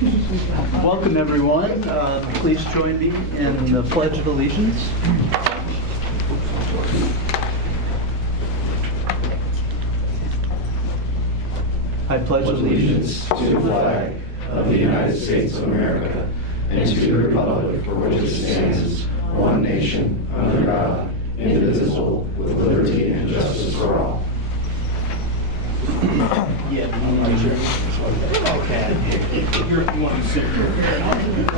Welcome, everyone. Please join me in the Pledge of Allegiance. I pledge allegiance to the flag of the United States of America and to the republic for which it stands, one nation, under God, indivisible, with liberty and justice for all.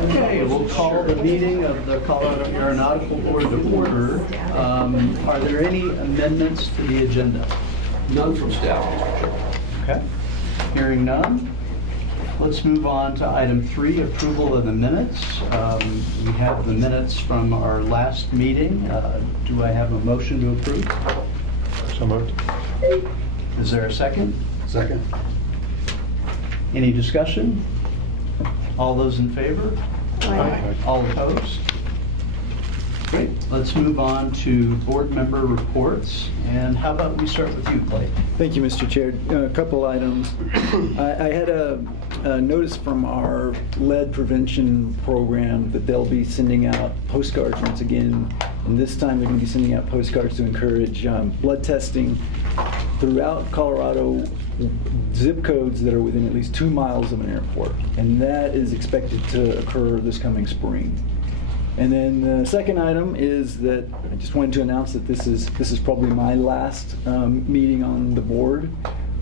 Okay, we'll call the meeting of the Colorado Aeronautical Board to order. Are there any amendments to the agenda? None from staff. Okay. Hearing none, let's move on to item 3, approval of the minutes. We have the minutes from our last meeting. Do I have a motion to approve? So moved. Is there a second? Second. Any discussion? All those in favor? Aye. All opposed? Great. Let's move on to board member reports. And how about we start with you, Clay? Thank you, Mr. Chair. A couple items. I had a notice from our lead prevention program that they'll be sending out postcards once again. And this time they're going to be sending out postcards to encourage blood testing throughout Colorado, zip codes that are within at least 2 miles of an airport. And that is expected to occur this coming spring. And then the second item is that I just wanted to announce that this is probably my last meeting on the board.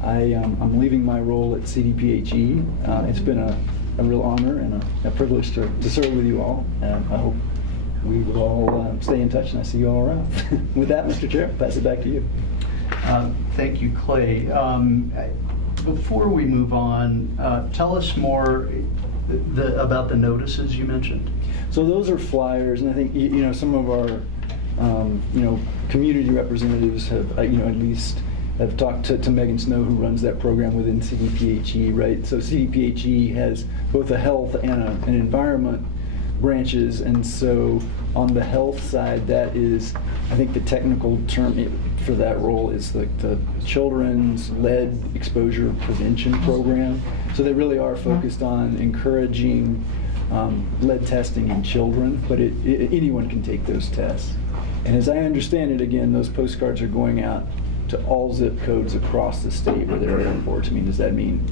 I'm leaving my role at CDPHE. It's been a real honor and a privilege to serve with you all. I hope we will all stay in touch and I see you all around. With that, Mr. Chair, pass it back to you. Thank you, Clay. Before we move on, tell us more about the notices you mentioned. So those are flyers, and I think some of our community representatives have at least have talked to Megan Snow, who runs that program within CDPHE, right? So CDPHE has both a health and an environment branches, and so on the health side, that is, I think the technical term for that role is the Children's Lead Exposure Prevention Program. So they really are focused on encouraging lead testing in children, but anyone can take those tests. And as I understand it, again, those postcards are going out to all zip codes across the state where there are airports. I mean, does that mean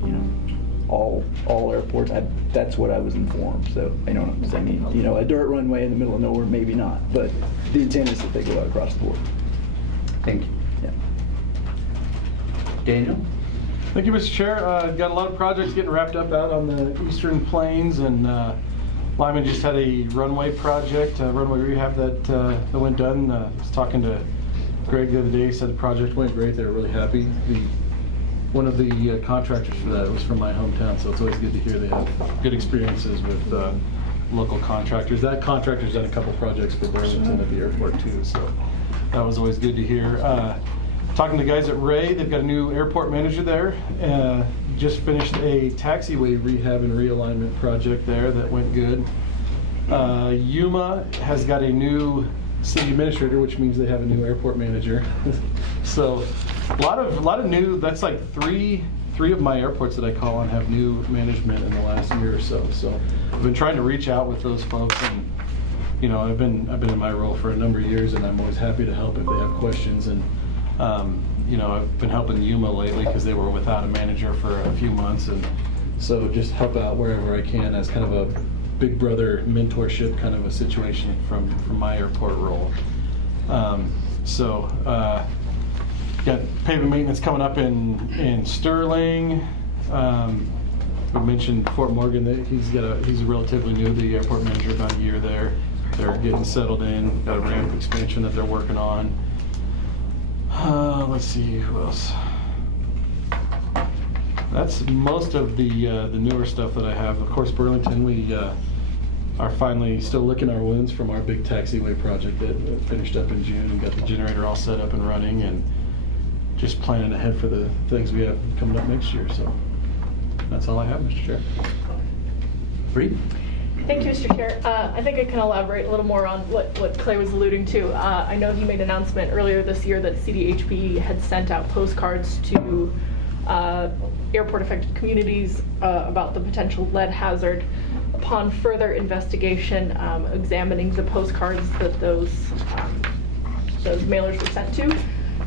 all airports? That's what I was informed. So I don't know. Does that mean a dirt runway in the middle of nowhere? Maybe not. But the intent is that they go out across the board. Thank you. Yeah. Daniel? Thank you, Mr. Chair. Got a lot of projects getting wrapped up out on the Eastern Plains, and Lyman just had a runway project, runway rehab that went done. I was talking to Greg the other day. He said the project went great. They were really happy. One of the contractors for that was from my hometown, so it's always good to hear they have good experiences with local contractors. That contractor's done a couple projects for Burlington at the airport too, so that was always good to hear. Talking to the guys at Ray, they've got a new airport manager there. Just finished a taxiway rehab and realignment project there that went good. Yuma has got a new city administrator, which means they have a new airport manager. So a lot of new. That's like three of my airports that I call on have new management in the last year or so. So I've been trying to reach out with those folks, and I've been in my role for a number of years, and I'm always happy to help if they have questions. And I've been helping Yuma lately because they were without a manager for a few months, and so just help out wherever I can as kind of a big brother mentorship kind of a situation from my airport role. Got pavement maintenance coming up in Sterling. We mentioned Fort Morgan. That he's relatively new, the airport manager, about a year there. They're getting settled in. Got a ramp expansion that they're working on. Let's see, who else? That's most of the newer stuff that I have. Of course, Burlington, we are finally still licking our wounds from our big taxiway project that finished up in June and got the generator all set up and running, and just planning ahead for the things we have coming up next year. So that's all I have, Mr. Chair. Bree? Thank you, Mr. Chair. I think I can elaborate a little more on what Clay was alluding to. I know he made an announcement earlier this year that CDHP had sent out postcards to airport affected communities about the potential lead hazard. Upon further investigation, examining the postcards that those mailers were sent to,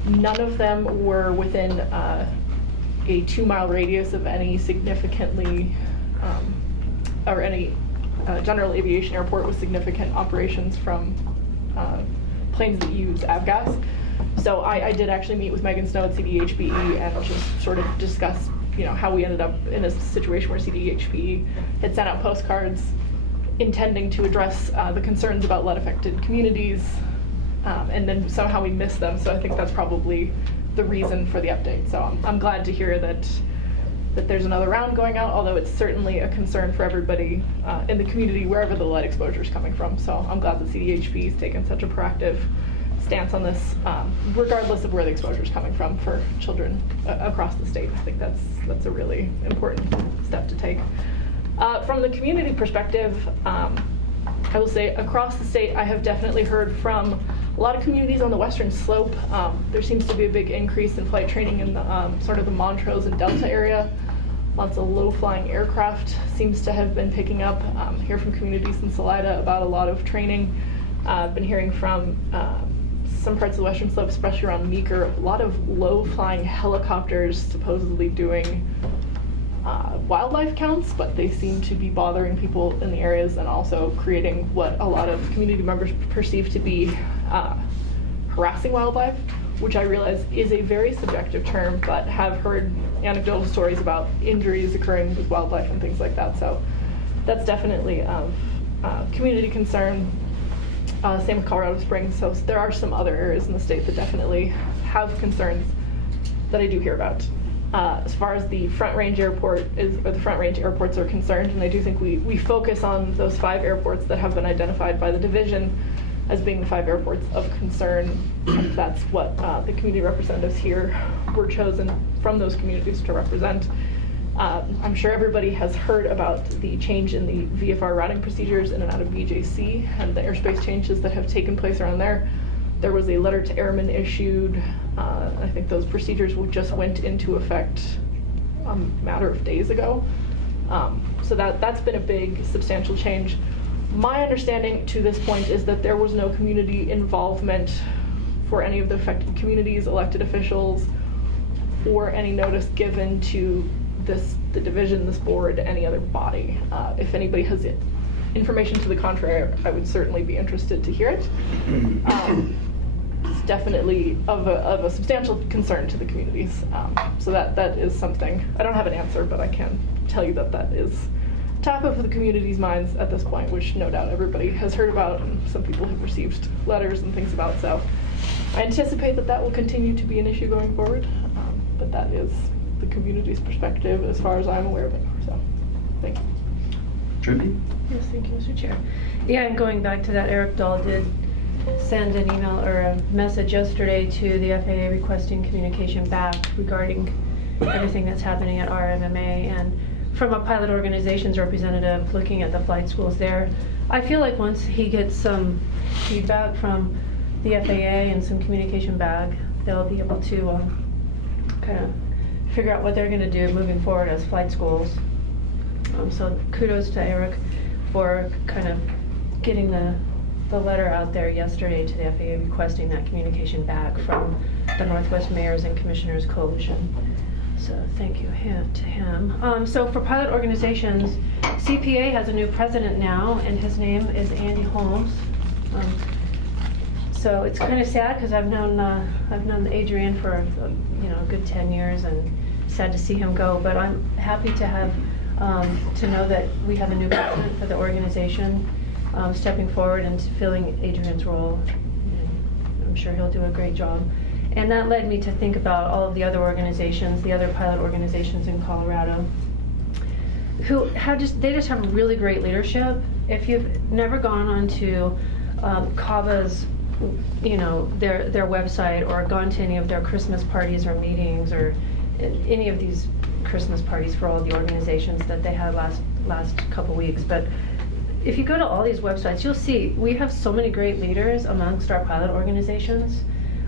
none of them were within a 2-mile radius of any significantly or any general aviation airport with significant operations from planes that use avgas. So I did actually meet with Megan Snow at CDHPE and just sort of discuss, how we ended up in a situation where CDHPE had sent out postcards intending to address the concerns about lead-affected communities, and then somehow we missed them. So I think that's probably the reason for the update. So I'm glad to hear that there's another round going out, although it's certainly a concern for everybody in the community wherever the lead exposure is coming from. So I'm glad that CDHP has taken such a proactive stance on this, regardless of where the exposure is coming from for children across the state. I think that's a really important step to take. From the community perspective, I will say across the state, I have definitely heard from a lot of communities on the western slope. There seems to be a big increase in flight training in the sort of the Montrose and Delta area. Lots of low-flying aircraft seems to have been picking up. Hear from communities in Salida about a lot of training. I've been hearing from some parts of the western slope, especially around Meeker, a lot of low-flying helicopters supposedly doing wildlife counts, but they seem to be bothering people in the areas and also creating what a lot of community members perceive to be harassing wildlife, which I realize is a very subjective term, but have heard anecdotal stories about injuries occurring with wildlife and things like that. So that's definitely of community concern. Same with Colorado Springs. So there are some other areas in the state that definitely have concerns that I do hear about. As far as the Front Range Airport or the Front Range airports are concerned, and I do think we focus on those 5 airports that have been identified by the division as being the 5 airports of concern. That's what the community representatives here were chosen from those communities to represent. I'm sure everybody has heard about the change in the VFR routing procedures in and out of BJC and the airspace changes that have taken place around there. There was a letter to airmen issued. I think those procedures just went into effect a matter of days ago. So that's been a big, substantial change. My understanding to this point is that there was no community involvement for any of the affected communities, elected officials, or any notice given to the division, this board, any other body. If anybody has information to the contrary, I would certainly be interested to hear it. It's definitely of a substantial concern to the communities. So that is something. I don't have an answer, but I can tell you that is top of the community's minds at this point, which no doubt everybody has heard about, and some people have received letters and things about. So I anticipate that will continue to be an issue going forward, but that is the community's perspective as far as I'm aware of it. So thank you. Trudy? Yes, thank you, Mr. Chair. Yeah, and going back to that, Eric Dahl did send an email or a message yesterday to the FAA requesting communication back regarding everything that's happening at RMMA. And from a pilot organizations representative looking at the flight schools there, I feel like once he gets some feedback from the FAA and some communication back, they'll be able to kind of figure out what they're going to do moving forward as flight schools. So kudos to Eric for kind of getting the letter out there yesterday to the FAA requesting that communication back from the Northwest Mayors and Commissioners Coalition. So thank you to him. So for pilot organizations, CPA has a new president now, and his name is Andy Holmes. So it's kind of sad because I've known Adrian for a good 10 years, and sad to see him go. But I'm happy to have to know that we have a new president for the organization stepping forward and filling Adrian's role. I'm sure he'll do a great job. And that led me to think about all of the other organizations, the other pilot organizations in Colorado, who they just have really great leadership. If you've never gone onto CAVA's, their website, or gone to any of their Christmas parties or meetings, or any of these Christmas parties for all the organizations that they had last couple weeks, but if you go to all these websites, you'll see we have so many great leaders amongst our pilot organizations.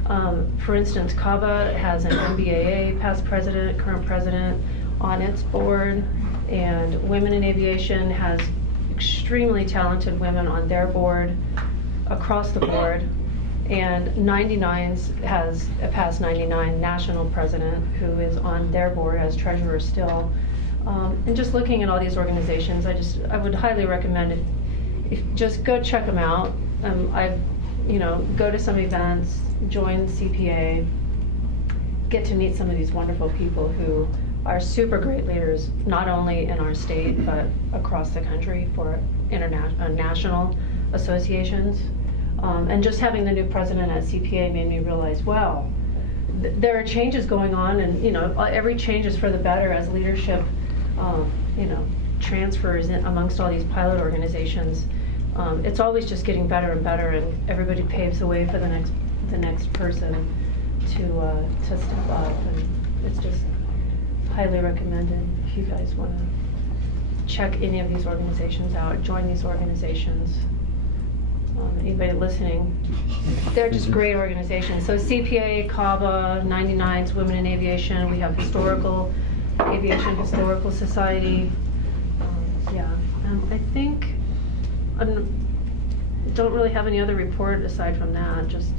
For instance, CABA has an MBAA, past president, current president, on its board, and Women in Aviation has extremely talented women on their board, across the board. And 99s has a past 99 national president who is on their board as treasurer still. And just looking at all these organizations, I would highly recommend if just go check them out. Go to some events, join CPA, get to meet some of these wonderful people who are super great leaders, not only in our state, but across the country for national associations. And just having the new president at CPA made me realize, wow, there are changes going on, and every change is for the better as leadership, transfers amongst all these pilot organizations. It's always just getting better and better, and everybody paves the way for the next person to step up, and it's just highly recommended if you guys want to check any of these organizations out, join these organizations. Anybody listening, they're just great organizations. So CPA, CABA, 99s, Women in Aviation, we have Aviation Historical Society. I think I don't really have any other report aside from that. Just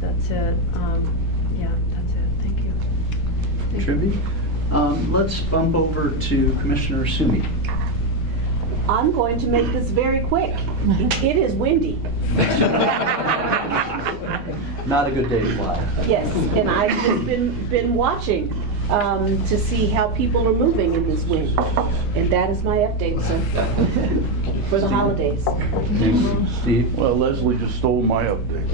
that's it. That's it. Thank you. Trivy. Let's bump over to Commissioner Sumi. I'm going to make this very quick. It is windy. Not a good day to fly. Yes, and I've just been watching to see how people are moving in this wind. And that is my update, sir, for the holidays. Steve? Well, Leslie just stole my update.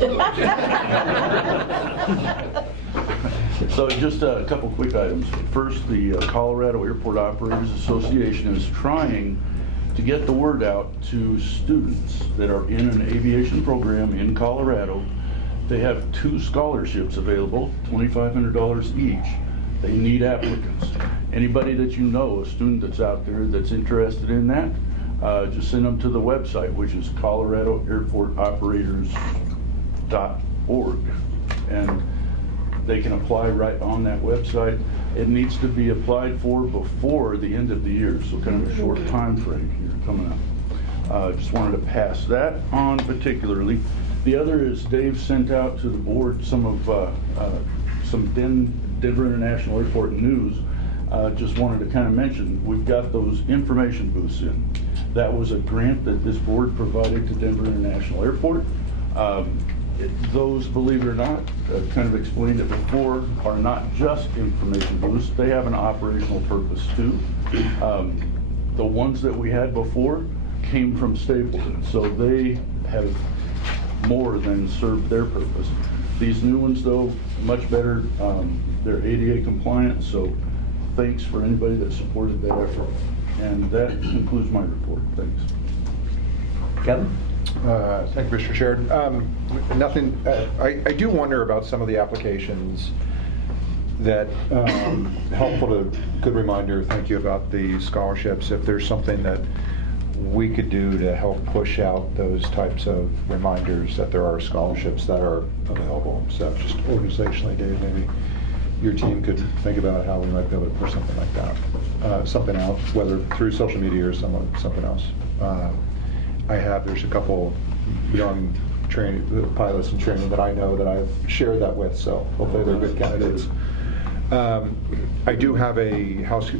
So just a couple quick items. First, the Colorado Airport Operators Association is trying to get the word out to students that are in an aviation program in Colorado. They have 2 scholarships available, $2,500 each. They need applicants. Anybody that you know, a student that's out there that's interested in that, just send them to the website, which is coloradoairportoperators.org. And they can apply right on that website. It needs to be applied for before the end of the year, so kind of a short time frame here coming up. Just wanted to pass that on particularly. The other is Dave sent out to the board some Denver International Airport news. Just wanted to kind of mention, we've got those information booths in. That was a grant that this board provided to Denver International Airport. Those, believe it or not, kind of explained it before, are not just information booths. They have an operational purpose too. The ones that we had before came from Stapleton, so they have more than served their purpose. These new ones, though, much better. They're ADA compliant, so thanks for anybody that supported that effort. And that concludes my report. Thanks. Kevin? Thank you, Mr. Chair. Nothing. I do wonder about some of the applications that good reminder. Thank you about the scholarships. If there's something that we could do to help push out those types of reminders that there are scholarships that are available. So just organizationally, Dave, maybe your team could think about how we might be able to push something like that, something out, whether through social media or something else. There's a couple young pilots in training that I know that I've shared that with, so hopefully they're good candidates. I do have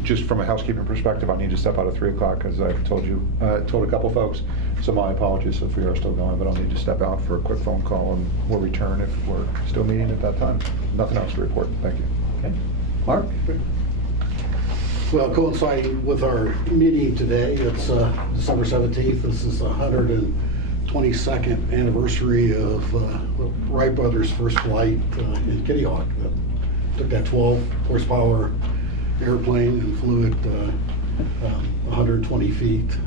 just from a housekeeping perspective, I need to step out at 3 o'clock, as I've told a couple folks, so my apologies if we are still going, but I'll need to step out for a quick phone call, and we'll return if we're still meeting at that time. Nothing else to report. Thank you. Okay. Mark? Well, coinciding with our meeting today, it's December 17th. This is the 122nd anniversary of Wright Brothers' first flight in Kitty Hawk. Took that 12 horsepower airplane and flew it 120 feet.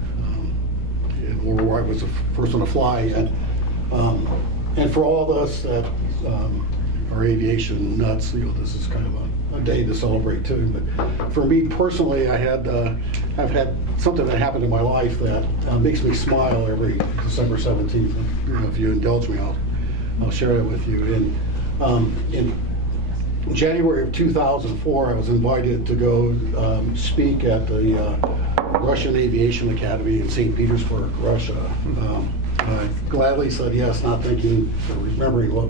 Where Wright was the first one to fly. And for all of us that are aviation nuts, this is kind of a day to celebrate too. But for me personally, I've had something that happened in my life that makes me smile every December 17th. If you indulge me, I'll share that with you. In January of 2004, I was invited to go speak at the Russian Aviation Academy in St. Petersburg, Russia. I gladly said yes, not thinking or remembering what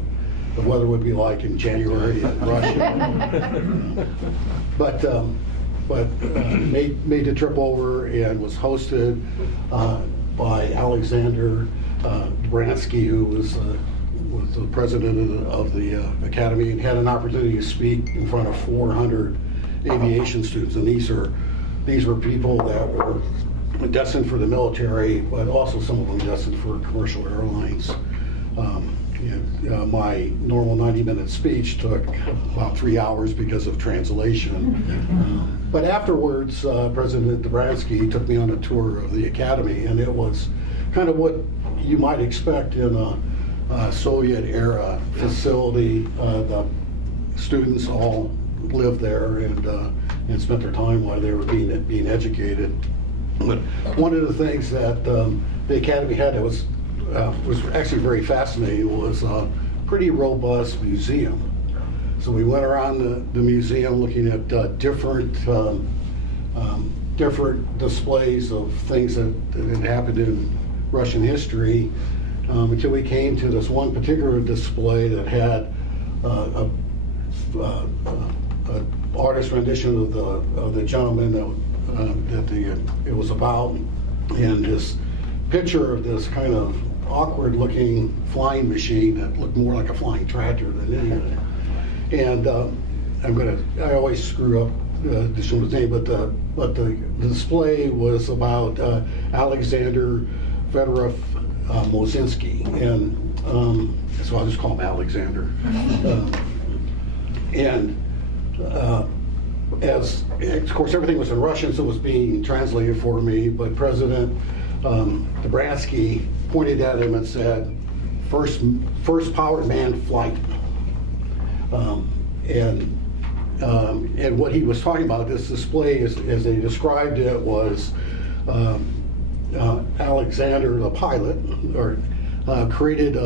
the weather would be like in January in Russia. But made the trip over and was hosted by Alexander Bransky, who was the president of the academy, and had an opportunity to speak in front of 400 aviation students. And these were people that were destined for the military, but also some of them destined for commercial airlines. My normal 90-minute speech took about 3 hours because of translation. But afterwards, President Dobransky took me on a tour of the academy, and it was kind of what you might expect in a Soviet-era facility. The students all lived there and spent their time while they were being educated. But one of the things that the academy had that was actually very fascinating was a pretty robust museum. So we went around the museum looking at different displays of things that had happened in Russian history, until we came to this one particular display that had an artist rendition of the gentleman that it was about, and this picture of this kind of awkward-looking flying machine that looked more like a flying tractor than anything. And I always screw up this one's name, but the display was about Alexander Fedorov Mozinski, and so I'll just call him Alexander. As of course everything was in Russian, so it was being translated for me. But President Dobransky pointed at him and said, "First powered manned flight." And what he was talking about, this display, as they described it, was Alexander, the pilot, created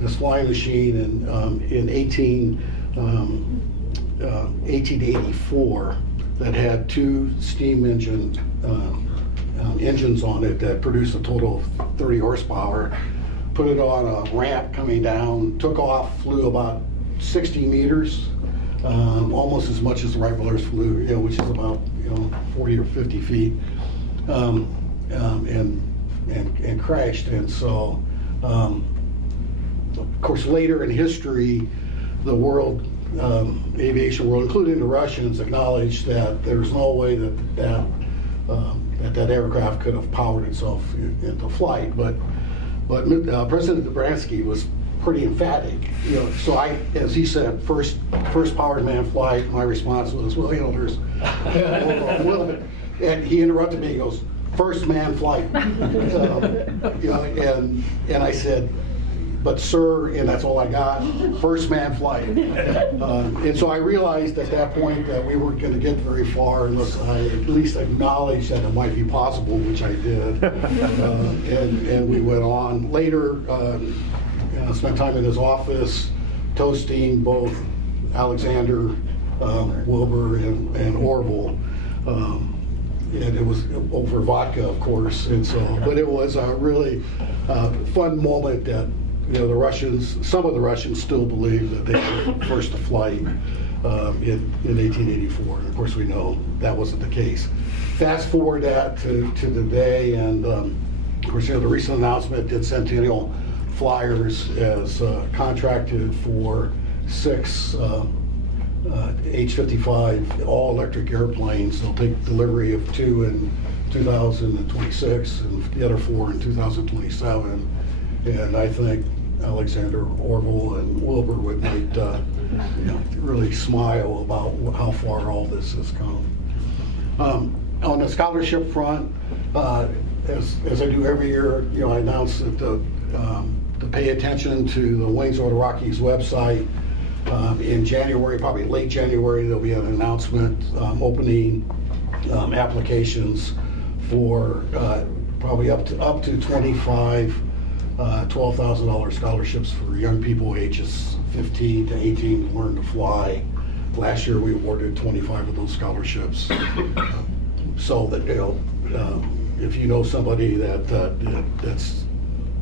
this flying machine in 1884 that had two steam engines on it that produced a total of 30 horsepower. Put it on a ramp coming down, took off, flew about 60 meters, almost as much as the Wright brothers flew, which is about 40 or 50 feet, and crashed. And so, of course, later in history, the world, aviation world, including the Russians, acknowledged that there's no way that aircraft could have powered itself into flight. But President Dobransky was pretty emphatic. So as he said, first powered manned flight. My response was, well, there's a little bit. And he interrupted me. He goes, "First manned flight." And I said, "But sir," and that's all I got, "first manned flight." And so I realized at that point that we weren't going to get very far unless I at least acknowledged that it might be possible, which I did. And we went on. Later, spent time in his office toasting both Alexander, Wilbur, and Orville. And it was over vodka, of course. And so, but it was a really fun moment that the Russians, some of the Russians still believe that they were first to flight in 1884. And of course, we know that wasn't the case. Fast forward that to today, and of course, the recent announcement that Centennial Flyers has contracted for 6 H-55 all-electric airplanes. They'll take delivery of 2 in 2026 and the other 4 in 2027. And I think Alexander, Orville, and Wilbur would make really smile about how far all this has come. On the scholarship front, as I do every year, I announce that to pay attention to the Wings Over the Rockies website. In January, probably late January, there'll be an announcement opening applications for probably up to 25 $12,000 scholarships for young people ages 15 to 18 to learn to fly. Last year, we awarded 25 of those scholarships. So that, if you know somebody that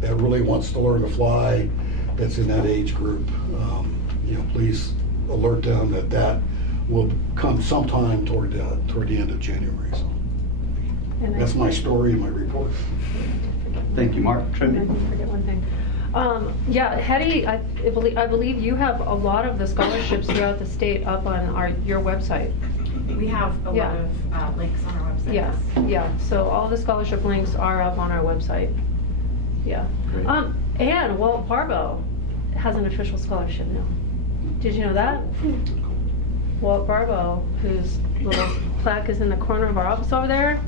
really wants to learn to fly, that's in that age group, please alert them that will come sometime toward the end of January. So that's my story and my report. Thank you, Mark. I didn't forget one thing. Hetty, I believe you have a lot of the scholarships throughout the state up on your website. We have a lot of links on our website. Yeah. So all the scholarship links are up on our website. Yeah. Great. And Walt Barbo has an official scholarship now. Did you know that? Walt Barbo, whose little plaque is in the corner of our office over there.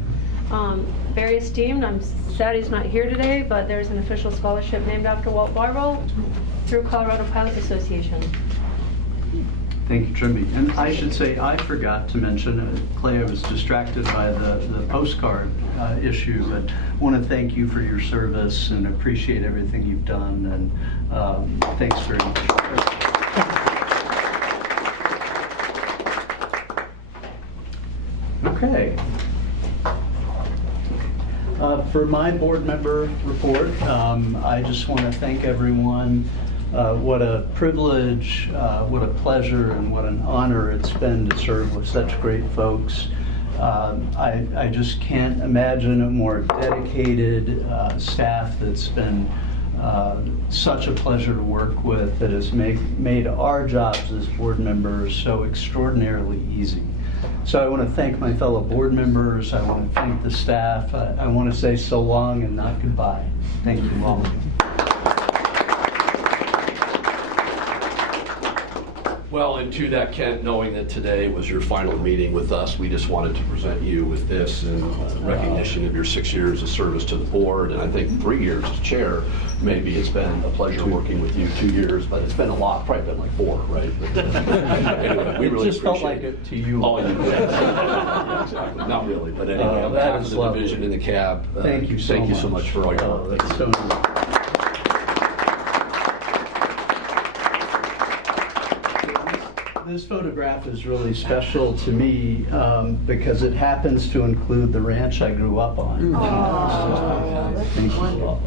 Very esteemed. I'm sad he's not here today, but there's an official scholarship named after Walt Barbo through Colorado Pilot Association. Thank you, Trimby. And I should say, I forgot to mention, Clay, I was distracted by the postcard issue, but I want to thank you for your service and appreciate everything you've done, and thanks very much. Okay. For my board member report, I just want to thank everyone. What a privilege, what a pleasure, and what an honor it's been to serve with such great folks. I just can't imagine a more dedicated staff that's been such a pleasure to work with, that has made our jobs as board members so extraordinarily easy. So I want to thank my fellow board members. I want to thank the staff. I want to say so long and not goodbye. Thank you all. Well, and to that, Kent, knowing that today was your final meeting with us, we just wanted to present you with this in recognition of your 6 years of service to the board, and I think 3 years as chair. Maybe it's been a pleasure working with you. 2 years, but it's been a lot. Probably been like 4, right? But, anyway, we really just felt like it to you. Oh, you did. Yeah, exactly. Not really, but anyway, on behalf of the division and the cab, thank you so much for all your help. That's so nice. This photograph is really special to me because it happens to include the ranch I grew up on. Thank you all.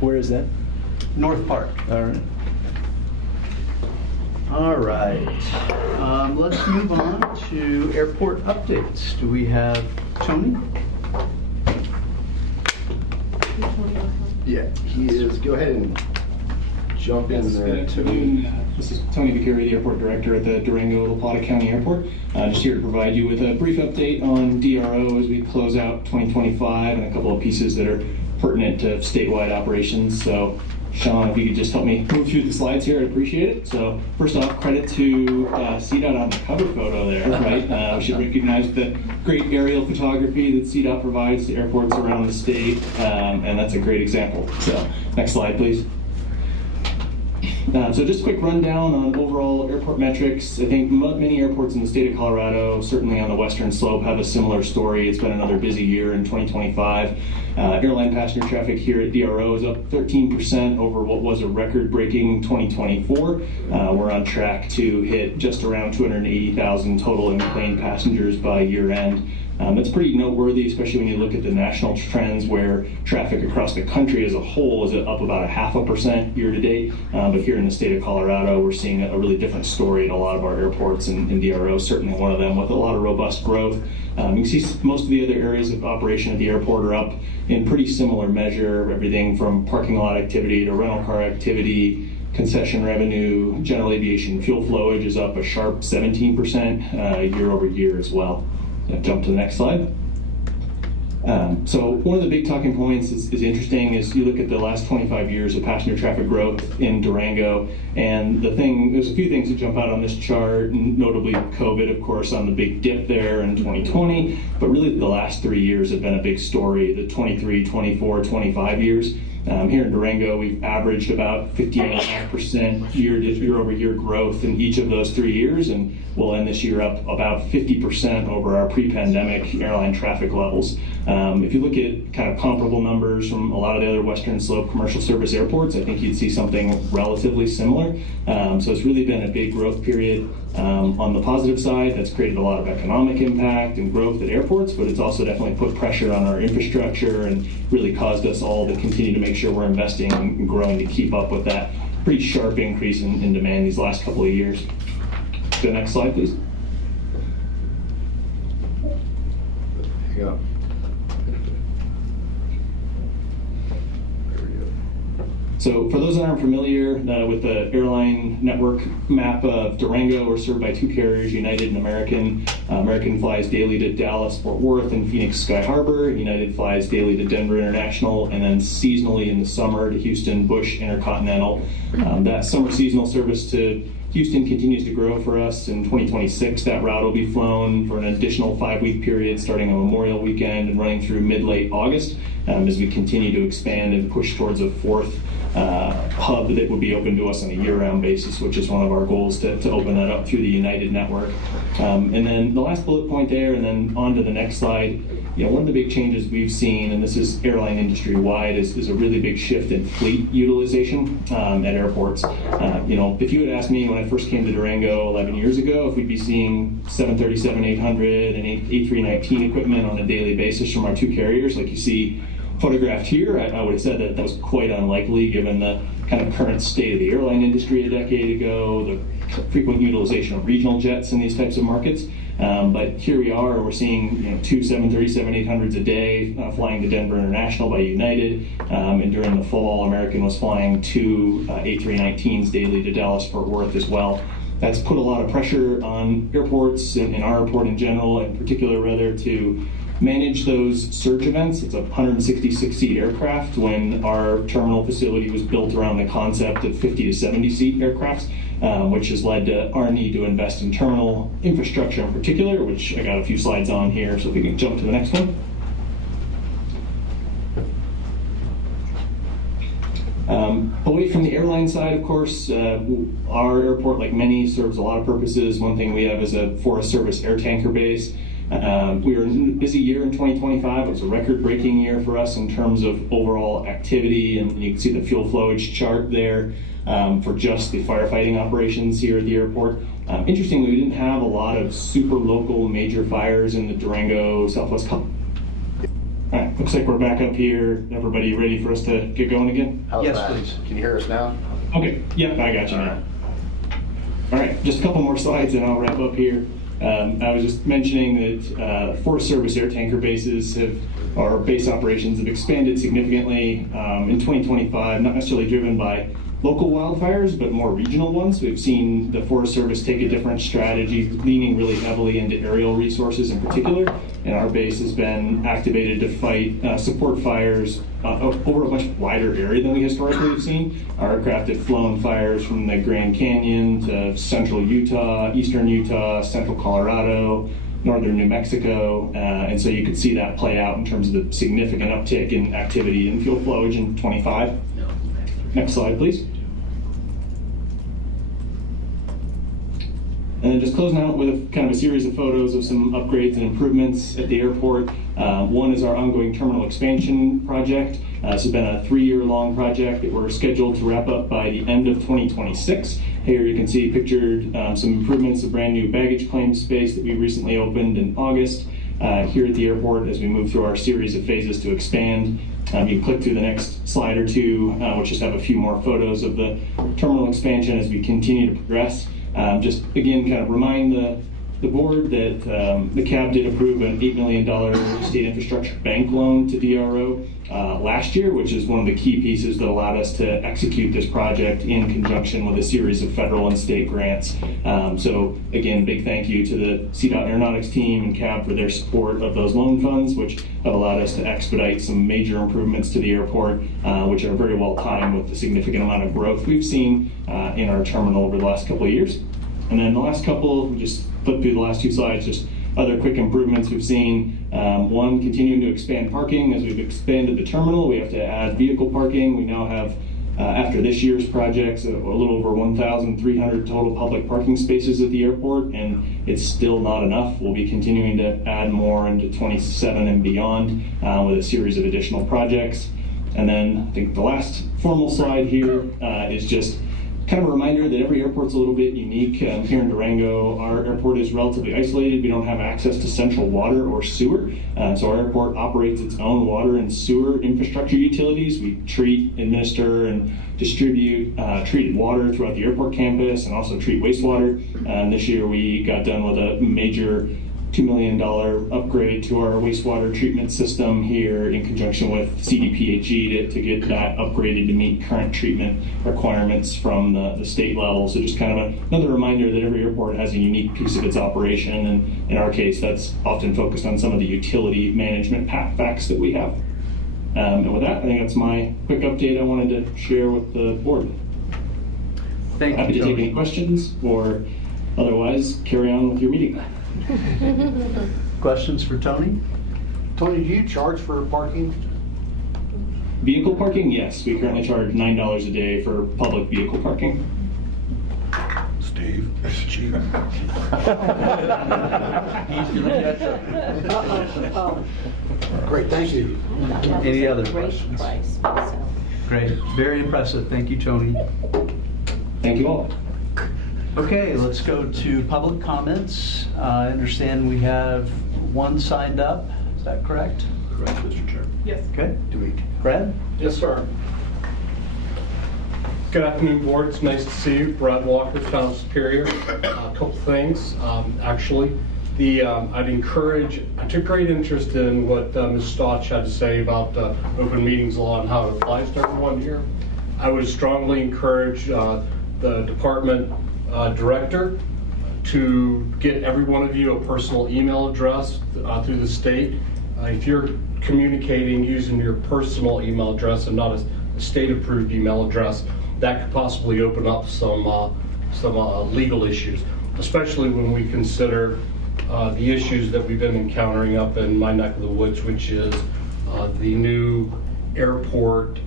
Where is that? North Park. All right. All right. Let's move on to airport updates. Do we have Tony? Yeah, he is. Go ahead and jump in there. Good afternoon. This is Tony Vicari, the airport director at the Durango La Plata County Airport. Just here to provide you with a brief update on DRO as we close out 2025 and a couple of pieces that are pertinent to statewide operations. So, Sean, if you could just help me move through the slides here, I'd appreciate it. So, first off, credit to CDOT on the cover photo there, right? We should recognize the great aerial photography that CDOT provides to airports around the state, and that's a great example. So, next slide, please. So just a quick rundown on overall airport metrics. I think many airports in the state of Colorado, certainly on the western slope, have a similar story. It's been another busy year in 2025. Airline passenger traffic here at DRO is up 13% over what was a record-breaking 2024. We're on track to hit just around 280,000 total in-plane passengers by year-end. That's pretty noteworthy, especially when you look at the national trends where traffic across the country as a whole is up about 0.5% year to date. But here in the state of Colorado, we're seeing a really different story at a lot of our airports, and DRO is certainly one of them, with a lot of robust growth. You can see most of the other areas of operation at the airport are up in pretty similar measure, everything from parking lot activity to rental car activity, concession revenue. General aviation fuel flowage is up a sharp 17% year over year as well. Jump to the next slide. So one of the big talking points is interesting is you look at the last 25 years of passenger traffic growth in Durango, and there's a few things that jump out on this chart, notably COVID, of course, on the big dip there in 2020, but really the last 3 years have been a big story, the 23, 24, 25 years. Here in Durango, we've averaged about 15.5% year-over-year growth in each of those 3 years, and we'll end this year up about 50% over our pre-pandemic airline traffic levels. If you look at kind of comparable numbers from a lot of the other Western Slope commercial service airports, I think you'd see something relatively similar. So it's really been a big growth period. On the positive side, that's created a lot of economic impact and growth at airports, but it's also definitely put pressure on our infrastructure and really caused us all to continue to make sure we're investing and growing to keep up with that pretty sharp increase in demand these last couple of years. The next slide, please. Yeah. So for those that aren't familiar with the airline network map of Durango, we're served by 2 carriers, United and American. American flies daily to Dallas, Fort Worth, and Phoenix Sky Harbor. United flies daily to Denver International, and then seasonally in the summer to Houston Bush Intercontinental. That summer seasonal service to Houston continues to grow for us. In 2026, that route will be flown for an additional 5-week period starting on Memorial Weekend and running through mid-late August as we continue to expand and push towards a 4th hub that would be open to us on a year-round basis, which is one of our goals to open that up through the United network. And then the last bullet point there, and then on to the next slide, one of the big changes we've seen, and this is airline industry-wide, is a really big shift in fleet utilization at airports. If you had asked me when I first came to Durango 11 years ago if we'd be seeing 737-800 and A319 equipment on a daily basis from our 2 carriers like you see photographed here, I would have said that was quite unlikely given the kind of current state of the airline industry a decade ago, the frequent utilization of regional jets in these types of markets. But here we are, we're seeing 2 737-800s a day flying to Denver International by United, and during the fall, American was flying 2 A319s daily to Dallas-Fort Worth as well. That's put a lot of pressure on airports and our airport in general, in particular rather, to manage those surge events. It's a 166-seat aircraft when our terminal facility was built around the concept of 50 to 70-seat aircrafts, which has led to our need to invest in terminal infrastructure in particular, which I got a few slides on here, so if we can jump to the next one. Away from the airline side, of course, our airport, like many, serves a lot of purposes. One thing we have is a Forest Service air tanker base. We were in a busy year in 2025. It was a record-breaking year for us in terms of overall activity, and you can see the fuel flowage chart there for just the firefighting operations here at the airport. Interestingly, we didn't have a lot of super local major fires in the Durango Southwest. All right, looks like we're back up here. Everybody ready for us to get going again? Yes, please. Can you hear us now? Okay, yep, I got you now. All right, just a couple more slides and I'll wrap up here. I was just mentioning that Forest Service air tanker bases our base operations have expanded significantly in 2025, not necessarily driven by local wildfires, but more regional ones. We've seen the Forest Service take a different strategy, leaning really heavily into aerial resources in particular, and our base has been activated to support fires over a much wider area than we historically have seen. Our aircraft have flown fires from the Grand Canyon to central Utah, eastern Utah, central Colorado, northern New Mexico, and so you could see that play out in terms of the significant uptick in activity and fuel flowage in 25. Next slide, please. And then just closing out with kind of a series of photos of some upgrades and improvements at the airport. One is our ongoing terminal expansion project. This has been a 3-year-long project that we're scheduled to wrap up by the end of 2026. Here you can see pictured some improvements, a brand new baggage claim space that we recently opened in August here at the airport as we move through our series of phases to expand. You can click through the next slide or two, which just have a few more photos of the terminal expansion as we continue to progress. Just again, kind of remind the board that the CAB did approve an $8 million state infrastructure bank loan to DRO last year, which is one of the key pieces that allowed us to execute this project in conjunction with a series of federal and state grants. So again, big thank you to the CDOT Aeronautics team and CAB for their support of those loan funds, which have allowed us to expedite some major improvements to the airport, which are very well timed with the significant amount of growth we've seen in our terminal over the last couple of years. And then the last couple, just flip through the last 2 slides, just other quick improvements we've seen. One, continuing to expand parking. As we've expanded the terminal, we have to add vehicle parking. We now have, after this year's projects, a little over 1,300 total public parking spaces at the airport, and it's still not enough. We'll be continuing to add more into 27 and beyond with a series of additional projects. And then I think the last formal slide here is just kind of a reminder that every airport's a little bit unique. Here in Durango, our airport is relatively isolated. We don't have access to central water or sewer. So our airport operates its own water and sewer infrastructure utilities. We treat, administer, and distribute treated water throughout the airport campus and also treat wastewater. This year we got done with a major $2 million upgrade to our wastewater treatment system here in conjunction with CDPHE to get that upgraded to meet current treatment requirements from the state level. So just kind of another reminder that every airport has a unique piece of its operation, and in our case that's often focused on some of the utility management facts that we have. And with that, I think that's my quick update I wanted to share with the board. Thank you, Happy to Tony. take any questions, or otherwise carry on with your meeting. Questions for Tony? Tony, do you charge for parking? Vehicle parking, yes. We currently charge $9 a day for public vehicle parking. Steve, it's cheap. He's gonna get you. Great, thank you. Any other questions? Great, very impressive. Thank you, Tony. Thank you all. Okay, let's go to public comments. I understand we have one signed up. Is that correct? Correct, Mr. Chair. Yes. Okay. Brad? Yes, sir. Good afternoon, board. It's nice to see you. Brad Walker, Town of Superior. A couple things, actually. I took great interest in what Ms. Stotch had to say about open meetings law and how it applies to everyone here. I would strongly encourage the department director to get every one of you a personal email address through the state. If you're communicating using your personal email address and not a state-approved email address, that could possibly open up some legal issues, especially when we consider the issues that we've been encountering up in my neck of the woods, which is the new airport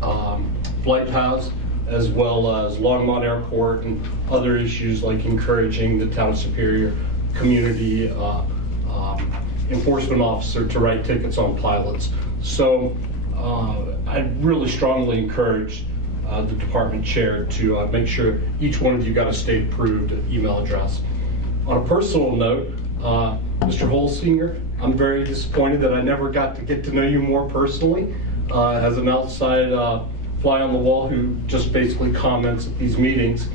flight paths, as well as Longmont Airport and other issues like encouraging the Town of Superior community enforcement officer to write tickets on pilots. So I really strongly encourage the department chair to make sure each one of you got a state-approved email address. On a personal note, Mr. Holsinger, I'm very disappointed that I never got to get to know you more personally as an outside fly on the wall who just basically comments at these meetings.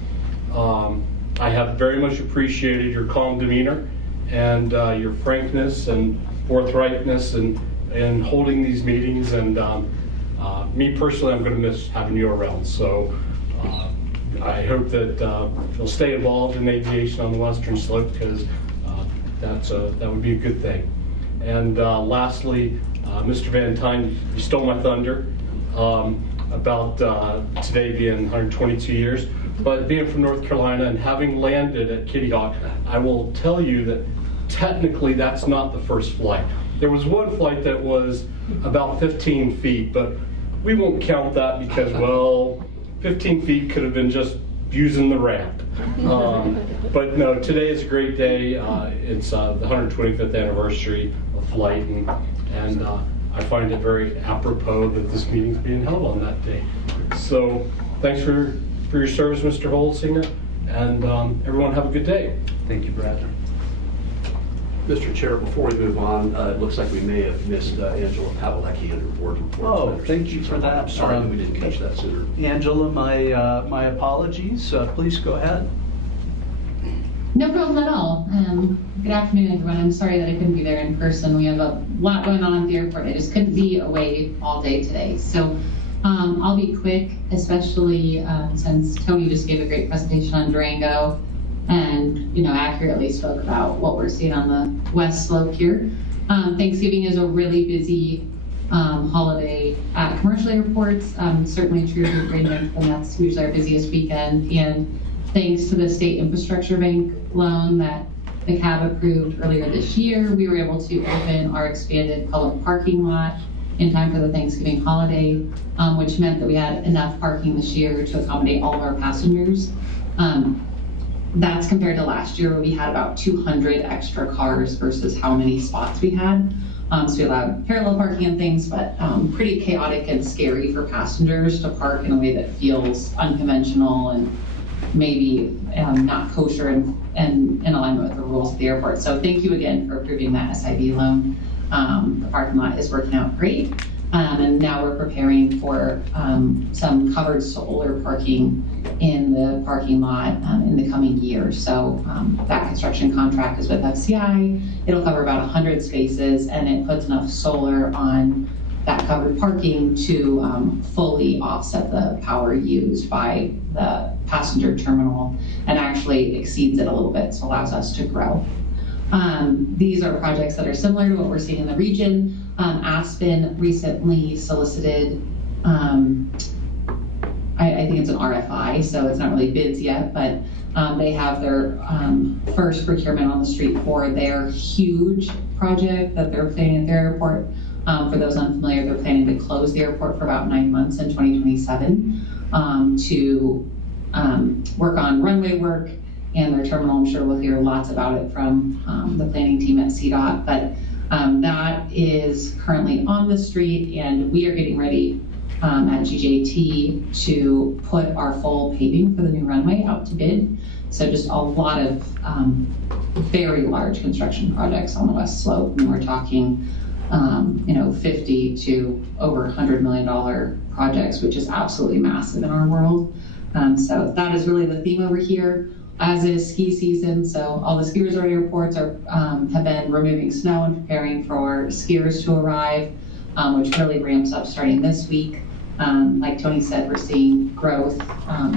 I have very much appreciated your calm demeanor and your frankness and forthrightness in holding these meetings, and me personally, I'm going to miss having you around. So I hope that you'll stay involved in aviation on the Western Slope, because that would be a good thing. And lastly, Mr. Van Tine, you stole my thunder about today being 122 years. But being from North Carolina and having landed at Kitty Hawk, I will tell you that technically that's not the first flight. There was one flight that was about 15 feet, but we won't count that because, well, 15 feet could have been just using the ramp. But no, today is a great day. It's the 125th anniversary of flight, and I find it very apropos that this meeting's being held on that day. So thanks for your service, Mr. Holsinger, and everyone have a good day. Thank you, Brad. Mr. Chair, before we move on, it looks like we may have missed Angela Pawlicki under board reports. Oh, thank you for that. I'm sorry that we didn't catch that sooner. Angela, my apologies. Please go ahead. No problem at all. Good afternoon, everyone. I'm sorry that I couldn't be there in person. We have a lot going on at the airport. I just couldn't be away all day today. So I'll be quick, especially since Tony just gave a great presentation on Durango and accurately spoke about what we're seeing on the west slope here. Thanksgiving is a really busy holiday at commercial airports. Certainly true for Bradenton, and that's usually our busiest weekend. And thanks to the State Infrastructure Bank loan that the CAB approved earlier this year. We were able to open our expanded public parking lot in time for the Thanksgiving holiday, which meant that we had enough parking this year to accommodate all of our passengers. That's compared to last year where we had about 200 extra cars versus how many spots we had. So we allowed parallel parking and things, but pretty chaotic and scary for passengers to park in a way that feels unconventional and maybe not kosher and in alignment with the rules of the airport. So thank you again for approving that SIB loan. The parking lot is working out great. And now we're preparing for some covered solar parking in the parking lot in the coming year. So that construction contract is with FCI. It'll cover about 100 spaces, and it puts enough solar on that covered parking to fully offset the power used by the passenger terminal and actually exceeds it a little bit, so allows us to grow. These are projects that are similar to what we're seeing in the region. Aspen recently solicited, I think it's an RFI, so it's not really bids yet, but they have their first procurement on the street for their huge project that they're planning at their airport. For those unfamiliar, they're planning to close the airport for about 9 months in 2027 to work on runway work and their terminal. I'm sure we'll hear lots about it from the planning team at CDOT, but that is currently on the street, and we are getting ready at GJT to put our full paving for the new runway out to bid. So just a lot of very large construction projects on the West Slope, and we're talking 50 to over $100 million projects, which is absolutely massive in our world. So that is really the theme over here, as is ski season. So all the ski resort airports are have been removing snow and preparing for skiers to arrive, which really ramps up starting this week. Like Tony said, we're seeing growth.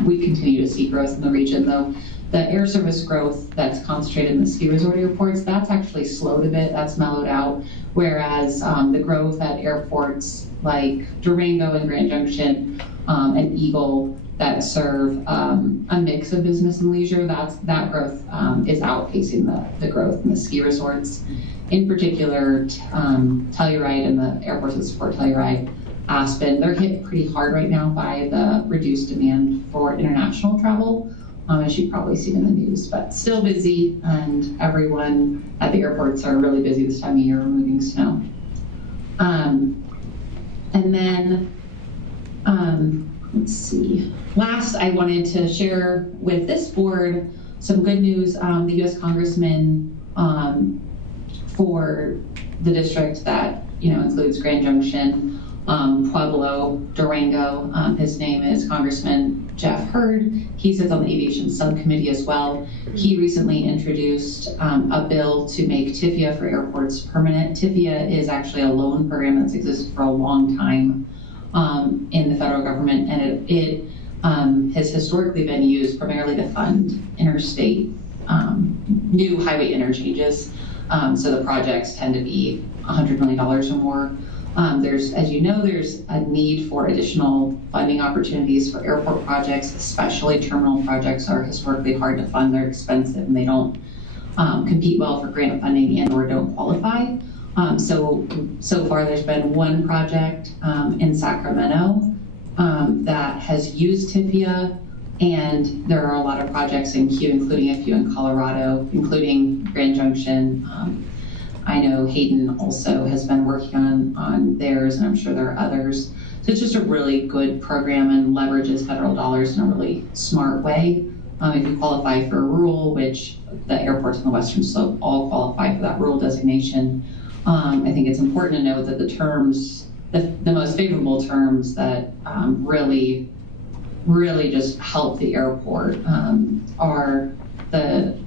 We continue to see growth in the region, though. The air service growth that's concentrated in the ski resort airports, that's actually slowed a bit, that's mellowed out, whereas the growth at airports like Durango and Grand Junction and Eagle that serve a mix of business and leisure, that growth is outpacing the growth in the ski resorts. In particular, Telluride and the airports that support Telluride, Aspen, they're hit pretty hard right now by the reduced demand for international travel, as you've probably seen in the news, but still busy, and everyone at the airports are really busy this time of year removing snow. And then, let's see. Last, I wanted to share with this board some good news. The U.S. Congressman for the district that includes Grand Junction, Pueblo, Durango. His name is Congressman Jeff Hurd. He sits on the aviation subcommittee as well. He recently introduced a bill to make TIFIA for airports permanent. TIFIA is actually a loan program that's existed for a long time in the federal government, and it has historically been used primarily to fund interstate new highway interchanges. So the projects tend to be $100 million or more. As you know, there's a need for additional funding opportunities for airport projects, especially terminal projects are historically hard to fund. They're expensive and they don't compete well for grant funding and or don't qualify. So far there's been one project in Sacramento that has used TIFIA, and there are a lot of projects in queue, including a few in Colorado, including Grand Junction. I know Hayden also has been working on theirs, and I'm sure there are others. So it's just a really good program and leverages federal dollars in a really smart way. If you qualify for a rural, which the airports on the Western Slope all qualify for that rural designation, I think it's important to note that the terms, the most favorable terms that really just help the airport are the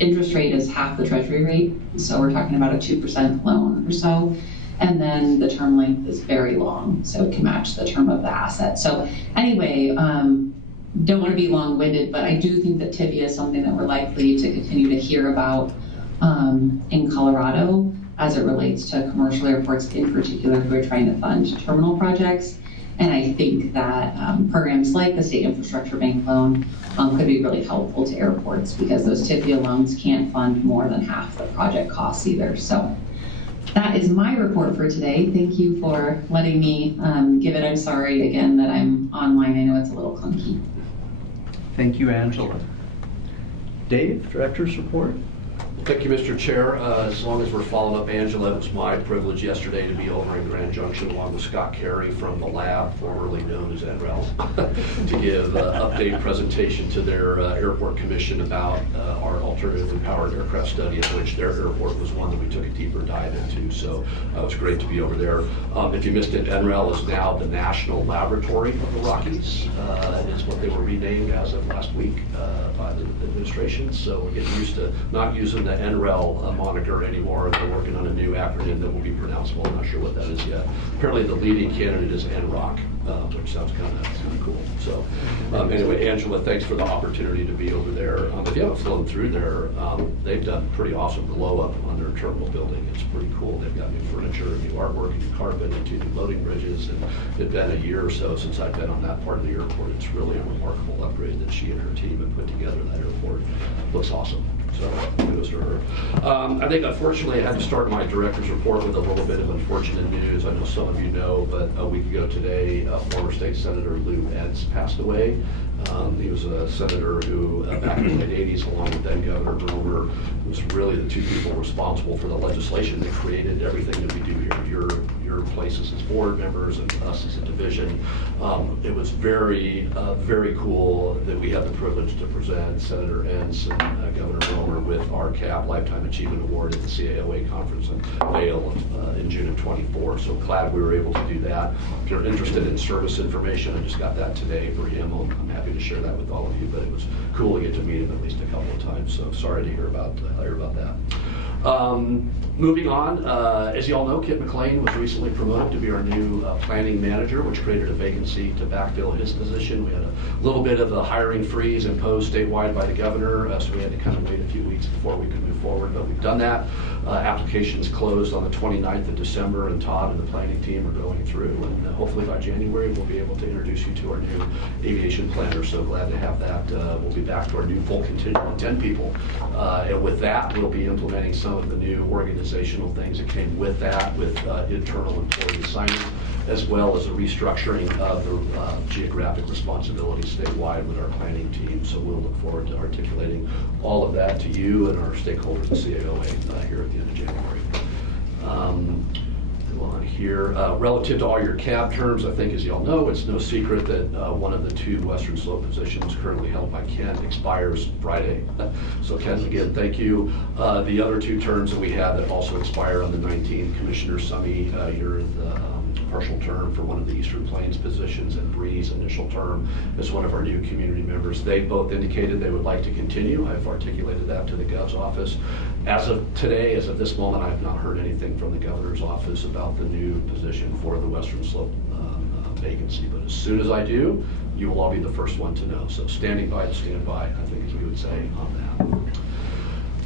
interest rate is half the treasury rate, so we're talking about a 2% loan or so, and then the term length is very long, so it can match the term of the asset. So anyway, don't want to be long-winded, but I do think that TIFIA is something that we're likely to continue to hear about in Colorado as it relates to commercial airports in particular who are trying to fund terminal projects. And I think that programs like the State Infrastructure Bank loan could be really helpful to airports because those TIFIA loans can't fund more than half the project costs either. So that is my report for today. Thank you for letting me give it. I'm sorry again that I'm online. I know it's a little clunky. Thank you, Angela. Dave, Director's report. Thank you, Mr. Chair. As long as we're following up Angela, it was my privilege yesterday to be over in Grand Junction along with Scott Carey from the lab, formerly known as NREL, to give an update presentation to their airport commission about our alternatively powered aircraft study, of which their airport was one that we took a deeper dive into. So it was great to be over there. If you missed it, NREL is now the National Laboratory of the Rockies, is what they were renamed as of last week by the administration. So we're getting used to not using the NREL moniker anymore. They're working on a new acronym that will be pronounceable. I'm not sure what that is yet. Apparently the leading candidate is NROC, which sounds kind of cool. So anyway, Angela, thanks for the opportunity to be over there. If you haven't flown through there, they've done pretty awesome glow up on their terminal building. It's pretty cool. They've got new furniture, new artwork, new carpet, and 2 new loading bridges. And it's been a year or so since I've been on that part of the airport. It's really a remarkable upgrade that she and her team have put together. That airport looks awesome. So kudos to her. I think unfortunately I had to start my director's report with a little bit of unfortunate news. I know some of you know, but a week ago today, former State Senator Lou Eds passed away. He was a senator who, back in the late 80s, along with then Governor Brewer, was really the 2 people responsible for the legislation that created everything that we do here. Your places as board members and us as a division. It was very, very cool that we had the privilege to present Senator Eds and Governor Brewer with our CAP Lifetime Achievement Award at the CAOA conference in Vail in June of 24. So glad we were able to do that. If you're interested in service information, I just got that today for him. I'm happy to share that with all of you, but it was cool to get to meet him at least a couple of times. So sorry to hear about that. Moving on, as you all know, Kit McLean was recently promoted to be our new planning manager, which created a vacancy to backfill his position. We had a little bit of a hiring freeze imposed statewide by the governor, so we had to kind of wait a few weeks before we could move forward, but we've done that. Applications closed on the 29th of December, and Todd and the planning team are going through, and hopefully by January we'll be able to introduce you to our new aviation planner. So glad to have that. We'll be back to our new full contingent of 10 people, and with that we'll be implementing some of the new organizational things that came with that, with internal employee assignment, as well as a restructuring of the geographic responsibilities statewide with our planning team. So we'll look forward to articulating all of that to you and our stakeholders at CAOA here at the end of January. On here, relative to all your CAB terms, I think as you all know, it's no secret that one of the 2 Western Slope positions currently held by Ken expires Friday. So Ken, again, thank you. The other 2 terms that we have that also expire on the 19th, Commissioner Summy, you're the partial term for one of the Eastern Plains positions, and Bree's initial term as one of our new community members. They both indicated they would like to continue. I've articulated that to the Gov's office. As of today, as of this moment, I have not heard anything from the Governor's office about the new position for the Western Slope vacancy. But as soon as I do, you will all be the first one to know. So standing by to stand by, I think as we would say on that.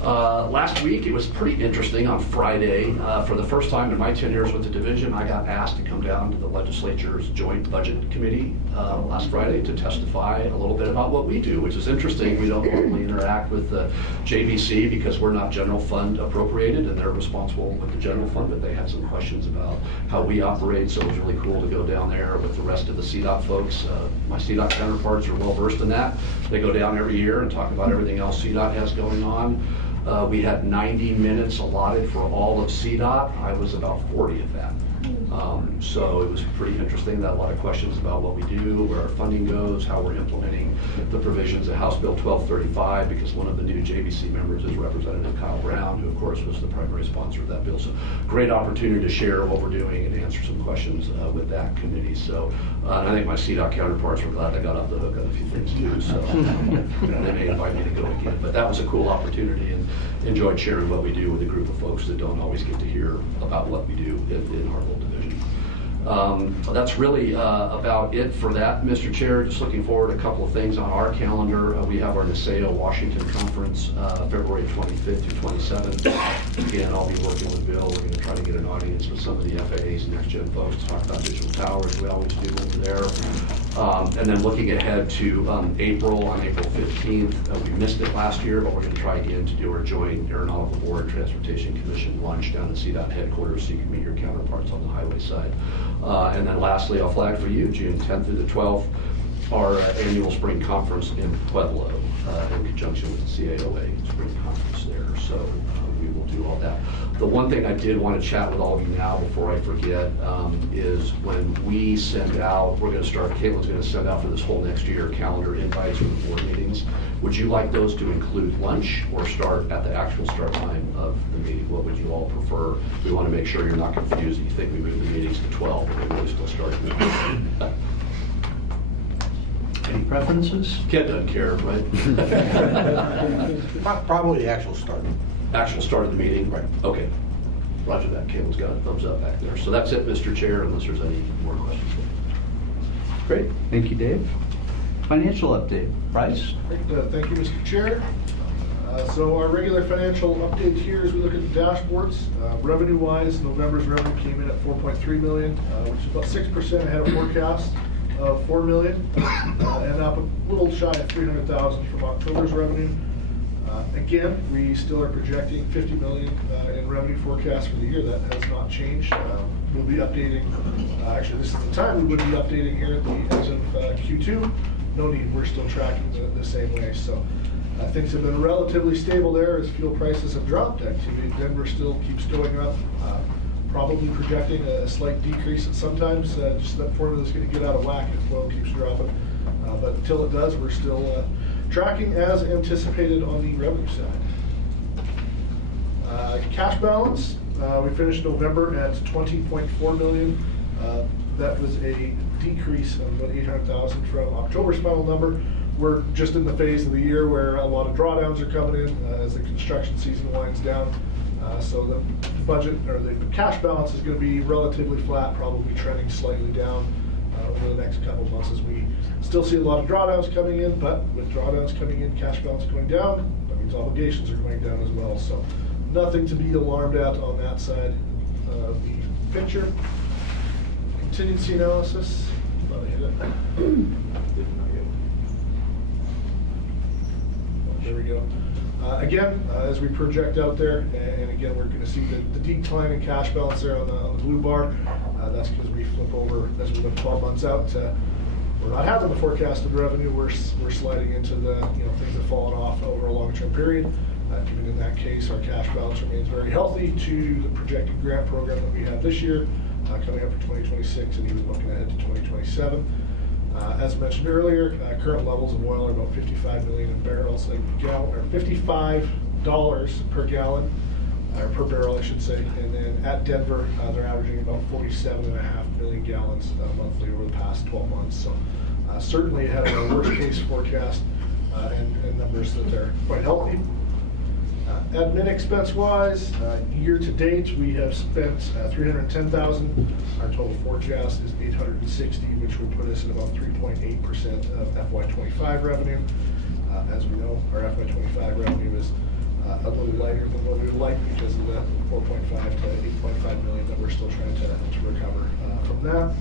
Last week, it was pretty interesting on Friday. For the first time in my 10 years with the division, I got asked to come down to the legislature's Joint Budget Committee last Friday to testify a little bit about what we do, which is interesting. We don't normally interact with the JBC because we're not general fund appropriated, and they're responsible with the general fund, but they had some questions about how we operate, so it was really cool to go down there with the rest of the CDOT folks. My CDOT counterparts are well versed in that. They go down every year and talk about everything else CDOT has going on. We had 90 minutes allotted for all of CDOT. I was about 40 of that. So it was pretty interesting. That a lot of questions about what we do, where our funding goes, how we're implementing the provisions of House Bill 1235, because one of the new JBC members is Representative Kyle Brown, who of course was the primary sponsor of that bill. So great opportunity to share what we're doing and answer some questions with that committee. So I think my CDOT counterparts were glad I got off the hook on a few things too. So they may invite me to go again. But that was a cool opportunity, and enjoyed sharing what we do with a group of folks that don't always get to hear about what we do in our little division. That's really about it for that, Mr. Chair. Just looking forward to a couple of things on our calendar. We have our NASEO Washington Conference February 25th through 27th Again, I'll be working with Bill. We're going to try to get an audience with some of the FAA's next gen folks to talk about digital towers. We always do over there. And then looking ahead to April, on April 15th, we missed it last year, but we're going to try again to do our joint Aeronautical Board Transportation Commission lunch down at CDOT headquarters so you can meet your counterparts on the highway side. And then lastly, I'll flag for you, June 10th through the 12th, our annual spring conference in Pueblo in conjunction with the CAOA spring conference there. So we will do all that. The one thing I did want to chat with all of you now before I forget is when we send out, we're going to start, Caitlin's going to send out for this whole next year calendar invites for the board meetings. Would you like those to include lunch or start at the actual start time of the meeting? What would you all prefer? We want to make sure you're not confused that you think we move the meetings to 12 and we really still start at Any preferences? Ken doesn't care, right? Probably the actual start. Actual start of the meeting? Right. Okay. Roger that. Caitlin's got a thumbs up back there. So that's it, Mr. Chair, unless there's any more questions. Great. Thank you, Dave. Financial update. Bryce? Thank you, Mr. Chair. So our regular financial update here as we look at the dashboards. Revenue-wise, November's revenue came in at $4.3 million, which is about 6% ahead of forecast of $4 million, and up a little shy of $300,000 from October's revenue. Again, we still are projecting $50 million in revenue forecast for the year. That has not changed. We'll be updating, actually this is the time we would be updating here at the as of Q2. No need, we're still tracking the same way. So things have been relatively stable there as fuel prices have dropped. Activity in Denver still keeps going up. Probably projecting a slight decrease at sometimes, just that formula is going to get out of whack if oil keeps dropping. But until it does, we're still tracking as anticipated on the revenue side. Cash balance, we finished November at $20.4 million. That was a decrease of about $800,000 from October's final number. We're just in the phase of the year where a lot of drawdowns are coming in as the construction season winds down. So the budget or the cash balance is going to be relatively flat, probably trending slightly down over the next couple of months as we still see a lot of drawdowns coming in, but with drawdowns coming in, cash balance going down, that means obligations are going down as well. So nothing to be alarmed at on that side of the picture. Contingency analysis. Thought I hit it. There we go. Again, as we project out there, and again, we're going to see the decline in cash balance there on the blue bar. That's because we flip over as we look 12 months out. We're not having the forecasted revenue. We're sliding into the things that have fallen off over a long-term period. Even in that case, our cash balance remains very healthy to the projected grant program that we have this year, coming up for 2026, and even looking ahead to 2027. As mentioned earlier, current levels of oil are about 55 million barrels a gallon, or $55 per gallon, or per barrel, I should say. And then at Denver, they're averaging about 47.5 million gallons monthly over the past 12 months. So certainly ahead of our worst case forecast and numbers that are quite healthy. Admin expense-wise, year to date, we have spent $310,000. Our total forecast is $860,000, which would put us at about 3.8% of FY25 revenue. As we know, our FY25 revenue is a little lighter than what we would like because of the 4.5 to 8.5 million that we're still trying to recover from that.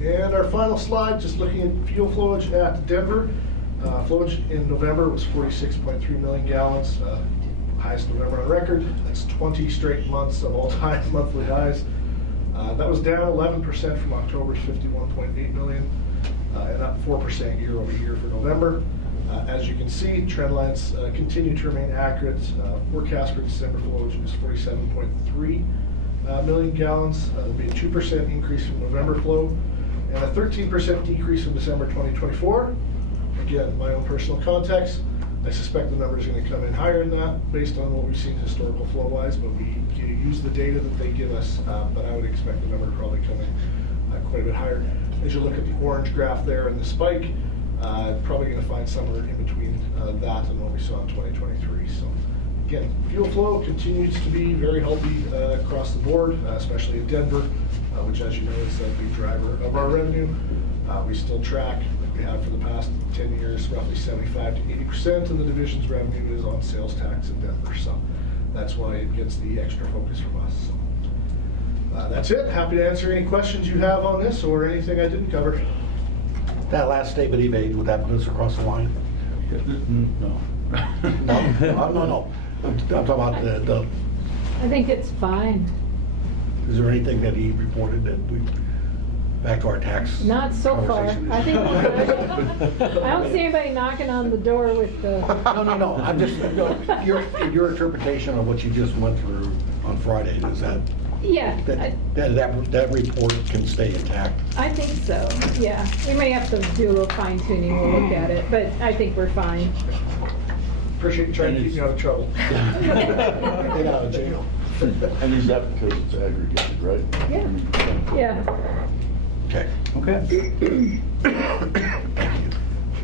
And our final slide, just looking at fuel flowage at Denver. Flowage in November was 46.3 million gallons, highest November on record. That's 20 straight months of all-time monthly highs. That was down 11% from October's 51.8 million, and up 4% year over year for November. As you can see, trend lines continue to remain accurate. Forecast for December flowage is 47.3 million gallons. There'll be a 2% increase from November flow, and a 13% decrease from December 2024. Again, my own personal context, I suspect the number is going to come in higher than that based on what we've seen historical flow-wise, but we use the data that they give us, but I would expect the number to probably come in quite a bit higher. As you look at the orange graph there and the spike, probably going to find somewhere in between that and what we saw in 2023. So again, fuel flow continues to be very healthy across the board, especially in Denver, which as you know is a big driver of our revenue. We still track, like we have for the past 10 years, roughly 75 to 80% of the division's revenue is on sales tax in Denver. So that's why it gets the extra focus from us. So, that's it. Happy to answer any questions you have on this or anything I didn't cover. That last statement he made, would that put us across the line? No. No. I'm talking about the, I think it's fine. is there anything that he reported that we, back to our tax? Not so far. conversation? I think we're good. I don't see anybody knocking on the door with the. No. I'm just, your interpretation of what you just went through on Friday, is that, Yeah. that report can stay intact? I think so, yeah. We may have to do a little fine tuning, we'll look at it, but I think we're fine. Appreciate you trying to keep me out of trouble. Get out of jail. And is that because it's aggregated, right? Yeah. Yeah. Okay. Okay.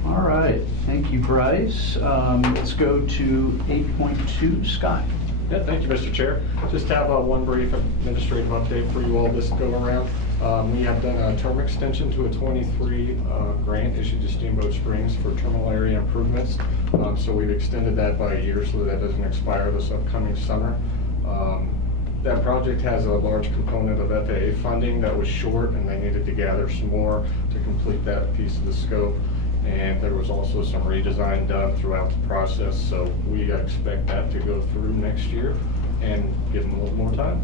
All right, thank you, Bryce. Let's go to 8.2, Scott. Yeah, thank you, Mr. Chair. Just have one brief administrative update for you all this go around. We have done a term extension to a 23 grant issued to Steamboat Springs for terminal area improvements. So we've extended that by a year so that doesn't expire this upcoming summer. That project has a large component of FAA funding that was short, and they needed to gather some more to complete that piece of the scope. And there was also some redesign done throughout the process, so we expect that to go through next year and give them a little more time.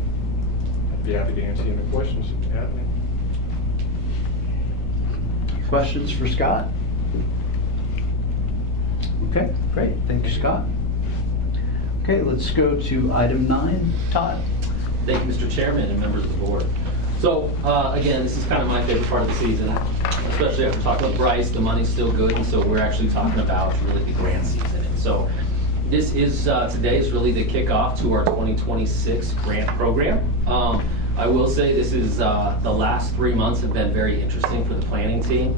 I'd be happy to answer any questions if you have any. Questions for Scott? Okay, great. Thank you, Scott. Okay, let's go to item 9. Todd. Thank you, Mr. Chairman and members of the board. So again, this is kind of my favorite part of the season, especially after talking with Bryce. The money's still good, and so we're actually talking about really the grant season. And so this is today is really the kickoff to our 2026 grant program. I will say this is the last 3 months have been very interesting for the planning team.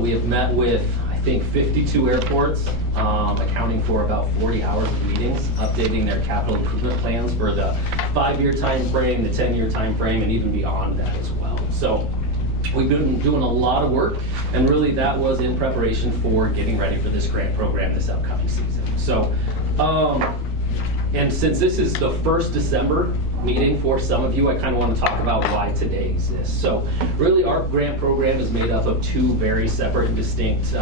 We have met with, I think, 52 airports, accounting for about 40 hours of meetings, updating their capital improvement plans for the 5-year time frame, the 10-year time frame, and even beyond that as well. So we've been doing a lot of work, and really that was in preparation for getting ready for this grant program this upcoming season. So, and since this is the first December meeting for some of you, I kind of want to talk about why today exists. So really our grant program is made up of 2 very separate and distinct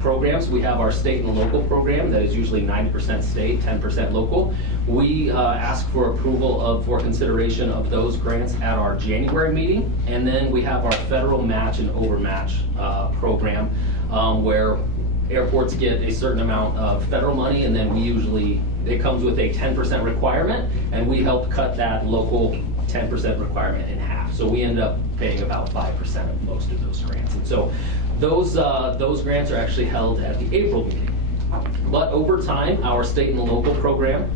programs. We have our state and local program that is usually 90% state, 10% local. We ask for approval for consideration of those grants at our January meeting. And then we have our federal match and overmatch program where airports get a certain amount of federal money, and then we usually, it comes with a 10% requirement, and we help cut that local 10% requirement in half. So we end up paying about 5% of most of those grants. And so those grants are actually held at the April meeting. But over time, our state and local program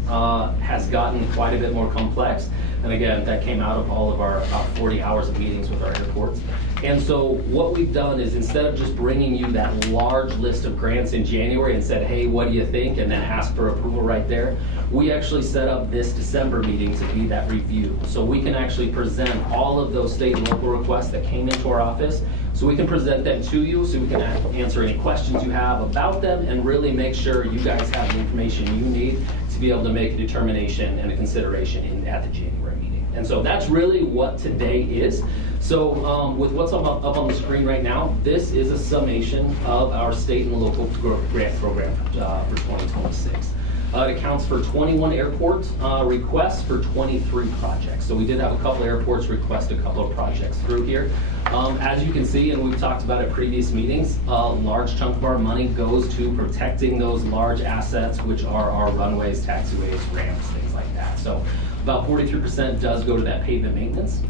has gotten quite a bit more complex. And again, that came out of all of our about 40 hours of meetings with our airports. And so what we've done is, instead of just bringing you that large list of grants in January and said, hey, what do you think? And then ask for approval right there, we actually set up this December meeting to be that review. So we can actually present all of those state and local requests that came into our office. So we can present them to you, so we can answer any questions you have about them and really make sure you guys have the information you need to be able to make a determination and a consideration at the January meeting. And so that's really what today is. So with what's up on the screen right now, this is a summation of our state and local grant program for 2026. It accounts for 21 airport requests for 23 projects. So we did have a couple airports request a couple of projects through here. As you can see, and we've talked about at previous meetings, a large chunk of our money goes to protecting those large assets, which are our runways, taxiways, ramps, things like that. So about 43% does go to that pavement maintenance.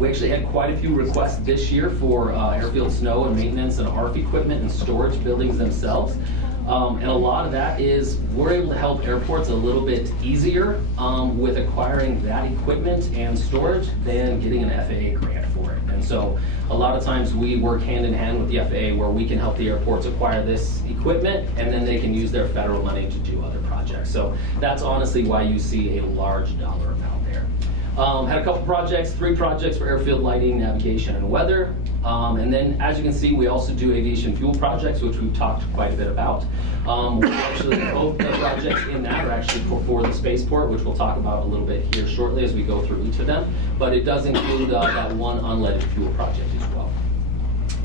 We actually had quite a few requests this year for airfield snow and maintenance and ARF equipment and storage buildings themselves. And a lot of that is we're able to help airports a little bit easier with acquiring that equipment and storage than getting an FAA grant for it. And so a lot of times we work hand in hand with the FAA where we can help the airports acquire this equipment, and then they can use their federal money to do other projects. So that's honestly why you see a large dollar amount there. Had a couple projects, 3 projects for airfield lighting, navigation, and weather. And then, as you can see, we also do aviation fuel projects, which we've talked quite a bit about. Both the projects in that are actually for the spaceport, which we'll talk about a little bit here shortly as we go through each of them. But it does include that one unleaded fuel project as well.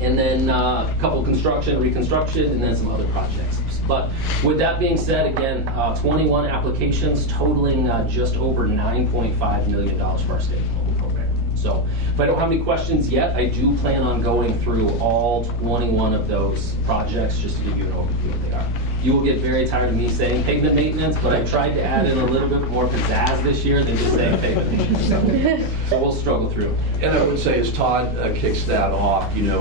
And then a couple construction, reconstruction, and then some other projects. But with that being said, again, 21 applications totaling just over $9.5 million for our state mobile program. So if I don't have any questions yet, I do plan on going through all 21 of those projects just to give you an overview of what they are. You will get very tired of me saying pavement maintenance, but I tried to add in a little bit more pizzazz this year than just saying pavement maintenance. So we'll struggle through. And I would say, as Todd kicks that off, as you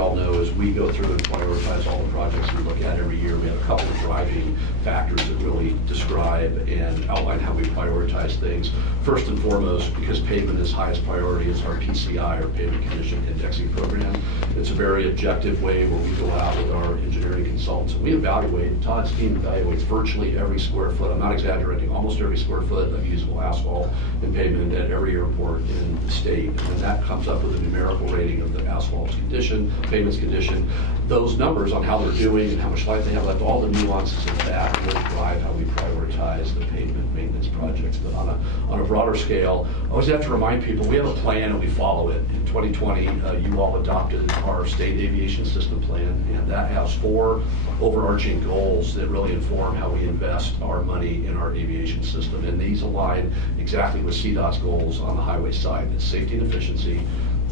all know, as we go through and prioritize all the projects we look at every year, we have a couple of driving factors that really describe and outline how we prioritize things. First and foremost, because pavement is highest priority, is our PCI, or Pavement Condition Indexing Program. It's a very objective way where we go out with our engineering consultants and we evaluate. Todd's team evaluates virtually every square foot. I'm not exaggerating, almost every square foot of usable asphalt and pavement at every airport in the state. And then that comes up with a numerical rating of the asphalt's condition, pavement's condition. Those numbers on how they're doing and how much life they have left, all the nuances of that really drive how we prioritize the pavement maintenance projects. But on a broader scale, I always have to remind people, we have a plan and we follow it. In 2020, you all adopted our state aviation system plan, and that has 4 overarching goals that really inform how we invest our money in our aviation system. And these align exactly with CDOT's goals on the highway side. It's safety and efficiency,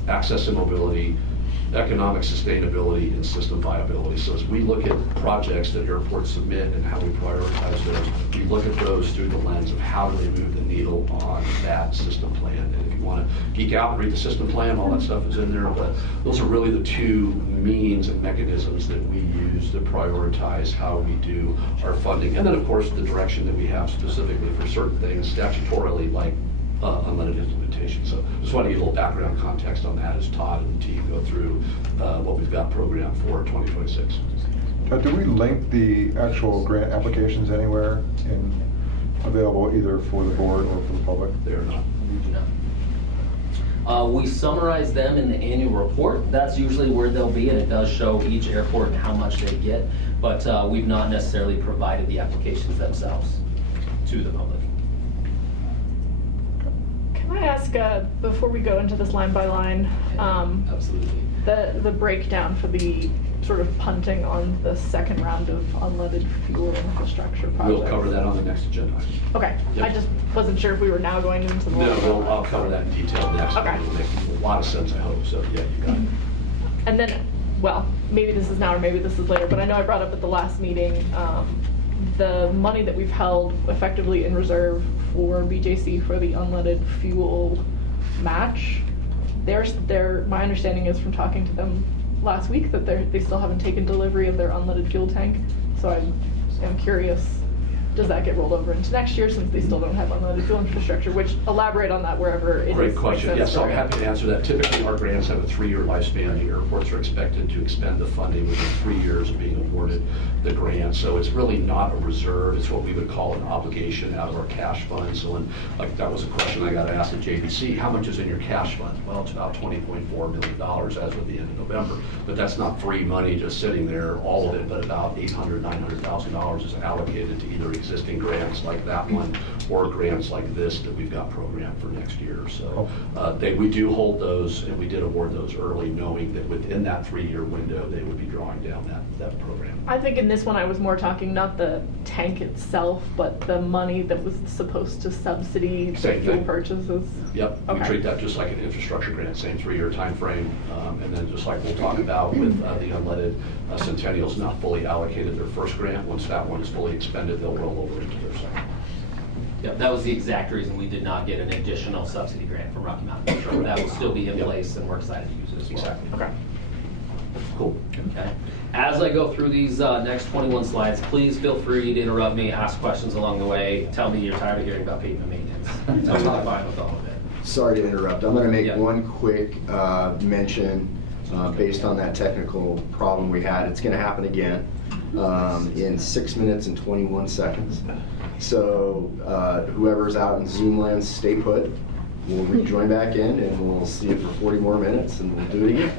access and mobility, economic sustainability, and system viability. So as we look at projects that airports submit and how we prioritize those, we look at those through the lens of how do they move the needle on that system plan. And if you want to geek out and read the system plan, all that stuff is in there, but those are really the 2 means and mechanisms that we use to prioritize how we do our funding. And then, of course, the direction that we have specifically for certain things statutorily, like unlimited implementation. So just want to give a little background context on that as Todd and the team go through what we've got programmed for 2026. Do we link the actual grant applications anywhere available either for the board or for the public? They are not. We summarize them in the annual report. That's usually where they'll be, and it does show each airport and how much they get, but we've not necessarily provided the applications themselves to the public. Can I ask, before we go into this line by line, Absolutely. the breakdown for the sort of punting on the second round of unleaded fuel infrastructure projects? We'll cover that on the next agenda. Okay, Yep. I just wasn't sure if we were now going into the. No, I'll cover that in detail next. Okay. It'll make a lot of sense, I hope. So, yeah, you got it. And then, well, maybe this is now or maybe this is later, but I know I brought up at the last meeting, the money that we've held effectively in reserve for BJC for the unleaded fuel match. My understanding is from talking to them last week that they still haven't taken delivery of their unleaded fuel tank. So I'm curious, does that get rolled over into next year since they still don't have unleaded fuel infrastructure? Which, elaborate on that wherever it is. Great question. Yes, I'm for- happy to answer that. Typically, our grants have a 3-year lifespan. The airports are expected to expend the funding within 3 years of being awarded the grant. So it's really not a reserve. It's what we would call an obligation out of our cash fund. So that was a question I got asked at JDC, how much is in your cash fund? Well, it's about $20.4 million as of the end of November. But that's not free money just sitting there, all of it, but about $800,000, $900,000 is allocated to either existing grants like that one or grants like this that we've got programmed for next year. So we do hold those, and we did award those early, knowing that within that 3-year window they would be drawing down that program. I think in this one I was more talking not the tank itself, but the money that was supposed to subsidy Same fuel thing. purchases. Yep, Okay. we treat that just like an infrastructure grant, same 3-year time frame. And then just like we'll talk about with the unleaded, Centennial's not fully allocated their first grant. Once that one is fully expended, they'll roll over into their second. Yep, that was the exact reason we did not get an additional subsidy grant from Rocky Mountain Metro. That will still be in place, and we're excited to use it as well. Exactly. Okay. Cool. Okay. As I go through these next 21 slides, please feel free to interrupt me, ask questions along the way, tell me you're tired of hearing about pavement maintenance. I'm totally fine with all of it. Sorry to interrupt. I'm going to make Yeah. one quick mention based on that technical problem we had. It's going to happen again in 6 minutes and 21 seconds. So whoever's out in Zoom land, stay put. we'll rejoin back in and we'll see you for 40 more minutes and we'll do it again.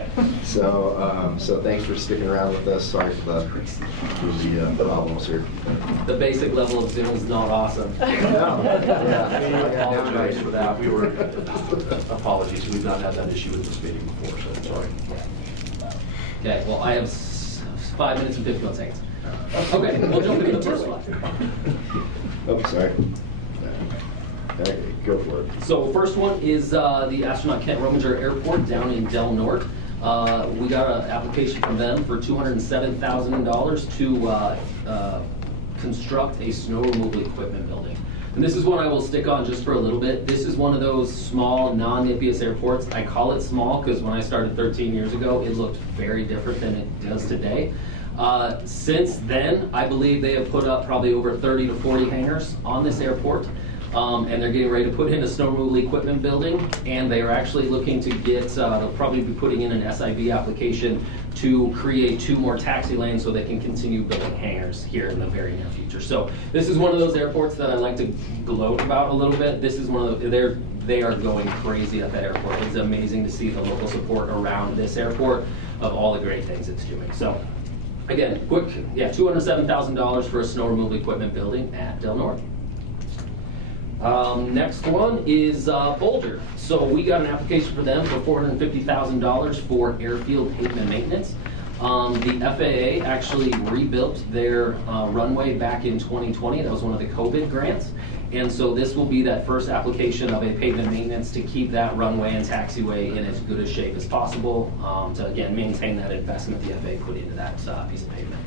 So, so thanks for sticking around with us. Sorry for the problems here. The basic level of Zoom is not awesome. I apologize for that. Apologies, we've not had that issue with this meeting before, so I'm sorry. Okay, well, I have 5 minutes and 51 seconds. Okay, we'll jump into the first one. Oh, sorry. Okay, go for it. So first one is the astronaut Kent Rominger Airport down in Del Norte. We got an application from them for $207,000 to construct a snow removal equipment building. And this is one I will stick on just for a little bit. This is one of those small, non-NIPIAS airports. I call it small because when I started 13 years ago, it looked very different than it does today. Since then, I believe they have put up probably over 30 to 40 hangars on this airport. And they're getting ready to put in a snow removal equipment building, and they are actually looking to get, they'll probably be putting in an SIB application to create 2 more taxi lanes so they can continue building hangars here in the very near future. So this is one of those airports that I like to gloat about a little bit. This is one of the, they are going crazy at that airport. It's amazing to see the local support around this airport of all the great things it's doing. So again, quick, $207,000 for a snow removal equipment building at Del Norte. Next one is Boulder. So we got an application for them for $450,000 for airfield pavement maintenance. The FAA actually rebuilt their runway back in 2020. That was one of the COVID grants. And so this will be that first application of a pavement maintenance to keep that runway and taxiway in as good a shape as possible to, again, maintain that investment the FAA put into that piece of pavement.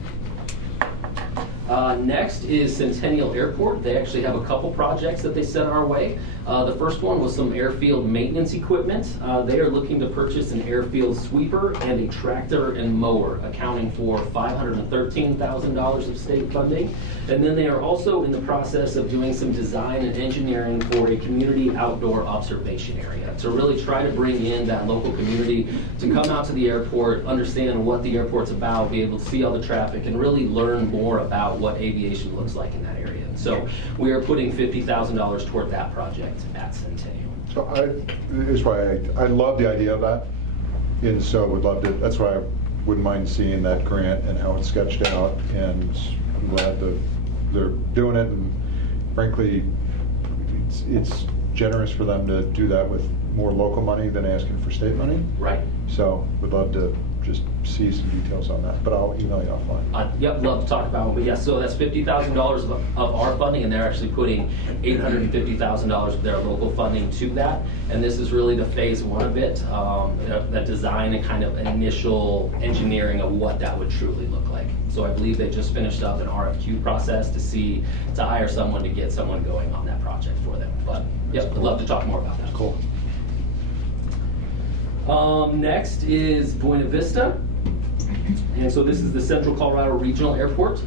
Next is Centennial Airport. They actually have a couple projects that they sent our way. The first one was some airfield maintenance equipment. They are looking to purchase an airfield sweeper and a tractor and mower, accounting for $513,000 of state funding. And then they are also in the process of doing some design and engineering for a community outdoor observation area to really try to bring in that local community to come out to the airport, understand what the airport's about, be able to see all the traffic, and really learn more about what aviation looks like in that area. So we are putting $50,000 toward that project at Centennial. So here's why I love the idea of that, and so would love to. That's why I wouldn't mind seeing that grant and how it's sketched out, and I'm glad that they're doing it. And frankly, it's generous for them to do that with more local money than asking for state money. Right. So would love to just see some details on that, but I'll email you offline. Yep, love to talk about it. But yes, so that's $50,000 of our funding, and they're actually putting $850,000 of their local funding to that. And this is really the phase 1 of it, that design and kind of initial engineering of what that would truly look like. So I believe they just finished up an RFQ process to hire someone to get someone going on that project for them. But yep, I'd love to talk more about that. Cool. Next is Buena Vista, and so this is the Central Colorado Regional Airport.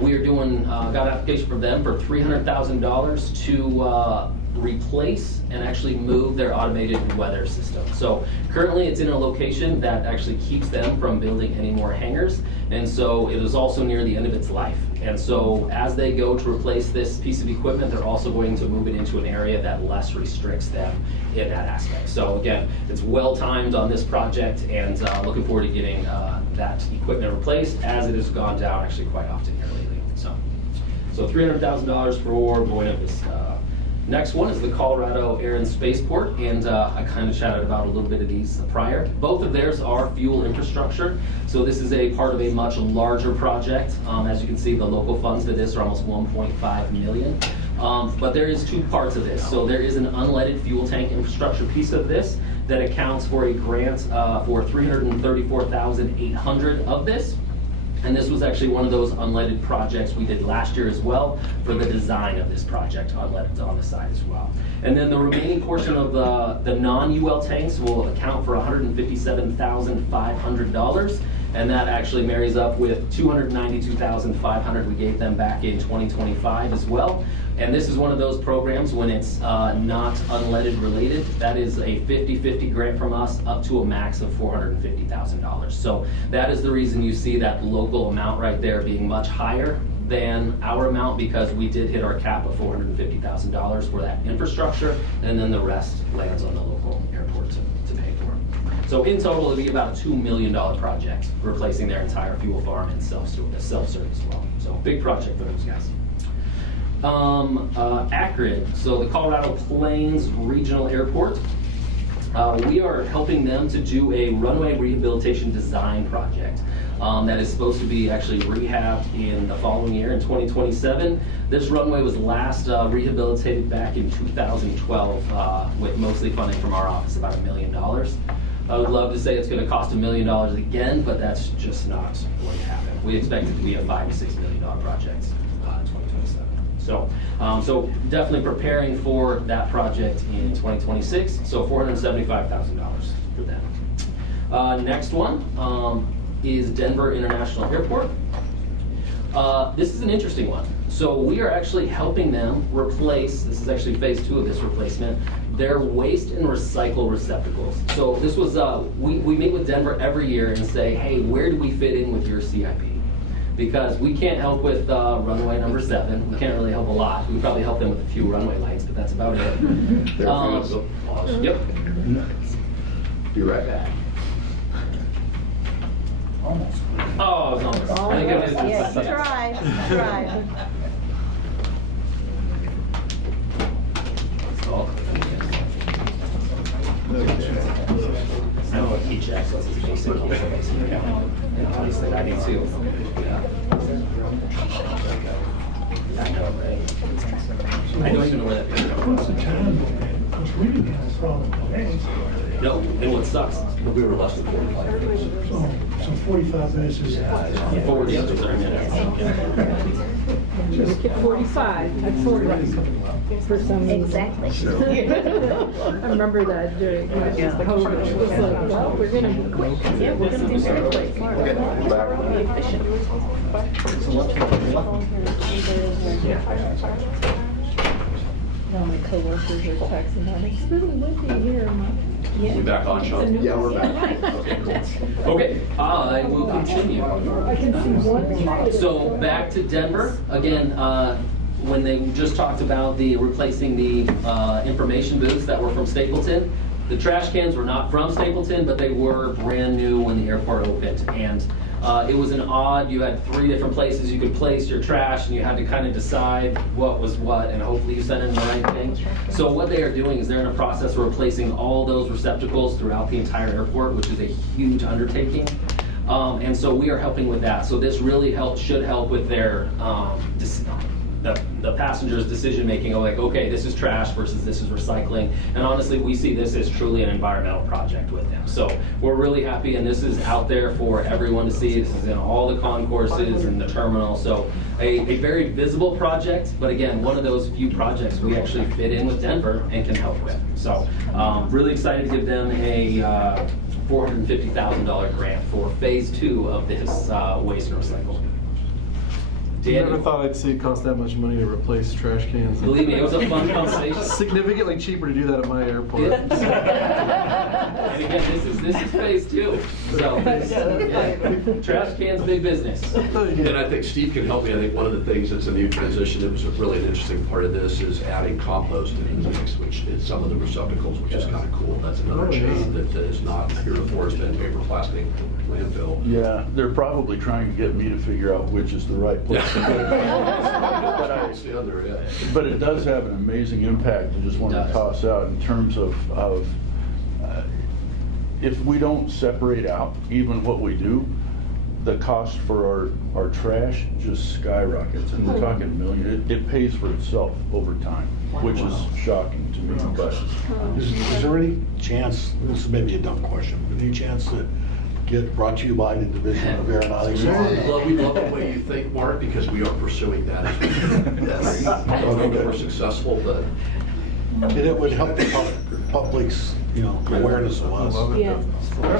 We are doing, got an application from them for $300,000 to replace and actually move their automated weather system. So currently it's in a location that actually keeps them from building any more hangars, and so it is also near the end of its life. And so as they go to replace this piece of equipment, they're also going to move it into an area that less restricts them in that aspect. So again, it's well timed on this project, and looking forward to getting that equipment replaced, as it has gone down actually quite often here lately. So $300,000 for Buena Vista. Next one is the Colorado Air and Spaceport, and I kind of chatted about a little bit of these prior. Both of theirs are fuel infrastructure, so this is a part of a much larger project. As you can see, the local funds to this are almost $1.5 million. But there is 2 parts of this. So there is an unleaded fuel tank infrastructure piece of this that accounts for a grant for $334,800 of this. And this was actually one of those unleaded projects we did last year as well for the design of this project, unleaded on the side as well. And then the remaining portion of the non-UL tanks will account for $157,500. And that actually marries up with $292,500 we gave them back in 2025 as well. And this is one of those programs when it's not unleaded related. That is a 50-50 grant from us up to a max of $450,000. So that is the reason you see that local amount right there being much higher than our amount because we did hit our cap of $450,000 for that infrastructure, and then the rest lands on the local airport to pay for. So in total, it'll be about a $2 million project, replacing their entire fuel farm and self-service as well. So big project for those guys. Akron, so the Colorado Plains Regional Airport. We are helping them to do a runway rehabilitation design project that is supposed to be actually rehabbed in the following year, in 2027. This runway was last rehabilitated back in 2012 with mostly funding from our office, about $1 million. I would love to say it's going to cost $1 million again, but that's just not going to happen. We expect it to be a $5 to $6 million project in 2027. So definitely preparing for that project in 2026. So $475,000 for that. Next one is Denver International Airport. This is an interesting one. So we are actually helping them replace, this is actually phase 2 of this replacement, their waste and recycle receptacles. So this was, we meet with Denver every year and say, hey, where do we fit in with your CIP? Because we can't help with runway number 7. We can't really help a lot. We probably help them with a few runway lights, but that's about it. Yep. Be right back. Almost. Oh, it was almost. I think it was Yes, try. I know what key checks was his basic key checks. Obviously, I need to. I know, right? I don't even know where that picture goes. No, and what sucks, we were less than 45 minutes. So 45 minutes is... 40 to 30 minutes. Make it 45 at 40 for some reason. Exactly. I remember that during COVID. It was like, well, we're going to be quick. Yeah, we're going to be very quick. Be efficient. Now my coworkers are texting that it's really windy here. We back on, Sean? Yeah, we're back. Okay, cool. Okay, I will continue. I can see one. So back to Denver again. When they just talked about replacing the information booths that were from Stapleton, the trash cans were not from Stapleton, but they were brand new when the airport opened, and it was an odd. You had 3 different places you could place your trash, and you had to kind of decide what was what, and hopefully you sent in the right thing. So what they are doing is they're in a process of replacing all those receptacles throughout the entire airport, which is a huge undertaking. And so we are helping with that. So this really should help with their the passengers' decision making of like, okay, this is trash versus this is recycling. And honestly, we see this as truly an environmental project with them. So we're really happy, and this is out there for everyone to see. This is in all the concourses and the terminal. So a very visible project, but again, one of those few projects we actually fit in with Denver and can help with. So really excited to give them a $450,000 grant for phase 2 of this waste and recycle. I never thought I'd see it cost that much money to replace trash cans. Believe me, it was a fun conversation. Significantly cheaper to do that at my airport. And again, this is phase 2. So trash cans, big business. And I think Steve can help me. I think one of the things that's a new transition that was really an interesting part of this is adding compost into the mix, which is some of the receptacles, which is kind of cool. That's another chain that is not heretofore has been paper, plastic, landfill. Yeah, they're probably trying to get me to figure out which is the right place to put it. But it does have an amazing impact. I just want to toss out in terms of if we don't separate out even what we do, the cost for our trash just skyrockets, and we're talking millions. It pays for itself over time, which is shocking to me. But is there any chance, this is maybe a dumb question, but any chance that get brought to you by the Division of Aeronautics? We love the way you think, Mark, because we are pursuing that. Yes. I don't know if we're successful, but And it would help the public's, awareness of us. Yeah. I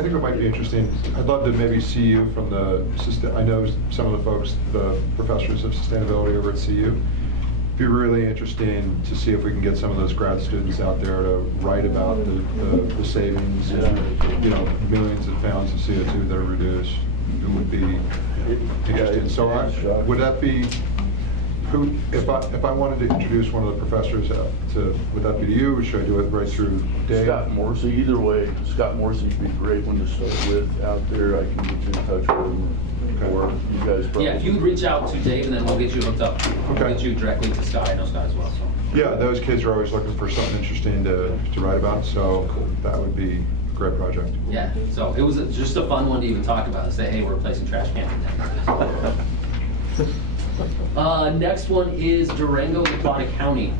think it might be interesting. I'd love to maybe see you from I know some of the folks, the professors of sustainability over at CU. It'd be really interesting to see if we can get some of those grad students out there to write about the savings, and, millions of pounds of CO2 that are reduced. it would be interesting. So would that be, who, if I wanted to introduce one of the professors would that be you, or should I do it right through Dave? Scott Morrissey, either way, Scott Morrissey would be a great one to start with out there. I can get you in touch with him, or you guys probably. Yeah, if you reach out to Dave, and then we'll get you hooked up. We'll Okay. get you directly to Scott. I know Scott as well, so. Yeah, those kids are always looking for something interesting to write about, so that would be a great project. Yeah, so it was just a fun one to even talk about, and say, hey, we're replacing trash cans. Next one is Durango, Nevada County.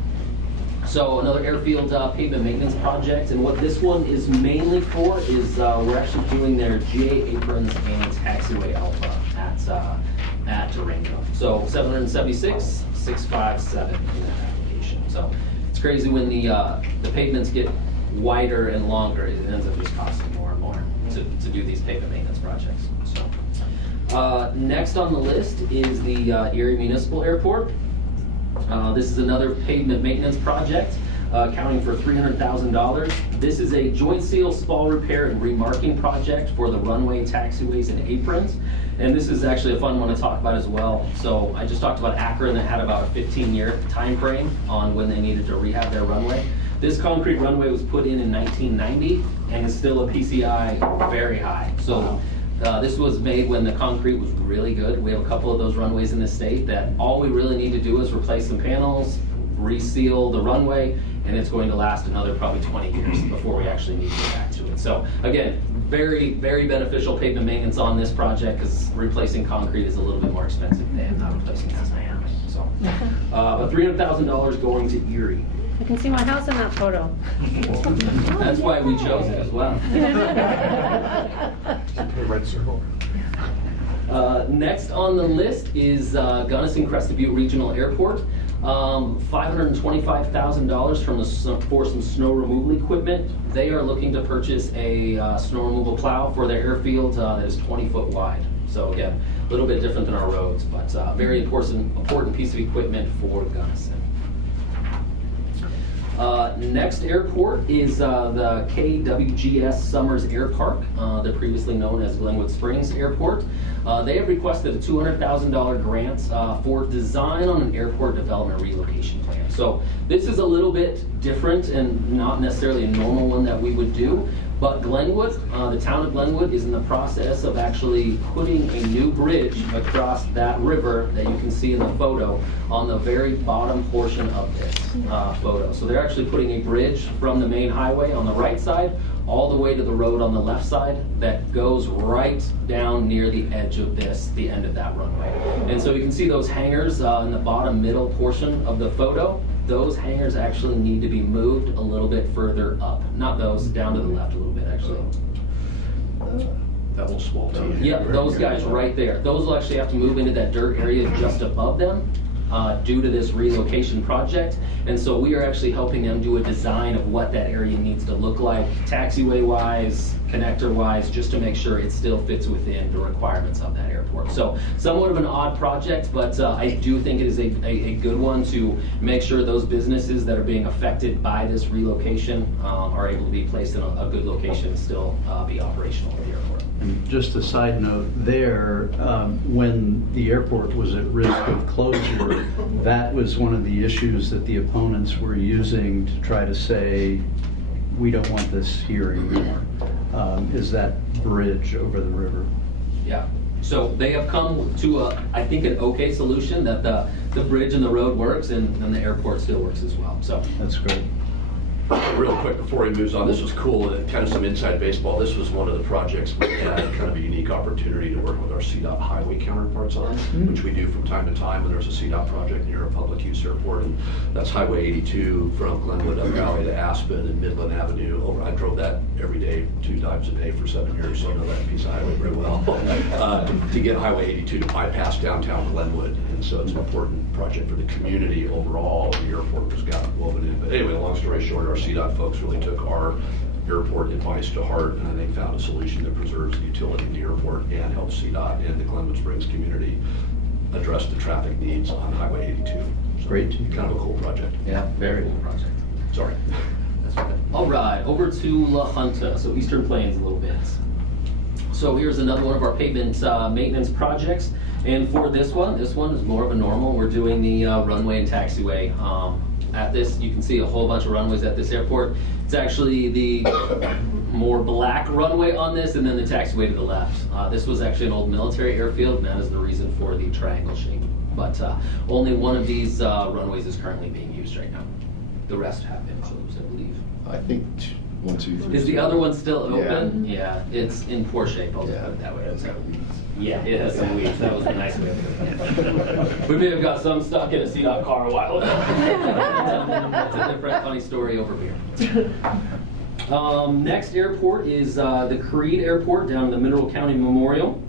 So another airfield pavement maintenance project, and what this one is mainly for is we're actually doing their GA aprons and taxiway alpha at Durango. So 776, 657 in that application. So it's crazy when the pavements get wider and longer, it ends up just costing more and more to do these pavement maintenance projects. So next on the list is the Erie Municipal Airport. This is another pavement maintenance project accounting for $300,000. This is a joint seal, spall repair, and remarking project for the runway, taxiways, and aprons. And this is actually a fun one to talk about as well. So I just talked about Akron that had about a 15-year time frame on when they needed to rehab their runway. This concrete runway was put in 1990 and is still a PCI very high. So this was made when the concrete was really good. We have a couple of those runways in the state that all we really need to do is replace some panels, reseal the runway, and it's going to last another probably 20 years before we actually need to get back to it. So again, very, very beneficial pavement maintenance on this project because replacing concrete is a little bit more expensive than not replacing that. So, but $300,000 going to Erie. I can see my house in that photo. That's why we chose it as well. Red circle. Next on the list is Gunnison Crested Butte Regional Airport. $525,000 for some snow removal equipment. They are looking to purchase a snow removal plow for their airfield that is 20 foot wide. So again, a little bit different than our roads, but very important piece of equipment for Gunnison. Next airport is the KWGS Summers Air Park. They're previously known as Glenwood Springs Airport. They have requested a $200,000 grant for design on an airport development relocation plan. So this is a little bit different and not necessarily a normal one that we would do. But Glenwood, the town of Glenwood is in the process of actually putting a new bridge across that river that you can see in the photo on the very bottom portion of this photo. So they're actually putting a bridge from the main highway on the right side all the way to the road on the left side that goes right down near the edge of the end of that runway. And so you can see those hangars in the bottom middle portion of the photo. Those hangars actually need to be moved a little bit further up. Not those, down to the left a little bit actually. That little small team. Yeah, those guys right there. Those will actually have to move into that dirt area just above them due to this relocation project. And so we are actually helping them do a design of what that area needs to look like, taxiway-wise, connector-wise, just to make sure it still fits within the requirements of that airport. So somewhat of an odd project, but I do think it is a good one to make sure those businesses that are being affected by this relocation are able to be placed in a good location and still be operational at the airport. And just a side note there, when the airport was at risk of closure, that was one of the issues that the opponents were using to try to say, we don't want this here anymore, is that bridge over the river. Yeah. So they have come to, I think, an okay solution that the bridge and the road works and the airport still works as well. So that's great. Real quick before he moves on, this was cool, kind of some inside baseball. This was one of the projects we had kind of a unique opportunity to work with our CDOT highway counterparts on, which we do from time to time when there's a CDOT project near a public use airport, and that's Highway 82 from Glenwood up Valley to Aspen and Midland Avenue. I drove that every day, 2 times a day for 7 years, so I know that piece of highway very well. To get Highway 82 to bypass downtown Glenwood, and so it's an important project for the community overall. The airport was got woven in, but anyway, long story short, our CDOT folks really took our airport advice to heart, and I think found a solution that preserves the utility of the airport and helps CDOT and the Glenwood Springs community address the traffic needs on Highway 82. So great. Kind of a cool project. Yeah, very cool project. Sorry. That's okay. All right, over to La Junta, so Eastern Plains a little bit. So here's another one of our pavement maintenance projects. And for this one is more of a normal. We're doing the runway and taxiway. At this, you can see a whole bunch of runways at this airport. It's actually the more black runway on this, and then the taxiway to the left. This was actually an old military airfield, and that is the reason for the triangle shape. But only one of these runways is currently being used right now. The rest have been closed, I believe. I think 1, 2, 3. Is the other one still open? Yeah, it's in poor shape, I'll just put it that way. Yeah, it has some weeds. That was a nice way of putting it. We may have got some stuck in a CDOT car a while ago. That's a different funny story over here. Next airport is the Creed Airport down in the Mineral County Memorial.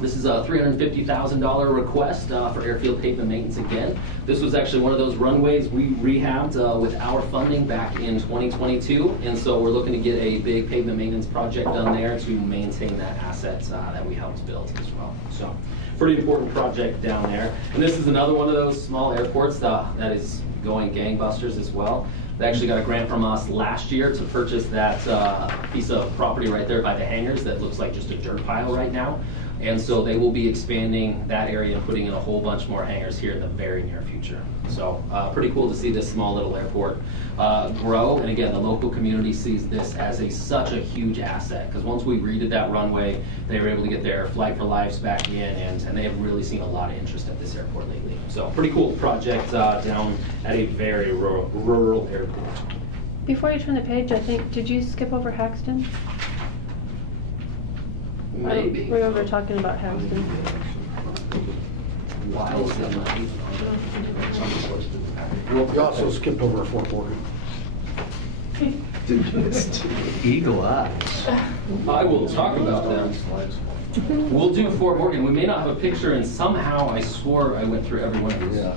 This is a $350,000 request for airfield pavement maintenance again. This was actually one of those runways we rehabbed with our funding back in 2022, and so we're looking to get a big pavement maintenance project done there to maintain that asset that we helped build as well. So, pretty important project down there. And this is another one of those small airports that is going gangbusters as well. They actually got a grant from us last year to purchase that piece of property right there by the hangars that looks like just a dirt pile right now. And so they will be expanding that area and putting in a whole bunch more hangars here in the very near future. So pretty cool to see this small little airport grow. And again, the local community sees this as such a huge asset, because once we redid that runway, they were able to get their Flight for Lives back in, and they have really seen a lot of interest at this airport lately. So pretty cool project down at a very rural airport. Before you turn the page, I think, did you skip over Haxton? Maybe. We were talking about Haxton. Why is that not? You also skipped over Fort Morgan. Eagle eyes. I will talk about them. We'll do Fort Morgan. We may not have a picture, and somehow I swore I went through every one of these. Yeah.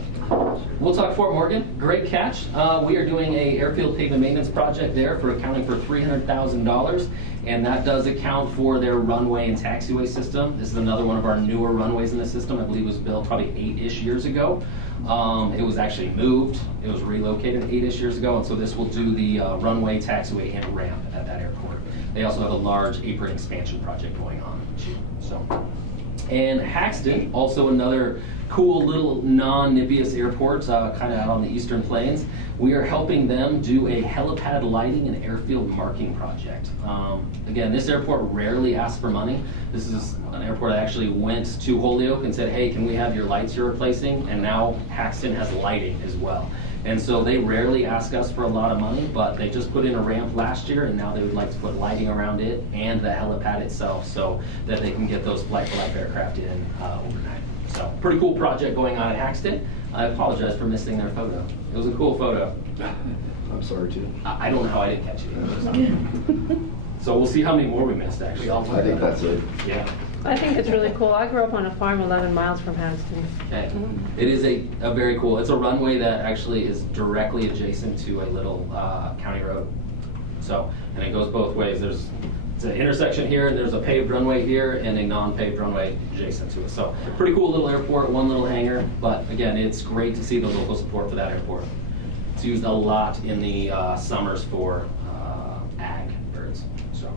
We'll talk Fort Morgan. Great catch. We are doing a airfield pavement maintenance project there for accounting for $300,000, and that does account for their runway and taxiway system. This is another one of our newer runways in the system. I believe it was built probably 8-ish years ago. It was actually moved. It was relocated 8-ish years ago, and so this will do the runway, taxiway, and ramp at that airport. They also have a large apron expansion project going on. So, and Haxton, also another cool little non-Nipias airport, kind of out on the Eastern Plains. We are helping them do a helipad lighting and airfield marking project. Again, this airport rarely asks for money. This is an airport I actually went to Holyoke and said, hey, can we have your lights you're replacing? And now Haxton has lighting as well. And so they rarely ask us for a lot of money, but they just put in a ramp last year, and now they would like to put lighting around it and the helipad itself so that they can get those Flight for Life aircraft in overnight. So pretty cool project going on at Haxton. I apologize for missing their photo. It was a cool photo. I'm sorry too. I don't know how I didn't catch it. So we'll see how many more we missed actually. I think that's it. Yeah. I think it's really cool. I grew up on a farm 11 miles from Haxton. Okay. It is a very cool, it's a runway that actually is directly adjacent to a little county road. So, and it goes both ways. It's an intersection here, and there's a paved runway here and a non-paved runway adjacent to it. So pretty cool little airport, one little hangar, but again, it's great to see the local support for that airport. It's used a lot in the summers for ag birds. So,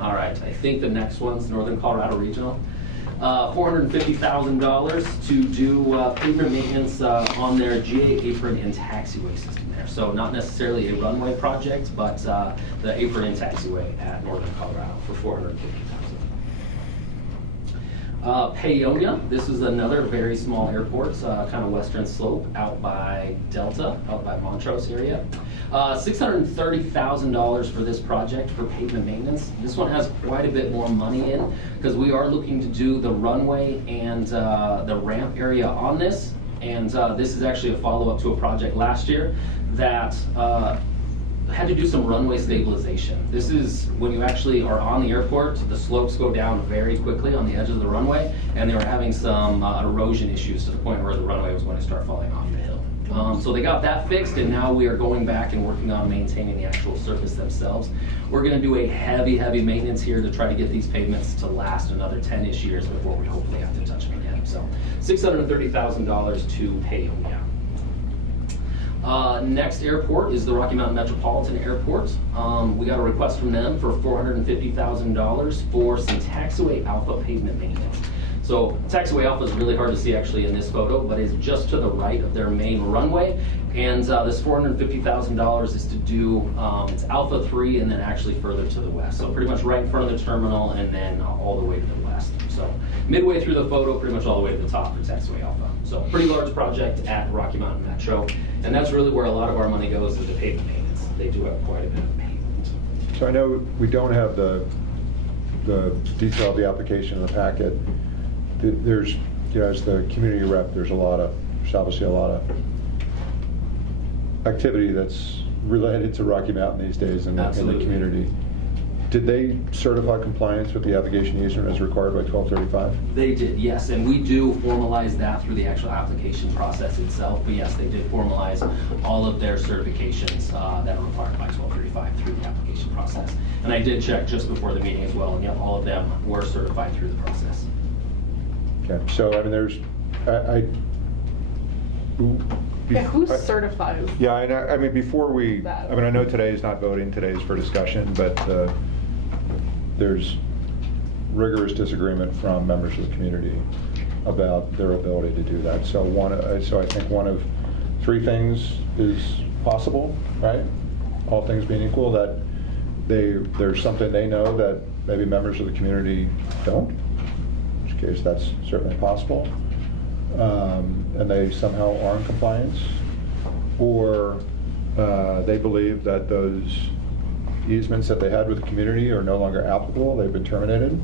all right, I think the next one's Northern Colorado Regional. $450,000 to do pavement maintenance on their GA apron and taxiway system there. So not necessarily a runway project, but the apron and taxiway at Northern Colorado for $450,000. Paonia, this is another very small airport, kind of western slope out by Delta, out by Montrose area. $630,000 for this project for pavement maintenance. This one has quite a bit more money in because we are looking to do the runway and the ramp area on this. And this is actually a follow-up to a project last year that had to do some runway stabilization. This is when you actually are on the airport, the slopes go down very quickly on the edge of the runway, and they were having some erosion issues to the point where the runway was going to start falling off the hill. So they got that fixed, and now we are going back and working on maintaining the actual surface themselves. We're going to do a heavy maintenance here to try to get these pavements to last another 10-ish years before we hopefully have to touch them again. So $630,000 to Paonia. Next airport is the Rocky Mountain Metropolitan Airport. We got a request from them for $450,000 for some taxiway alpha pavement maintenance. So taxiway alpha is really hard to see actually in this photo, but it's just to the right of their main runway. And this $450,000 is to do, it's Alpha 3 and then actually further to the west. So pretty much right in front of the terminal and then all the way to the west. So midway through the photo, pretty much all the way to the top for taxiway alpha. So pretty large project at Rocky Mountain Metro. And that's really where a lot of our money goes, is the pavement maintenance. They do have quite a bit of pavement. So I know we don't have the detail of the application in the packet. There's, you know, as the community rep, there's obviously a lot of activity that's related to Rocky Mountain these days in the community. Did they certify compliance with the application easement as required by 1235? They did, yes, and we do formalize that through the actual application process itself. But yes, they did formalize all of their certifications that are required by 1235 through the application process. And I did check just before the meeting as well, and yeah, all of them were certified through the process. Okay, so I mean, Who certifies? Yeah, I mean, before we, that? I mean, I know today is not voting, today is for discussion, but there's rigorous disagreement from members of the community about their ability to do that. So I think one of three things is possible, right? All things being equal, that there's something they know that maybe members of the community don't, in which case that's certainly possible. And they somehow are in compliance, or they believe that those easements that they had with the community are no longer applicable, they've been terminated,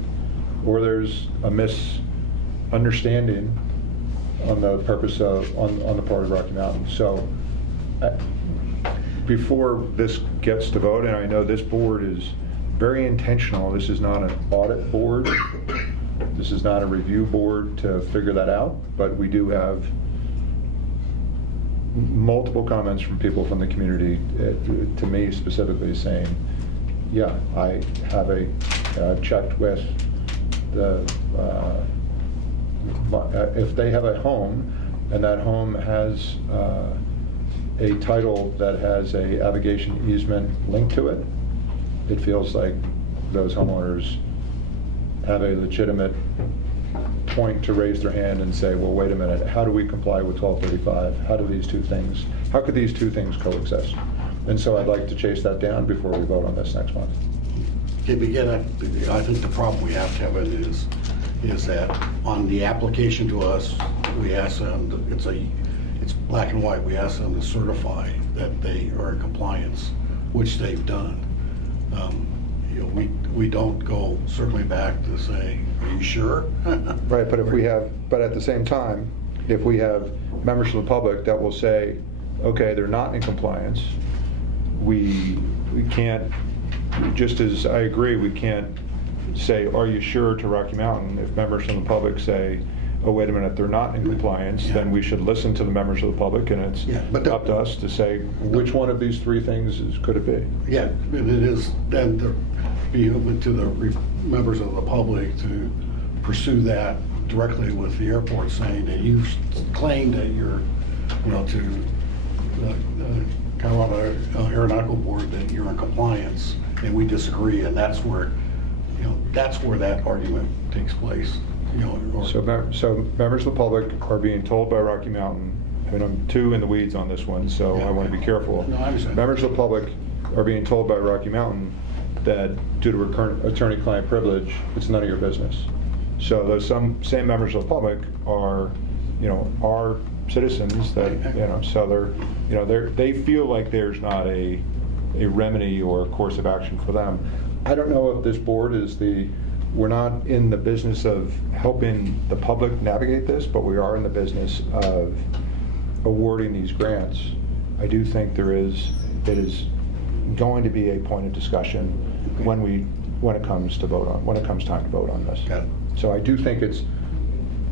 or there's a misunderstanding on the purpose of, on the part of Rocky Mountain. So before this gets to vote, and I know this board is very intentional, this is not an audit board, this is not a review board to figure that out, but we do have multiple comments from people from the community, to me specifically, saying, yeah, I have I've checked with the, if they have a home and that home has a title that has a navigation easement linked to it, it feels like those homeowners have a legitimate point to raise their hand and say, well, wait a minute, how do we comply with 1235? How could these two things coexist? And so I'd like to chase that down before we vote on this next month. Okay, begin. I think the problem we have, Kevin, is that on the application to us, we ask them, it's black and white, we ask them to certify that they are in compliance, which they've done. We don't go circling back to say, are you sure? Right, but at the same time, if we have members of the public that will say, okay, they're not in compliance, we can't, just as I agree, we can't say, are you sure, to Rocky Mountain. If members from the public say, oh, wait a minute, they're not in compliance, then we should listen to the members of the public, and it's up to us to say, which one of these three things could it be? Yeah, and it is then to be open to the members of the public to pursue that directly with the airport, saying that you claim that you're, to the Colorado Aeronautical Board, that you're in compliance, and we disagree, and that's where that argument takes place. So members of the public are being told by Rocky Mountain, I mean, I'm too in the weeds on this one, so I want to be careful. No, I understand. Members of the public are being told by Rocky Mountain that due to attorney-client privilege, it's none of your business. So those same members of the public are, are citizens that, so they feel like there's not a remedy or a course of action for them. I don't know if this board we're not in the business of helping the public navigate this, but we are in the business of awarding these grants. I do think it is going to be a point of discussion when it comes time to vote on this. Okay. So I do think it's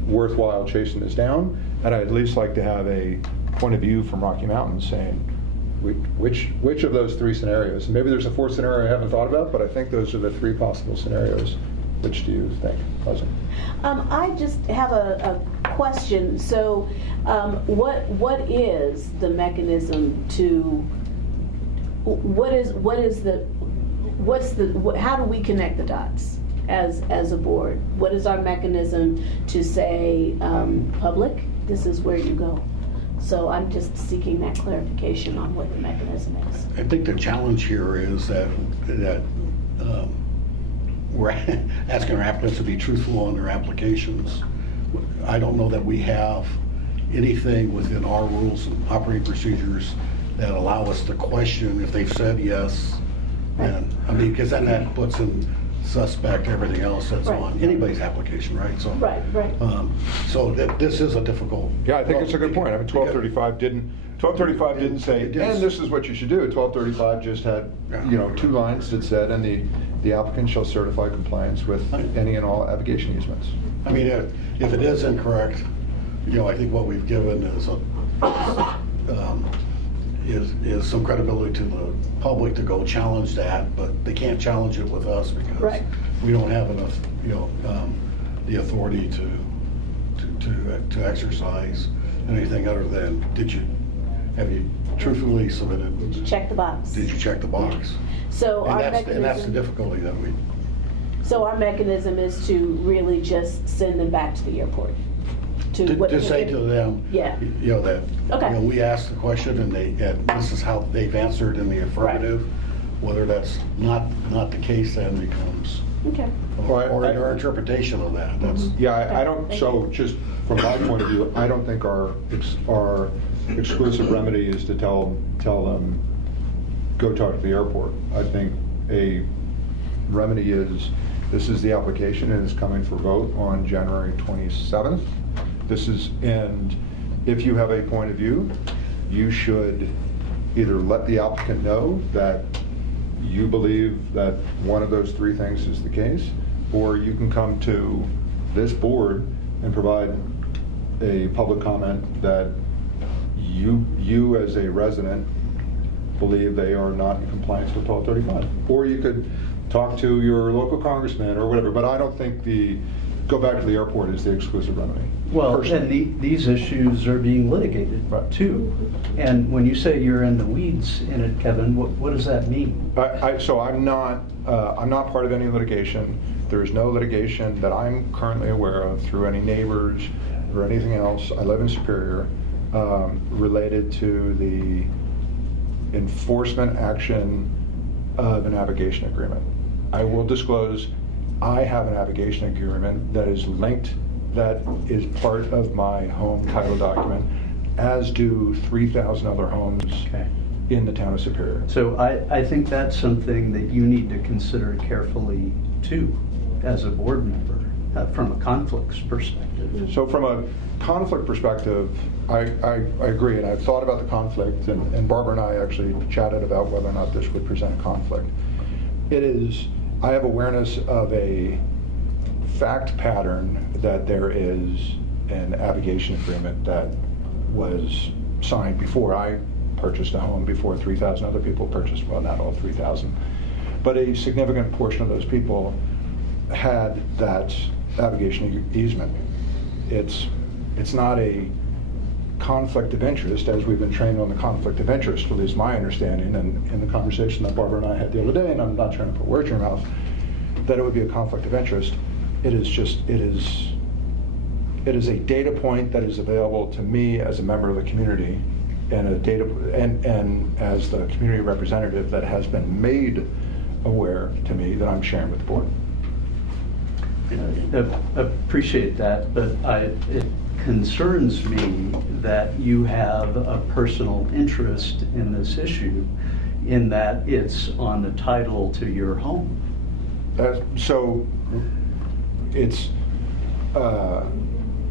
worthwhile chasing this down, and I'd at least like to have a point of view from Rocky Mountain saying which of those three scenarios. Maybe there's a fourth scenario I haven't thought about, but I think those are the three possible scenarios. Which do you think, Pleasant? I just have a question. So, what is the mechanism to? How do we connect the dots as a board? What is our mechanism to say, public, this is where you go? So I'm just seeking that clarification on what the mechanism is. I think the challenge here is that we're asking our applicants to be truthful on their applications. I don't know that we have anything within our rules and operating procedures that allow us to question if they've said yes. And I mean, because then that puts in suspect everything else that's on anybody's application, right? So, right. So this is a difficult. Yeah, I think it's a good point. I mean, 1235 didn't say, and this is what you should do. 1235 just had, 2 lines that said, and the applicant shall certify compliance with any and all navigation easements. I mean, if it is incorrect, I think what we've given is some credibility to the public to go challenge that, but they can't challenge it with us because we don't have enough, the authority to exercise anything other than have you truthfully submitted? Did you check the box? Did you check the box? So and that's the difficulty that we. So our mechanism is to really just send them back to the airport. To say to them, that we asked the question and this is how they've answered in the affirmative. Whether that's not the case, then becomes or our interpretation of that. That's I don't. So just from my point of view, I don't think our exclusive remedy is to tell them go talk to the airport. I think a remedy is this is the application and it's coming for vote on January 27th. And if you have a point of view, you should either let the applicant know that you believe that one of those 3 things is the case, or you can come to this board and provide a public comment that you as a resident believe they are not in compliance with 1235. Or you could talk to your local congressman or whatever, but I don't think go back to the airport is the exclusive remedy. Well, and these issues are being litigated too. And when you say you're in the weeds in it, Kevin, what does that mean? So I'm not part of any litigation. There is no litigation that I'm currently aware of through any neighbors or anything else. I live in Superior, related to the enforcement action of a navigation agreement. I will disclose I have a navigation agreement that is linked, that is part of my home title document, as do 3,000 other homes in the town of Superior. So I think that's something that you need to consider carefully too, as a board member, from a conflicts perspective. So from a conflict perspective, I agree, and I've thought about the conflict, and Barbara and I actually chatted about whether or not this would present a conflict. I have awareness of a fact pattern that there is an navigation agreement that was signed before I purchased a home, before 3,000 other people purchased, well, not all 3,000, but a significant portion of those people had that navigation easement. It's not a conflict of interest, as we've been trained on the conflict of interest, at least my understanding, and in the conversation that Barbara and I had the other day, and I'm not trying to put words in your mouth, that it would be a conflict of interest. It is a data point that is available to me as a member of the community, and as the community representative that has been made aware to me that I'm sharing with the board. Appreciate that, but it concerns me that you have a personal interest in this issue, in that it's on the title to your home. So it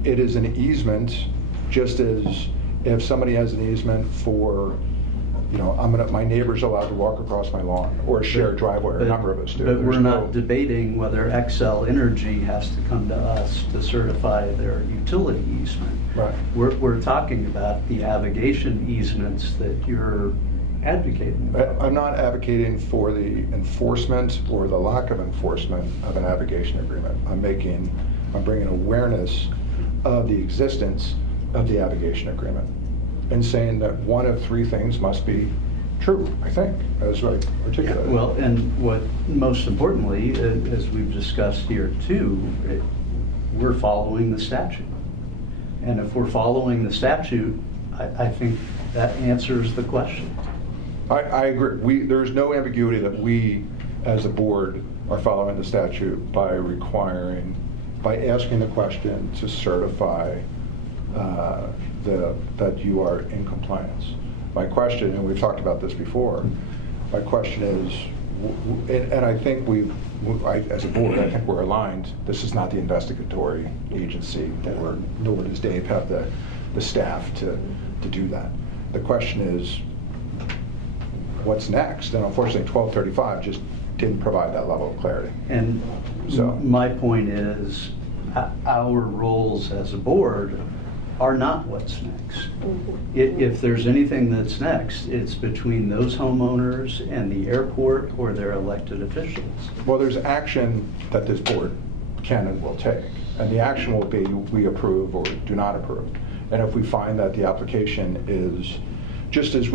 is an easement, just as if somebody has an easement for, my neighbor's allowed to walk across my lawn, or a shared driveway, a number of us do. But we're not debating whether Xcel Energy has to come to us to certify their utility easement. Right. We're talking about the navigation easements that you're advocating. I'm not advocating for the enforcement or the lack of enforcement of a navigation agreement. I'm bringing awareness of the existence of the navigation agreement and saying that one of three things must be true, I think, as I articulated. Well, and what most importantly, as we've discussed here too, we're following the statute. And if we're following the statute, I think that answers the question. I agree. There's no ambiguity that we, as a board, are following the statute by asking the question to certify that you are in compliance. My question, and we've talked about this before, my question is, and I think as a board, I think we're aligned. This is not the investigatory agency, nor does Dave have the staff to do that. The question is, what's next? And unfortunately, 1235 just didn't provide that level of clarity. And so my point is, our roles as a board are not what's next. If there's anything that's next, it's between those homeowners and the airport or their elected officials. Well, there's action that this board can and will take. And the action will be we approve or do not approve. And if we find that the application is, just as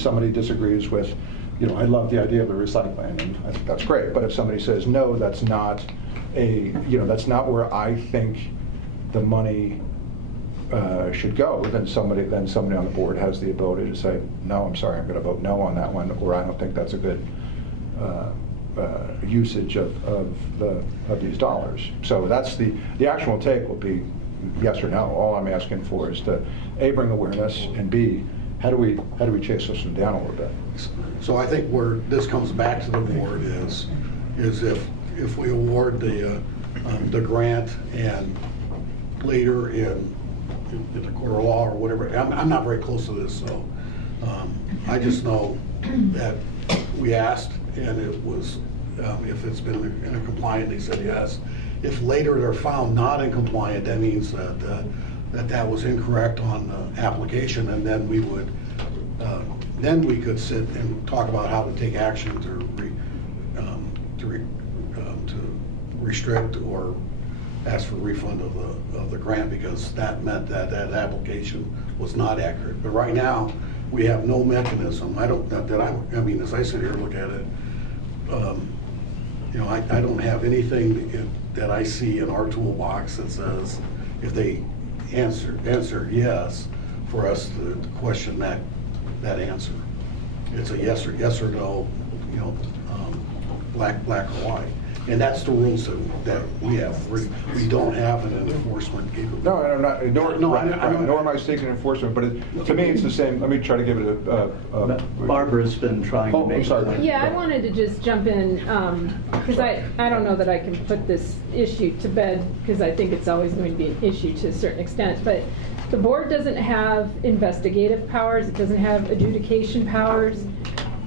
somebody disagrees with, I love the idea of the recycling, and I think that's great. But if somebody says, no, that's not that's not where I think the money should go, then somebody on the board has the ability to say, no, I'm sorry, I'm going to vote no on that one, or I don't think that's a good usage of these dollars. So that's the action we'll take will be yes or no. All I'm asking for is to A, bring awareness, and B, how do we chase this one down a little bit? So I think where this comes back to the board is if we award the grant and later in the court of law or whatever, I'm not very close to this, so I just know that we asked and it was, if it's been in compliant, they said yes. If later they're found not in compliant, that means that was incorrect on the application, and then we would, then we could sit and talk about how to take action to restrict or ask for refund of the grant, because that meant that application was not accurate. But right now, we have no mechanism. I mean, as I sit here and look at it, I don't have anything that I see in our toolbox that says if they answer yes, for us to question that answer. It's a yes or no, black or white. And that's the rules that we have. We don't have an enforcement capability. No, I'm not. Nor am I seeking enforcement. But to me, it's the same. Let me try to give it a. Barbara's been trying to make. I'm sorry. Yeah, I wanted to just jump in because I don't know that I can put this issue to bed, because I think it's always going to be an issue to a certain extent. But the board doesn't have investigative powers. It doesn't have adjudication powers.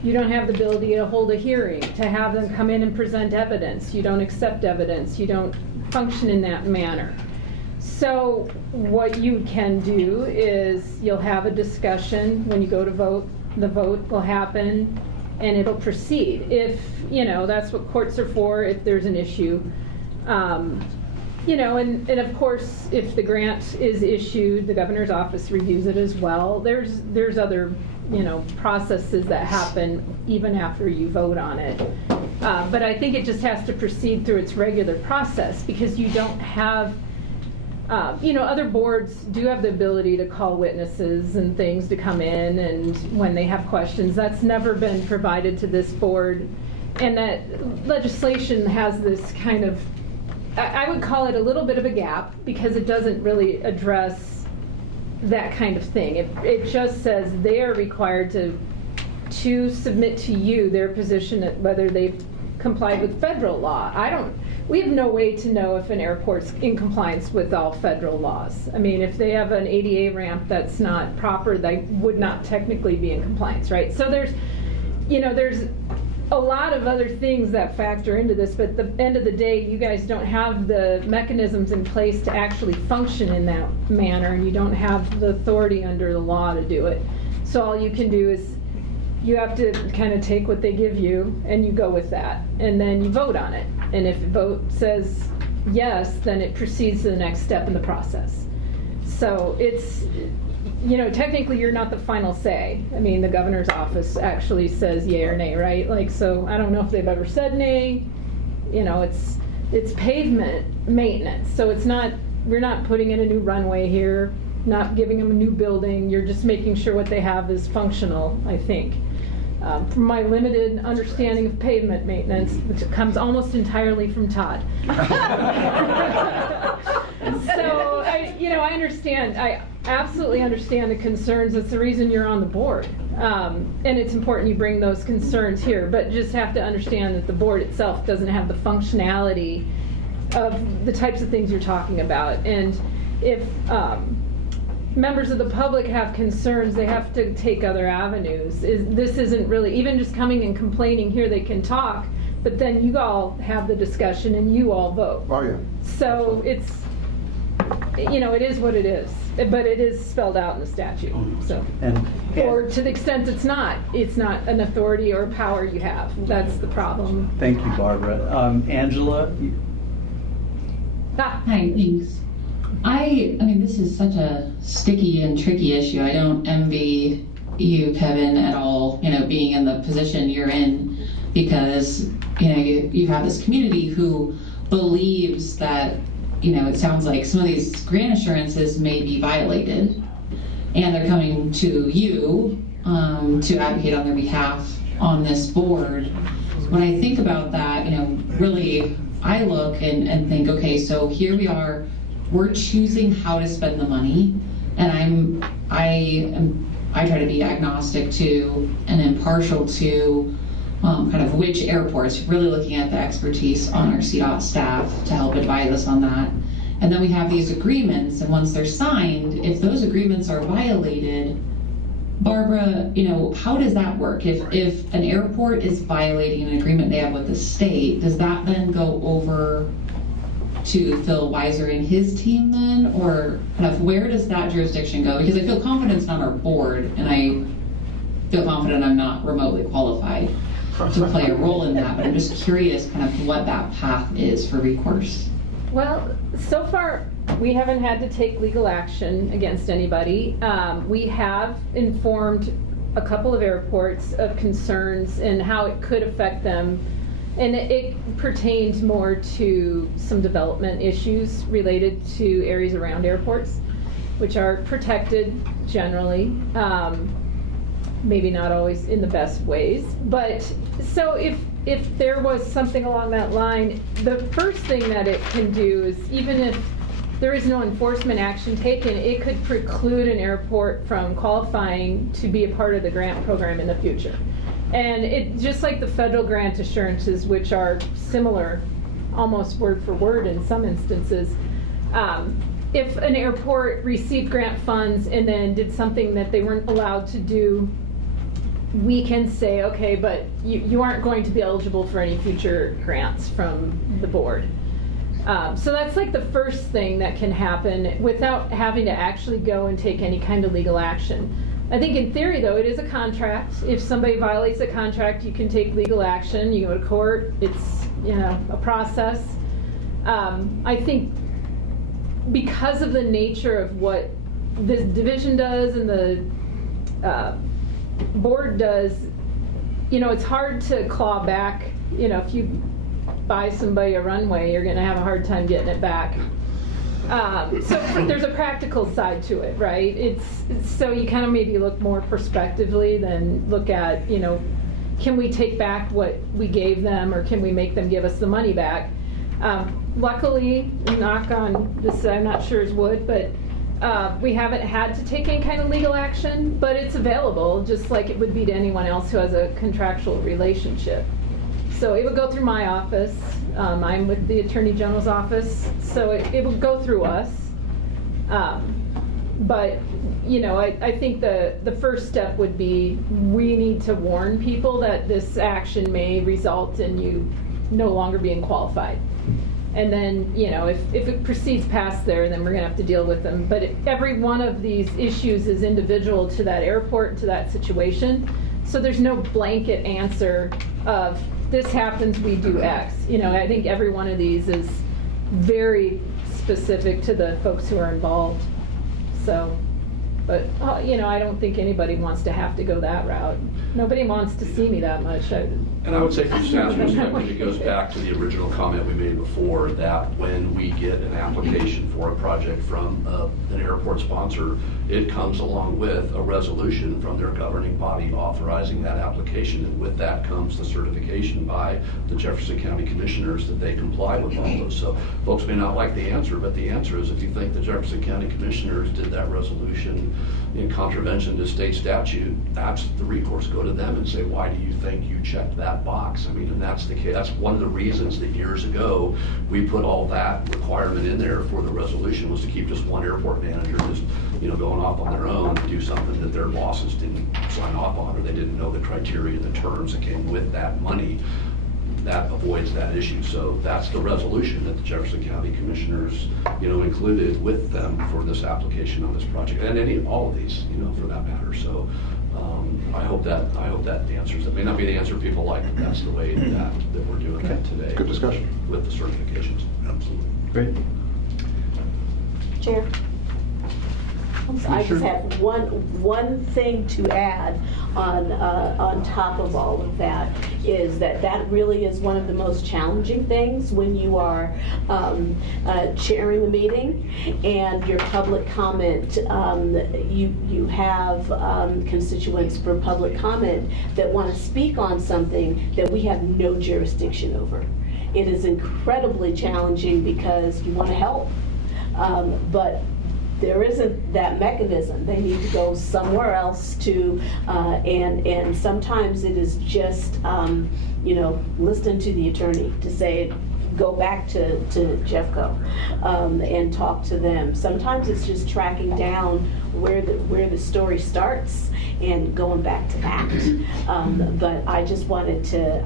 You don't have the ability to hold a hearing, to have them come in and present evidence. You don't accept evidence. You don't function in that manner. So what you can do is you'll have a discussion when you go to vote. The vote will happen and it'll proceed. If, that's what courts are for, if there's an issue. And of course, if the grant is issued, the governor's office reviews it as well. There's other processes that happen even after you vote on it. But I think it just has to proceed through its regular process, because you don't have, other boards do have the ability to call witnesses and things to come in, and when they have questions. That's never been provided to this board. And that legislation has this kind of, I would call it a little bit of a gap, because it doesn't really address that kind of thing. It just says they are required to submit to you their position at whether they've complied with federal law. We have no way to know if an airport's in compliance with all federal laws. I mean, if they have an ADA ramp that's not proper, they would not technically be in compliance, right? So there's a lot of other things that factor into this, but at the end of the day, you guys don't have the mechanisms in place to actually function in that manner, and you don't have the authority under the law to do it. So all you can do is, you have to kind of take what they give you and you go with that. And then you vote on it. And if the vote says yes, then it proceeds to the next step in the process. So it's, you know, technically you're not the final say. I mean, the governor's office actually says yay or nay, right? Like, so I don't know if they've ever said nay. You know, it's pavement maintenance. So it's not, we're not putting in a new runway here, not giving them a new building. You're just making sure what they have is functional, I think. From my limited understanding of pavement maintenance, which comes almost entirely from Todd. So, I understand. I absolutely understand the concerns. That's the reason you're on the board. And it's important you bring those concerns here, but just have to understand that the board itself doesn't have the functionality of the types of things you're talking about. And if members of the public have concerns, they have to take other avenues. This isn't really, even just coming and complaining here, they can talk, but then you all have the discussion and you all vote. Oh, yeah. So it's, it is what it is, but it is spelled out in the statute. So, or to the extent it's not an authority or power you have. That's the problem. Thank you, Barbara. Angela? Hi, thanks. I mean, this is such a sticky and tricky issue. I don't envy you, Kevin, at all, being in the position you're in, because, you have this community who believes that, it sounds like some of these grant assurances may be violated, and they're coming to you to advocate on their behalf on this board. When I think about that, really, I look and think, okay, so here we are, we're choosing how to spend the money, and I try to be agnostic to and impartial to kind of which airports, really looking at the expertise on our CDOT staff to help advise us on that. And then we have these agreements, and once they're signed, if those agreements are violated, Barbara, how does that work? If an airport is violating an agreement they have with the state, does that then go over to Phil Weiser and his team then, or kind of where does that jurisdiction go? Because I feel confident it's not our board, and I feel confident I'm not remotely qualified to play a role in that, but I'm just curious kind of what that path is for recourse. Well, so far we haven't had to take legal action against anybody. We have informed a couple of airports of concerns and how it could affect them. And it pertains more to some development issues related to areas around airports, which are protected generally, maybe not always in the best ways. But so if there was something along that line, the first thing that it can do is, even if there is no enforcement action taken, it could preclude an airport from qualifying to be a part of the grant program in the future. And it, just like the federal grant assurances, which are similar, almost word for word in some instances, if an airport received grant funds and then did something that they weren't allowed to do, we can say, okay, but you aren't going to be eligible for any future grants from the board. So that's like the first thing that can happen without having to actually go and take any kind of legal action. I think in theory, though, it is a contract. If somebody violates a contract, you can take legal action. You go to court. It's, a process. I think because of the nature of what this division does and the board does, it's hard to claw back. If you buy somebody a runway, you're going to have a hard time getting it back. So there's a practical side to it, right? It's so you kind of maybe look more prospectively than look at, can we take back what we gave them, or can we make them give us the money back? Luckily, knock on this, I'm not sure is wood, but we haven't had to take any kind of legal action, but it's available just like it would be to anyone else who has a contractual relationship. So it would go through my office. I'm with the Attorney General's office, so it would go through us. But, I think the first step would be we need to warn people that this action may result in you no longer being qualified. And then, if it proceeds past there, then we're going to have to deal with them. But every one of these issues is individual to that airport, to that situation. So there's no blanket answer of this happens, we do X. You know, I think every one of these is very specific to the folks who are involved. So, but, you know, I don't think anybody wants to have to go that route. Nobody wants to see me that much. And I would say from staff's perspective, it goes back to the original comment we made before, that when we get an application for a project from an airport sponsor, it comes along with a resolution from their governing body authorizing that application, and with that comes the certification by the Jefferson County Commissioners that they comply with all those. So folks may not like the answer, but the answer is, if you think the Jefferson County Commissioners did that resolution in contravention to state statute, that's the recourse. Go to them and say, why do you think you checked that box? I mean, and that's the case. That's one of the reasons that years ago we put all that requirement in there for the resolution, was to keep just one airport manager just, you know, going off on their own to do something that their bosses didn't sign off on, or they didn't know the criteria, the terms that came with that money. That avoids that issue. So that's the resolution that the Jefferson County Commissioners, you know, included with them for this application on this project, and all of these, you know, for that matter. So I hope that answers. It may not be the answer people like, but that's the way that we're doing it today. Good discussion with the certifications. Absolutely. Great. Chair? I just have one thing to add on top of all of that, is that really is one of the most challenging things when you are chairing the meeting and your public comment. You have constituents for public comment that want to speak on something that we have no jurisdiction over. It is incredibly challenging because you want to help, but there isn't that mechanism. They need to go somewhere else to, and sometimes it is just, you know, listen to the attorney to say, go back to Jeffco and talk to them. Sometimes it's just tracking down where the story starts and going back to that. But I just wanted to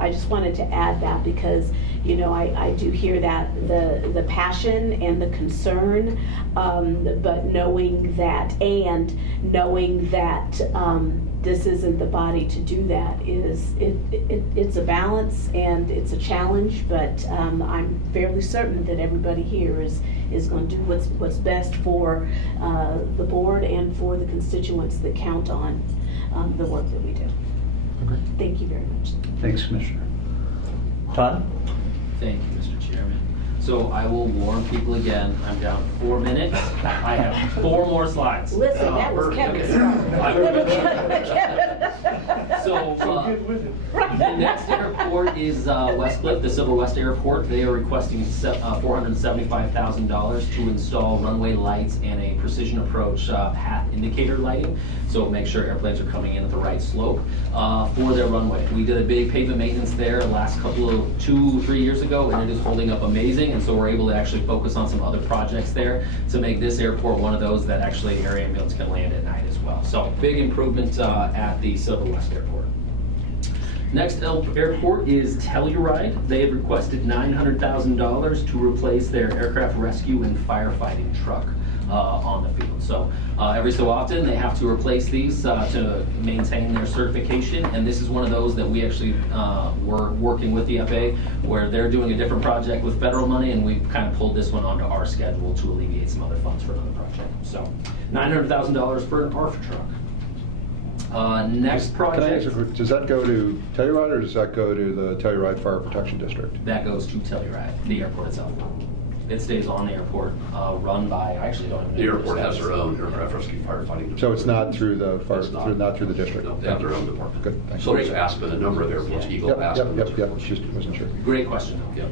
add that, because, you know, I do hear that the passion and the concern, but knowing that this isn't the body to do that it's a balance and it's a challenge, but I'm fairly certain that everybody here is going to do what's best for the board and for the constituents that count on the work that we do. Okay. Thank you very much. Thanks, Commissioner. Todd? Thank you, Mr. Chairman. So I will warn people again, I'm down 4 minutes. I have 4 more slides. Listen, that was Kevin's So the next airport is Westcliff, the Silver West Airport. They are requesting $475,000 to install runway lights and a precision approach path indicator lighting, so make sure airplanes are coming in at the right slope for their runway. We did a big pavement maintenance there last couple of 2-3 years ago, and it is holding up amazing. And so we're able to actually focus on some other projects there to make this airport one of those that actually air ambulance can land at night as well. So big improvement at the Silver West Airport. Next airport is Telluride. They have requested $900,000 to replace their aircraft rescue and firefighting truck on the field. So every so often they have to replace these to maintain their certification, and this is one of those that we actually were working with the FAA, where they're doing a different project with federal money, and we've kind of pulled this one onto our schedule to alleviate some other funds for another project. So $900,000 for an ARF truck. Next project. Can I ask a quick, does that go to Telluride, or does that go to the Telluride Fire Protection District? That goes to Telluride, the airport itself. It stays on the airport, run by, I actually don't even know. The airport has their own aircraft rescue firefighting. So it's not through the fire, not through the district? No, they have their own department. Good, thanks. So there's Aspen, a number of airports, Eagle, Aspen. Yep, just wasn't sure. Great question. Yep.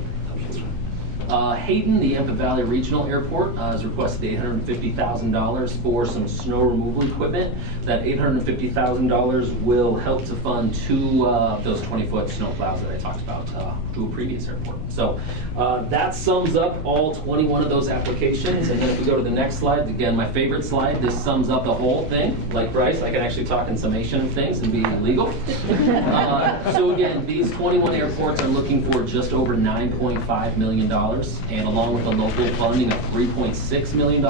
Hayden, the Yampa Valley Regional Airport, has requested $850,000 for some snow removal equipment. That $850,000 will help to fund 2 of those 20-foot snow plows that I talked about to a previous airport. So that sums up all 21 of those applications. And then if we go to the next slide, again, my favorite slide, this sums up the whole thing. Like Bryce, I can actually talk in summation of things and be legal. So again, these 21 airports are looking for just over $9.5 million. And along with the local funding of $3.6 million,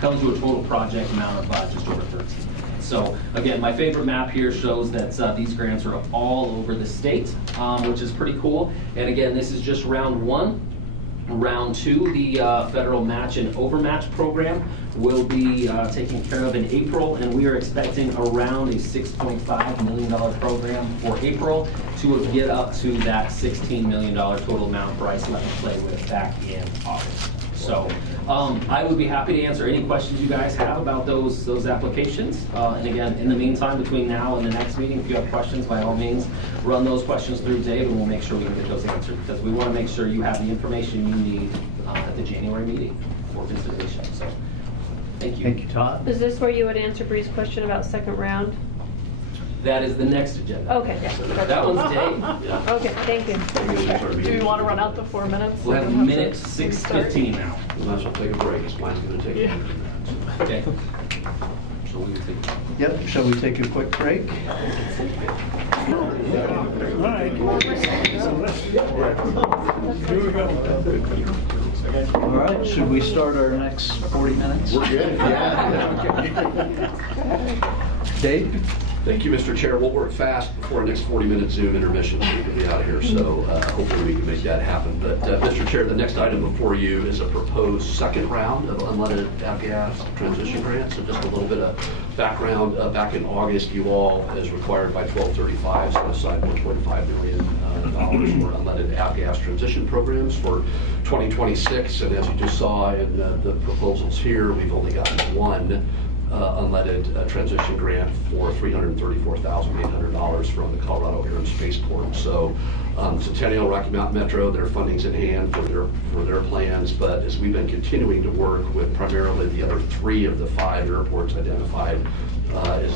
comes to a total project amount of just over $13 million. So again, my favorite map here shows that these grants are all over the state, which is pretty cool. And again, this is just round one. Round two, the federal match and overmatch program will be taken care of in April, and we are expecting around a $6.5 million program for April to get up to that $16 million total amount Bryce let me play with back in August. So I would be happy to answer any questions you guys have about those applications. And again, in the meantime, between now and the next meeting, if you have questions, by all means, run those questions through Dave, and we'll make sure we can get those answered, because we want to make sure you have the information you need at the January meeting for consideration. So thank you. Thank you, Todd. Is this where you would answer Bree's question about second round? That is the next agenda. Okay. That one's Dave. Yeah. Okay, thank you. Do we want to run out the 4 minutes? We'll have and minute to 6:15 now. We might as well take a break, because mine's going to take Yeah. longer than that. Okay. So we can take. Yep, shall we take a quick break? All right, should we start our next 40 minutes? We're good. Dave? Thank you, Mr. Chair. We'll work fast before our next 40-minute Zoom intermission so we can be out of here. So hopefully we can make that happen. But Mr. Chair, the next item before you is a proposed second round of unleaded avgas transition grants. So just a little bit of background. Back in August, you all, as required by 1235, set aside $1.5 million for unleaded avgas transition programs for 2026. And as you just saw in the proposals here, we've only gotten one unleaded transition grant for $334,800 from the Colorado Air and Spaceport. So Centennial, Rocky Mountain Metro, their funding's in hand for their plans, but as we've been continuing to work with primarily the other 3 of the 5 airports identified is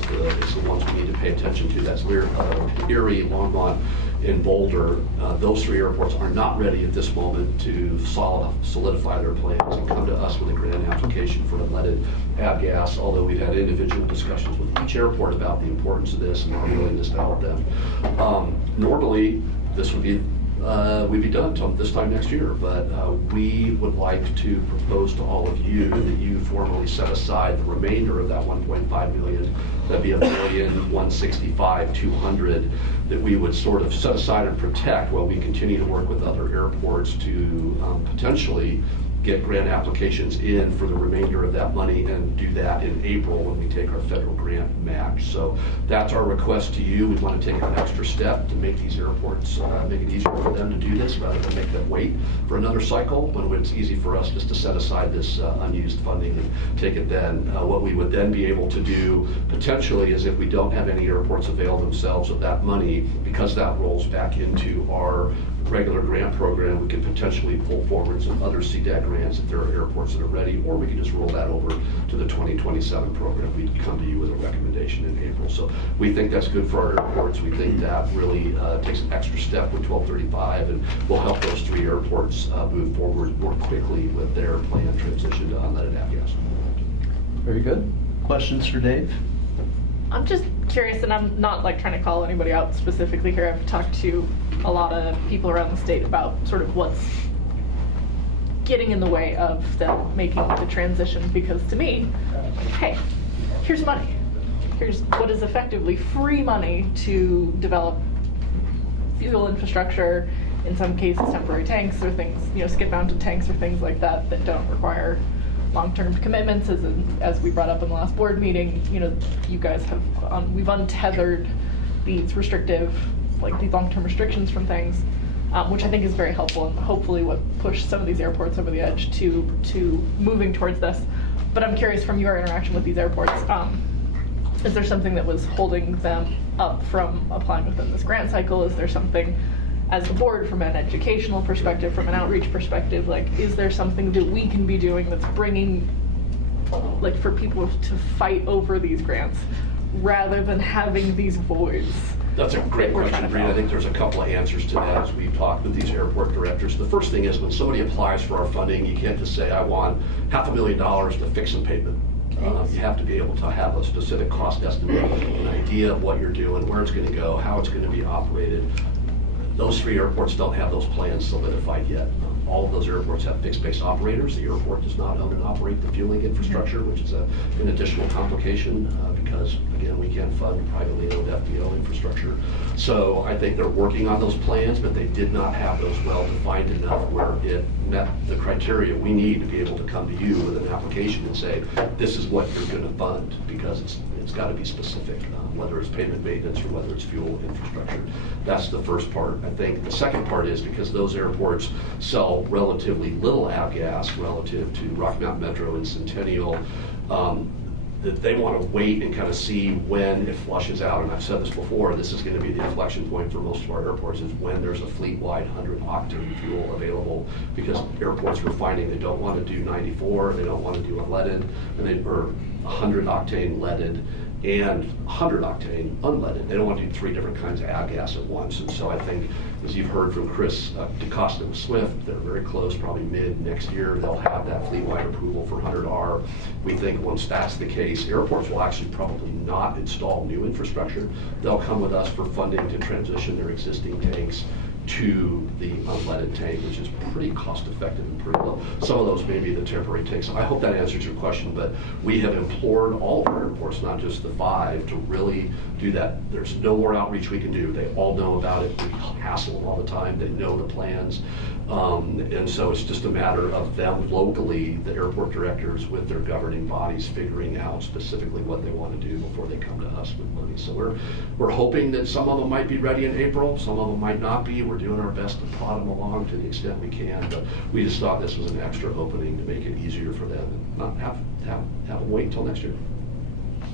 the ones we need to pay attention to. That's Erie, Longmont, in Boulder. Those 3 airports are not ready at this moment to solidify their plans and come to us with a grant application for unleaded avgas, although we've had individual discussions with each airport about the importance of this and our willingness to help them. Normally, this would be we'd be done till this time next year, but we would like to propose to all of you that you formally set aside the remainder of that $1.5 million. That'd be $1,165,200 that we would sort of set aside and protect while we continue to work with other airports to potentially get grant applications in for the remainder of that money, and do that in April when we take our federal grant match. So that's our request to you. We want to take an extra step to make these airports, make it easier for them to do this rather than make them wait for another cycle, when it's easy for us just to set aside this unused funding and take it then. What we would then be able to do potentially is, if we don't have any airports avail themselves of that money, because that rolls back into our regular grant program, we could potentially pull forward some other CDAG grants if there are airports that are ready, or we could just roll that over to the 2027 program. We'd come to you with a recommendation in April. So we think that's good for our airports. We think that really takes an extra step with 1235 and will help those 3 airports move forward more quickly with their planned transition to unleaded avgas. Very good. Questions for Dave? I'm just curious, and I'm not like trying to call anybody out specifically here. I've talked to a lot of people around the state about sort of what's getting in the way of them making the transition, because to me, hey, here's money. Here's what is effectively free money to develop fuel infrastructure, in some cases temporary tanks or things, skid mounted tanks or things like that that don't require long-term commitments. As we brought up in the last board meeting, you guys have, we've untethered these restrictive, these long-term restrictions from things, which I think is very helpful, and hopefully what pushed some of these airports over the edge to moving towards this. But I'm curious, from your interaction with these airports, is there something that was holding them up from applying within this grant cycle? Is there something, as the board, from an educational perspective, from an outreach perspective, is there something that we can be doing that's bringing, for people to fight over these grants rather than having these voids? That's a great question, Bree. I think there's a couple of answers to that as we've talked with these airport directors. The first thing is, when somebody applies for our funding, you can't just say, I want $500,000 to fix some pavement. You have to be able to have a specific cost estimate, an idea of what you're doing, where it's going to go, how it's going to be operated. Those 3 airports don't have those plans solidified yet. All of those airports have fixed base operators. The airport does not own and operate the fueling infrastructure, which is an additional complication because because, again, we can't fund privately owned FBO infrastructure. So I think they're working on those plans, but they did not have those well defined enough where it met the criteria we need to be able to come to you with an application and say, this is what you're going to fund, because it's got to be specific, whether it's payment maintenance or whether it's fuel infrastructure. That's the first part. I think the second part is because those airports sell relatively little avgas relative to Rocky Mountain Metro and Centennial, that they want to wait and kind of see when it flushes out. And I've said this before, this is going to be the inflection point for most of our airports, is when there's a fleet-wide 100-octane fuel available, because airports were finding they don't want to do 94, they don't want to do unleaded, or 100-octane leaded and 100-octane unleaded. They don't want to do 3 different kinds of avgas at once. And so I think, as you've heard from Chris DeCosta with Swift, they're very close, probably mid next year, they'll have that fleet-wide approval for 100R. We think once that's the case, airports will actually probably not install new infrastructure. They'll come with us for funding to transition their existing tanks to the unleaded tank, which is pretty cost effective and pretty low. Some of those may be the temporary tanks. I hope that answers your question, but we have implored all of our airports, not just the 5, to really do that. There's no more outreach we can do. They all know about it. We hassle them all the time. They know the plans. And so it's just a matter of them locally, the airport directors with their governing bodies, figuring out specifically what they want to do before they come to us with money. So we're hoping that some of them might be ready in April, some of them might not be. We're doing our best to prod them along to the extent we can, but we just thought this was an extra opening to make it easier for them and not have them wait until next year.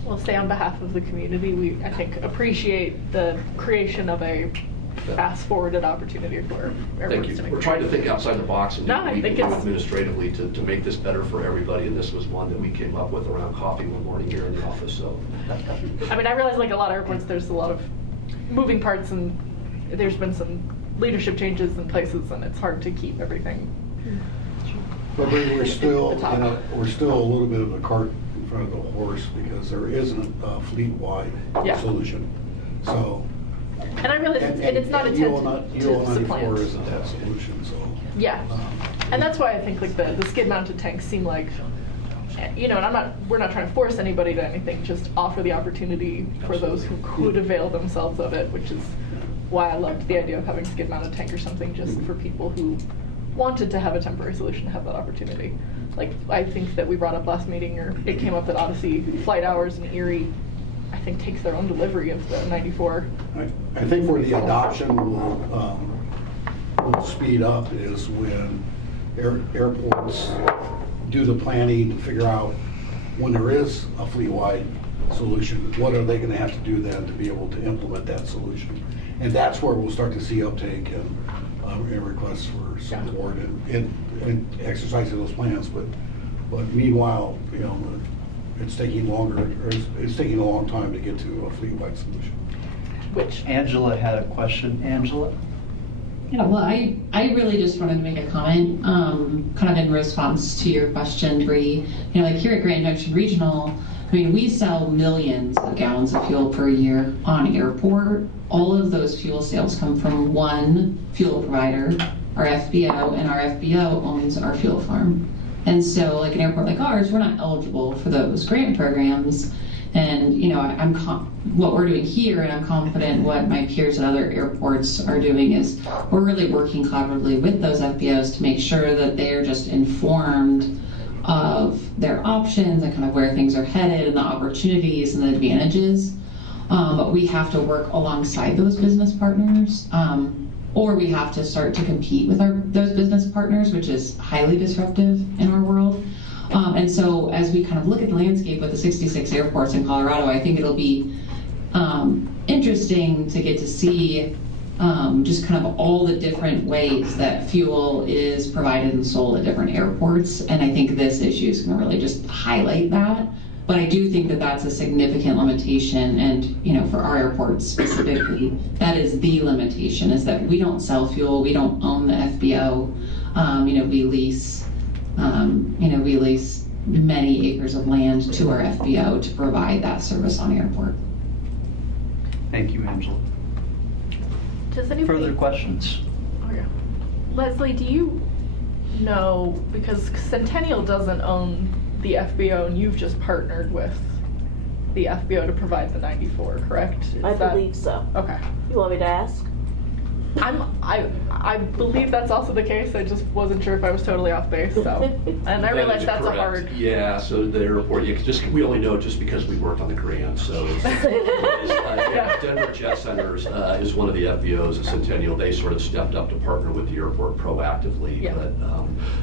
We'll say on behalf of the community, we, I think, appreciate the creation of a fast-forwarded opportunity for Thank airports you. to make. We're trying to think outside the box and do No, what I we can think do it's- administratively to make this better for everybody, and this was one that we came up with around coffee one morning here in the office, so. I mean, I realize like a lot of airports, there's a lot of moving parts and there's been some leadership changes in places and it's hard to keep everything. But we're still, The top. we're still a little bit of a cart in front of the horse because there isn't a fleet-wide Yeah. solution. So. And I realize it's not intended to UL94 supplant. isn't that solution, so. Yeah, and that's why I think like the skid-mounted tanks seem like, you know, and we're not trying to force anybody to anything, just offer the opportunity for those who could avail themselves of it, which is why I loved the idea of having skid-mounted tank or something, just for people who wanted to have a temporary solution to have that opportunity. Like, I think that we brought up last meeting, or it came up that Odyssey flight hours in Erie, I think, takes their own delivery of the 94. I think where the adoption will speed up is when airports do the planning to figure out when there is a fleet-wide solution, what are they going to have to do then to be able to implement that solution? And that's where we'll start to see uptake and requests for support and exercising those plans. But meanwhile, you know, it's taking longer, or it's taking a long time to get to a fleet-wide solution. Which Angela had a question. Angela? Yeah, well, I really just wanted to make a comment, kind of in response to your question, Bree. You know, like here at Grand Junction Regional, I mean, we sell millions of gallons of fuel per year on airport. All of those fuel sales come from one fuel provider, our FBO, and our FBO owns our fuel farm. And so, like an airport like ours, we're not eligible for those grant programs. And you know, what we're doing here, and I'm confident what my peers at other airports are doing, is we're really working collaboratively with those FBOs to make sure that they are just informed of their options and kind of where things are headed and the opportunities and the advantages. But we have to work alongside those business partners, or we have to start to compete with those business partners, which is highly disruptive in our world. And so as we kind of look at the landscape with the 66 airports in Colorado, I think it'll be interesting to get to see just kind of all the different ways that fuel is provided and sold at different airports. And I think this issue is going to really just highlight that. But I do think that that's a significant limitation, and you know, for our airports specifically, that is the limitation, is that we don't sell fuel, we don't own the FBO. You know, we lease many acres of land to our FBO to provide that service on airport. Thank you, Angela. Does anybody? Further questions? Oh, yeah. Leslie, do you know, because Centennial doesn't own the FBO and you've just partnered with the FBO to provide the 94, correct? I believe so. Okay. You want me to ask? I believe that's also the case. I just wasn't sure if I was totally off base. So, and I realize that's a hard. Yeah. So the airport, we only know just because we worked on the grant. So Denver Jet Centers is one of the FBOs at Centennial. They sort of stepped up to partner with the airport proactively. Yeah. But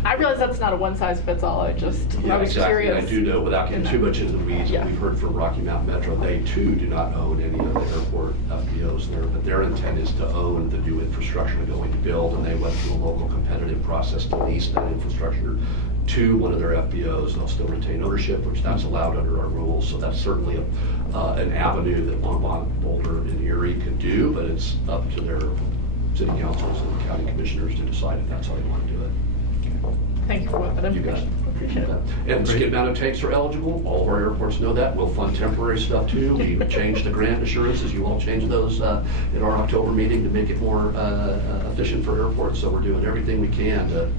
I realize that's not a one size fits all. I was exactly. curious. And I do know, without getting too much into the weeds, what we've heard from Rocky Mountain Metro, they too do not own any of the airport FBOs there. But their intent is to own the new infrastructure they're going to build, and they went through a local competitive process to lease that infrastructure to one of their FBOs. They'll still retain ownership, which that's allowed under our rules. So that's certainly an avenue that Longmont, Boulder, and Erie could do, but it's up to their city councils and county commissioners to decide if that's how they want to do it. Thank you for that information. Appreciate it. And skid mounted tanks are eligible. All of our airports know that. We'll fund temporary stuff too. We changed the grant assurances. You all changed those at our October meeting to make it more efficient for airports. So we're doing everything we can to,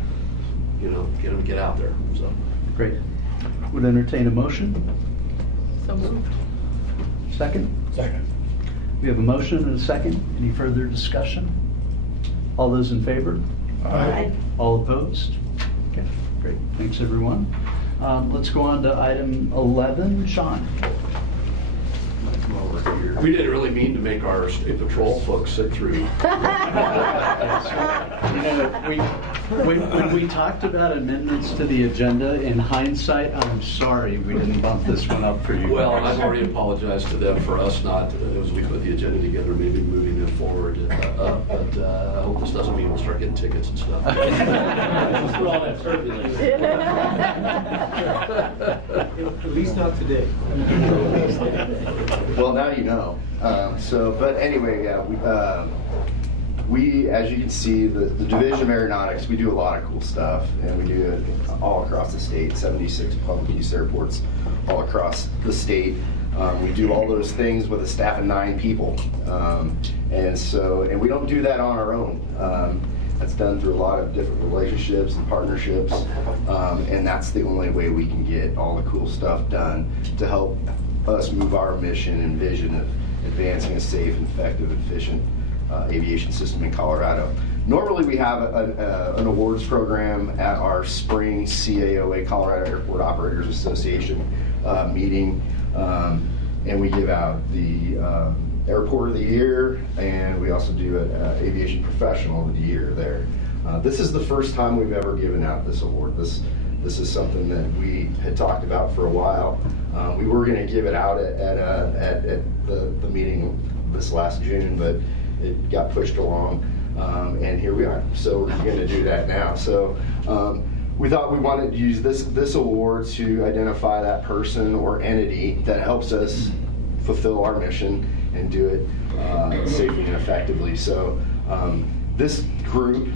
get them to get out there. So Great. Would entertain a motion? So moved. Second? Second. We have a motion and a second. Any further discussion? All those in favor? Aye. All opposed? Okay, great. Thanks, everyone. Let's go on to item 11. Sean? we didn't really mean to make our state patrol folks sit through. When we talked about amendments to the agenda, in hindsight, I'm sorry we didn't bump this one up for you. Well, I've already apologized to them for us not, as we put the agenda together, maybe moving them forward. But I hope this doesn't mean we'll start getting tickets and stuff. Just for all that turbulence. At least not today. Well, now you know. But anyway, yeah, we, as you can see, the Division of Aeronautics, we do a lot of cool stuff, and we do it all across the state, 76 public use airports all across the state. We do all those things with a staff of 9 people. And we don't do that on our own. That's done through a lot of different relationships and partnerships, and that's the only way we can get all the cool stuff done to help us move our mission and vision of advancing a safe, effective, efficient aviation system in Colorado. Normally we have an awards program at our spring CAOA, Colorado Airport Operators Association meeting, and we give out the Airport of the Year, and we also do an Aviation Professional of the Year there. This is the first time we've ever given out this award. This is something that we had talked about for a while. We were going to give it out at the meeting this last June, but it got pushed along, and here we are. So we're going to do that now. So we thought we wanted to use this award to identify that person or entity that helps us fulfill our mission and do it safely and effectively. So this group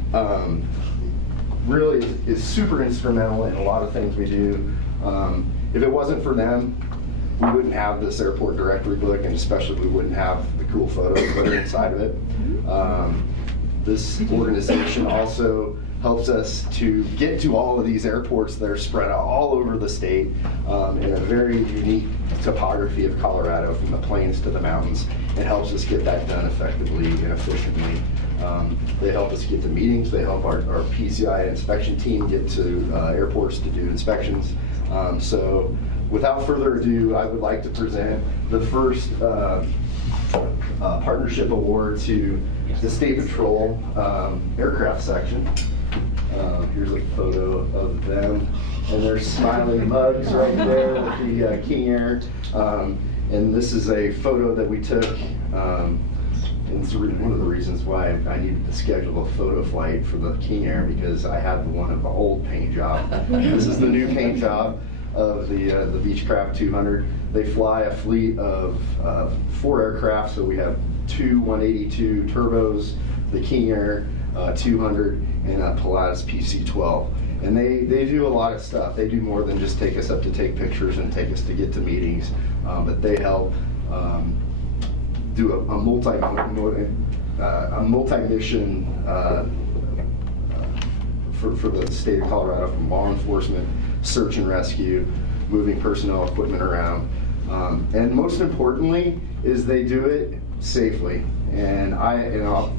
really is super instrumental in a lot of things we do. If it wasn't for them, we wouldn't have this airport directory book, and especially we wouldn't have the cool photos that are inside of it. This organization also helps us to get to all of these airports that are spread out all over the state in a very unique topography of Colorado, from the plains to the mountains. It helps us get that done effectively and efficiently. They help us get to meetings. They help our PCI inspection team get to airports to do inspections. So without further ado, I would like to present the first partnership award to the State Patrol aircraft section. Here's a photo of them, and their smiling mugs right there with the King Air. And this is a photo that we took, and it's one of the reasons why I needed to schedule a photo flight for the King Air, because I had one of the old paint job. This is the new paint job of the Beechcraft 200. They fly a fleet of 4 aircraft, so we have 2 182 turbos, the King Air 200, and a Pilatus PC-12. And they do a lot of stuff. They do more than just take us up to take pictures and take us to get to meetings, but they help do a multi-mission for the state of Colorado, from law enforcement, search and rescue, moving personnel, equipment around. And most importantly is they do it safely. And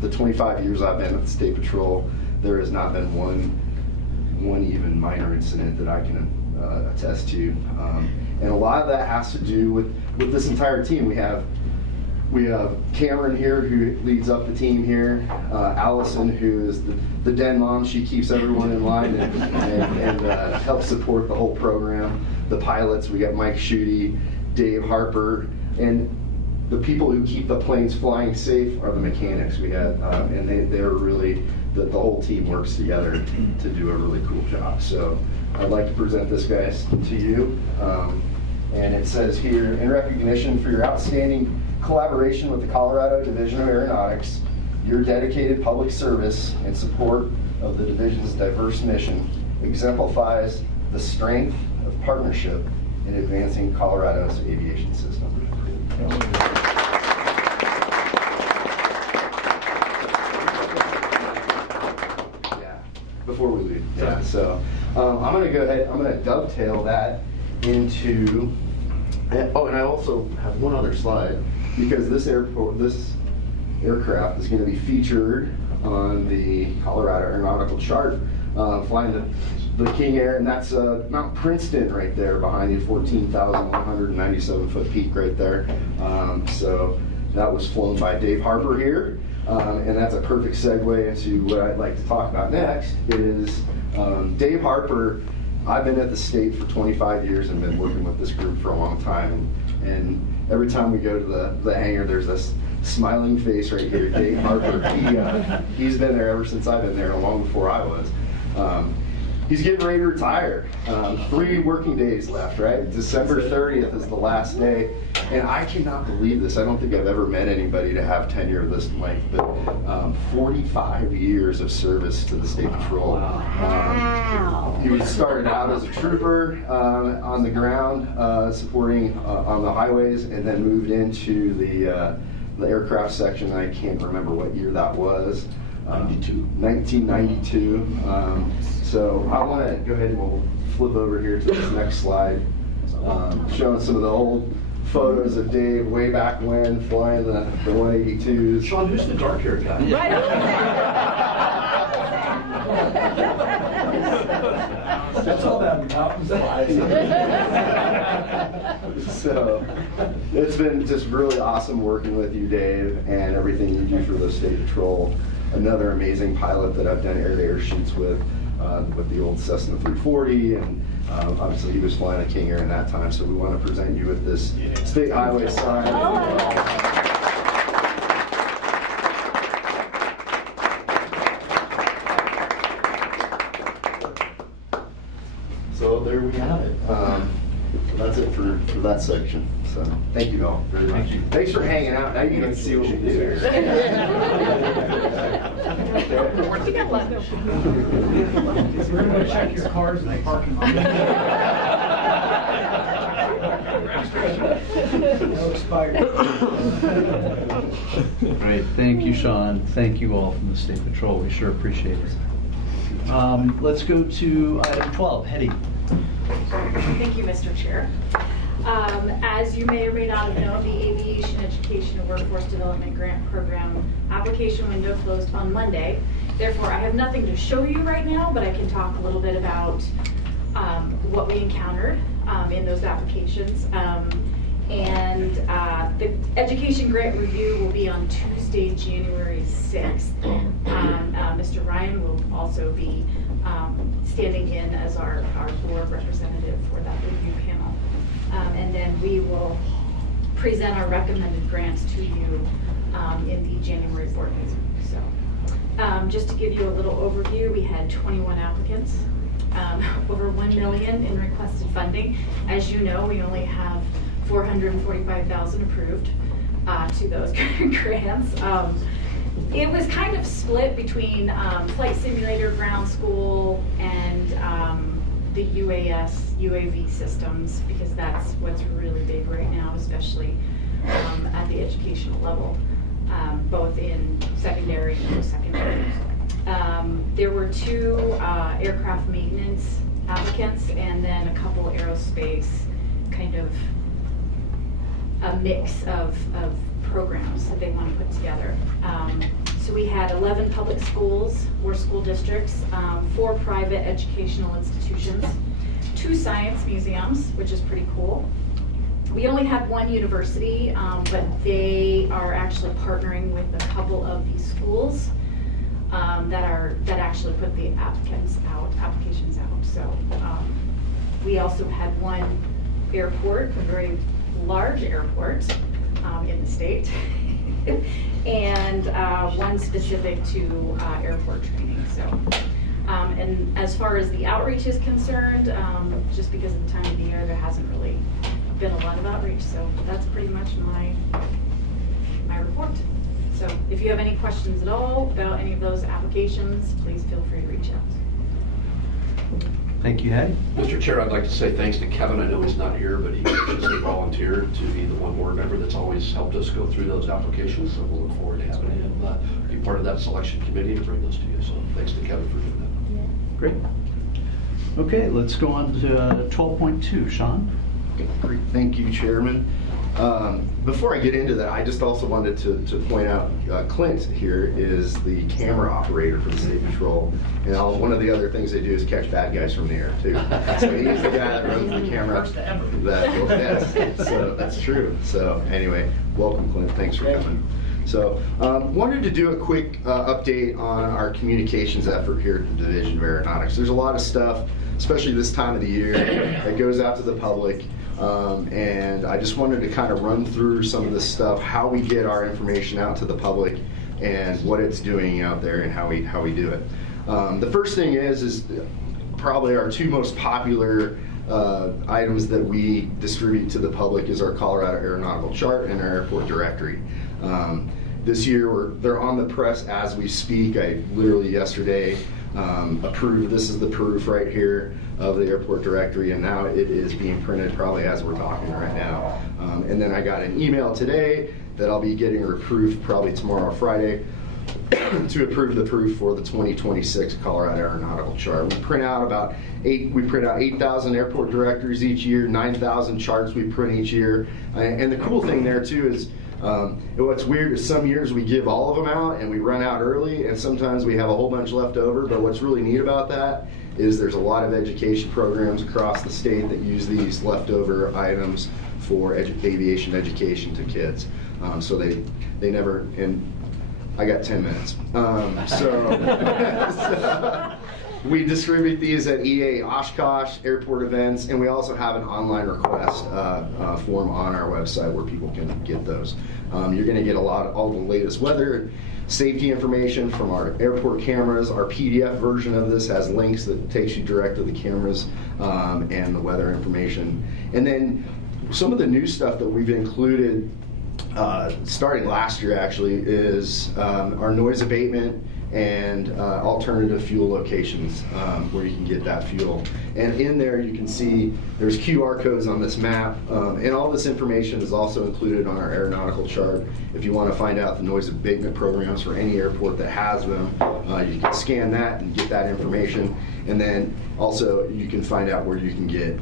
the 25 years I've been at the State Patrol, there has not been one even minor incident that I can attest to. And a lot of that has to do with this entire team. We have Cameron here, who leads up the team here. Allison, who is the den mom. She keeps everyone in line and helps support the whole program. The pilots, we got Mike Schutte, Dave Harper, and the people who keep the planes flying safe are the mechanics we had. And they're really, the whole team works together to do a really cool job. So I'd like to present this, guys, to you. And it says here, in recognition for your outstanding collaboration with the Colorado Division of Aeronautics, your dedicated public service and support of the division's diverse mission exemplifies the strength of partnership in advancing Colorado's aviation system. Yeah, before we leave. Yeah, so I'm going to go ahead, I'm going to dovetail that into, and I also have one other slide, because this aircraft is going to be featured on the Colorado Aeronautical chart, flying the King Air, and that's Mount Princeton right there behind you, 14,197 foot peak right there. So that was flown by Dave Harper here, and that's a perfect segue into what I'd like to talk about next. Is Dave Harper. I've been at the state for 25 years and been working with this group for a long time, and every time we go to the hangar, there's this smiling face right here, Dave Harper. He's been there ever since I've been there, long before I was. He's getting ready to retire. 3 working days left, right? December 30th is the last day. And I cannot believe this. I don't think I've ever met anybody to have tenure of this length, but 45 years of service to the State Patrol. He started out as a trooper on the ground, supporting on the highways, and then moved into the aircraft section. I can't remember what year that was. 1992. So I want to go ahead and we'll flip over here to this next slide, showing some of the old photos of Dave way back when flying the 182s. Sean, who's the dark-haired guy? Right. That's all that mountain flies. So it's been just really awesome working with you, Dave, and everything you do for the State Patrol. Another amazing pilot that I've done air-to-air shoots with the old Cessna 340, and obviously he was flying a King Air in that time, so we want to present you with this state highway sign. So there we have it. That's it for that section. So thank you all very much. Thanks for hanging out. Now you can see what we do here. We're going to check your cars in the parking lot. No expired. Great, thank you, Sean. Thank you all from the State Patrol. We sure appreciate it. Let's go to item 12, Hetty. Thank you, Mr. Chair. As you may or may not have known, the Aviation Education and Workforce Development Grant Program application window closed on Monday. Therefore, I have nothing to show you right now, but I can talk a little bit about what we encountered in those applications. The education grant review will be on Tuesday, January 6th. Mr. Ryan will also be standing in as our board representative for that review panel. And then we will present our recommended grants to you in the January board meeting. So just to give you a little overview, we had 21 applicants, over $1 million in requested funding. As you know, we only have $445,000 approved to those grants. It was kind of split between flight simulator, ground school, and the UAV systems, because that's what's really big right now, especially at the educational level, both in secondary and post-secondary. There were 2 aircraft maintenance applicants, and then a couple aerospace kind of a mix of programs that they want to put together. So we had 11 public schools or school districts, 4 private educational institutions, 2 science museums, which is pretty cool. We only had 1 university, but they are actually partnering with a couple of these schools that actually put the applications out. So we also had 1 airport, a very large airport in the state, and 1 specific to airport training. So, and as far as the outreach is concerned, just because of the time of the year, there hasn't really been a lot of outreach. So that's pretty much my report. So if you have any questions at all about any of those applications, please feel free to reach out. Thank you, Hattie. Mr. Chair, I'd like to say thanks to Kevin. I know he's not here, but he graciously volunteered to be the one board member that's always helped us go through those applications. So we'll look forward to having him be part of that selection committee to bring those to you. So thanks to Kevin for doing that. Great. Okay, let's go on to 12.2. Sean? Great, thank you, Chairman. Before I get into that, I just also wanted to point out Clint here is the camera operator for the State Patrol. And one of the other things they do is catch bad guys from the air, too. So he's the guy that runs the camera. So that's true. So anyway, welcome, Clint. Thanks for coming. So wanted to do a quick update on our communications effort here at the Division of Aeronautics. There's a lot of stuff, especially this time of the year, that goes out to the public. And I just wanted to kind of run through some of this stuff, how we get our information out to the public and what it's doing out there and how we do it. The first thing is probably our 2 most popular items that we distribute to the public is our Colorado Aeronautical Chart and our Airport Directory. This year, they're on the press as we speak. I literally yesterday approved, this is the proof right here of the Airport Directory, and now it is being printed probably as we're talking right now. And then I got an email today that I'll be getting approved probably tomorrow or Friday to approve the proof for the 2026 Colorado Aeronautical Chart. We print out 8,000 airport directories each year, 9,000 charts we print each year. And the cool thing there too is what's weird is some years we give all of them out and we run out early, and sometimes we have a whole bunch left over. But what's really neat about that is there's a lot of education programs across the state that use these leftover items for aviation education to kids. So they never, and I got 10 minutes. So we distribute these at EA Oshkosh airport events, and we also have an online request form on our website where people can get those. You're going to get all the latest weather, safety information from our airport cameras. Our PDF version of this has links that takes you direct to the cameras and the weather information. And then some of the new stuff that we've included starting last year actually is our noise abatement and alternative fuel locations where you can get that fuel. And in there you can see there's QR codes on this map, and all this information is also included on our aeronautical chart. If you want to find out the noise abatement programs for any airport that has them, you can scan that and get that information. And then also you can find out where you can get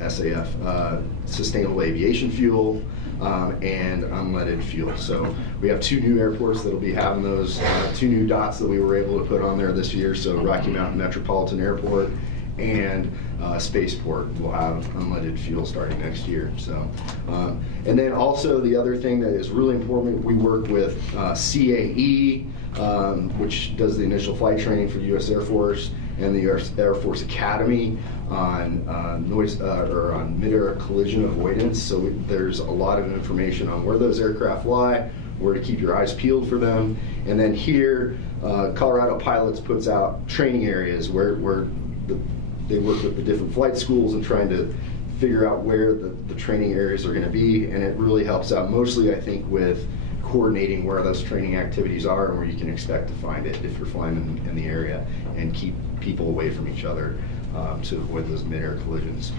SAF, sustainable aviation fuel, and unleaded fuel. So we have 2 new airports that will be having those, 2 new dots that we were able to put on there this year. So Rocky Mountain Metropolitan Airport and Spaceport will have unleaded fuel starting next year. So, and then also the other thing that is really important, we work with CAE, which does the initial flight training for the U.S. Air Force, and the Air Force Academy on on mid-air collision avoidance. So there's a lot of information on where those aircraft fly, where to keep your eyes peeled for them. And then here, Colorado Pilots puts out training areas where they work with the different flight schools and trying to figure out where the training areas are going to be. And it really helps out mostly, I think, with coordinating where those training activities are and where you can expect to find it if you're flying in the area, and keep people away from each other to avoid those mid-air collisions.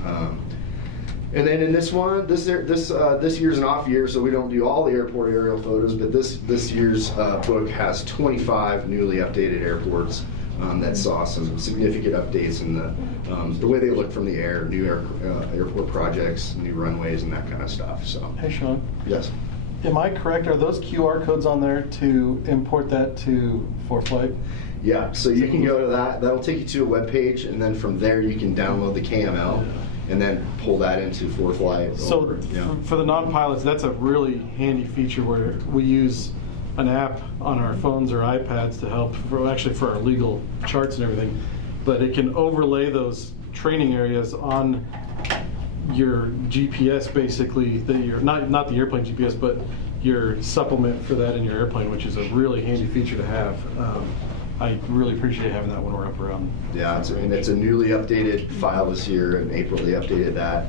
And then in this one, this year's an off year, so we don't do all the airport aerial photos, but this year's book has 25 newly updated airports that saw some significant updates in the way they look from the air, new airport projects, new runways, and that kind of stuff. So. Hey, Sean. Yes. Am I correct? Are those QR codes on there to import that to ForeFlight? Yeah, so you can go to that. That'll take you to a web page, and then from there you can download the KML and then pull that into ForeFlight. So for the non-pilots, that's a really handy feature where we use an app on our phones or iPads to help, actually for our legal charts and everything, but it can overlay those training areas on your GPS, basically, not the airplane GPS, but your supplement for that in your airplane, which is a really handy feature to have. I really appreciate having that when we're up around. Yeah, it's a newly updated file this year. In April, they updated that.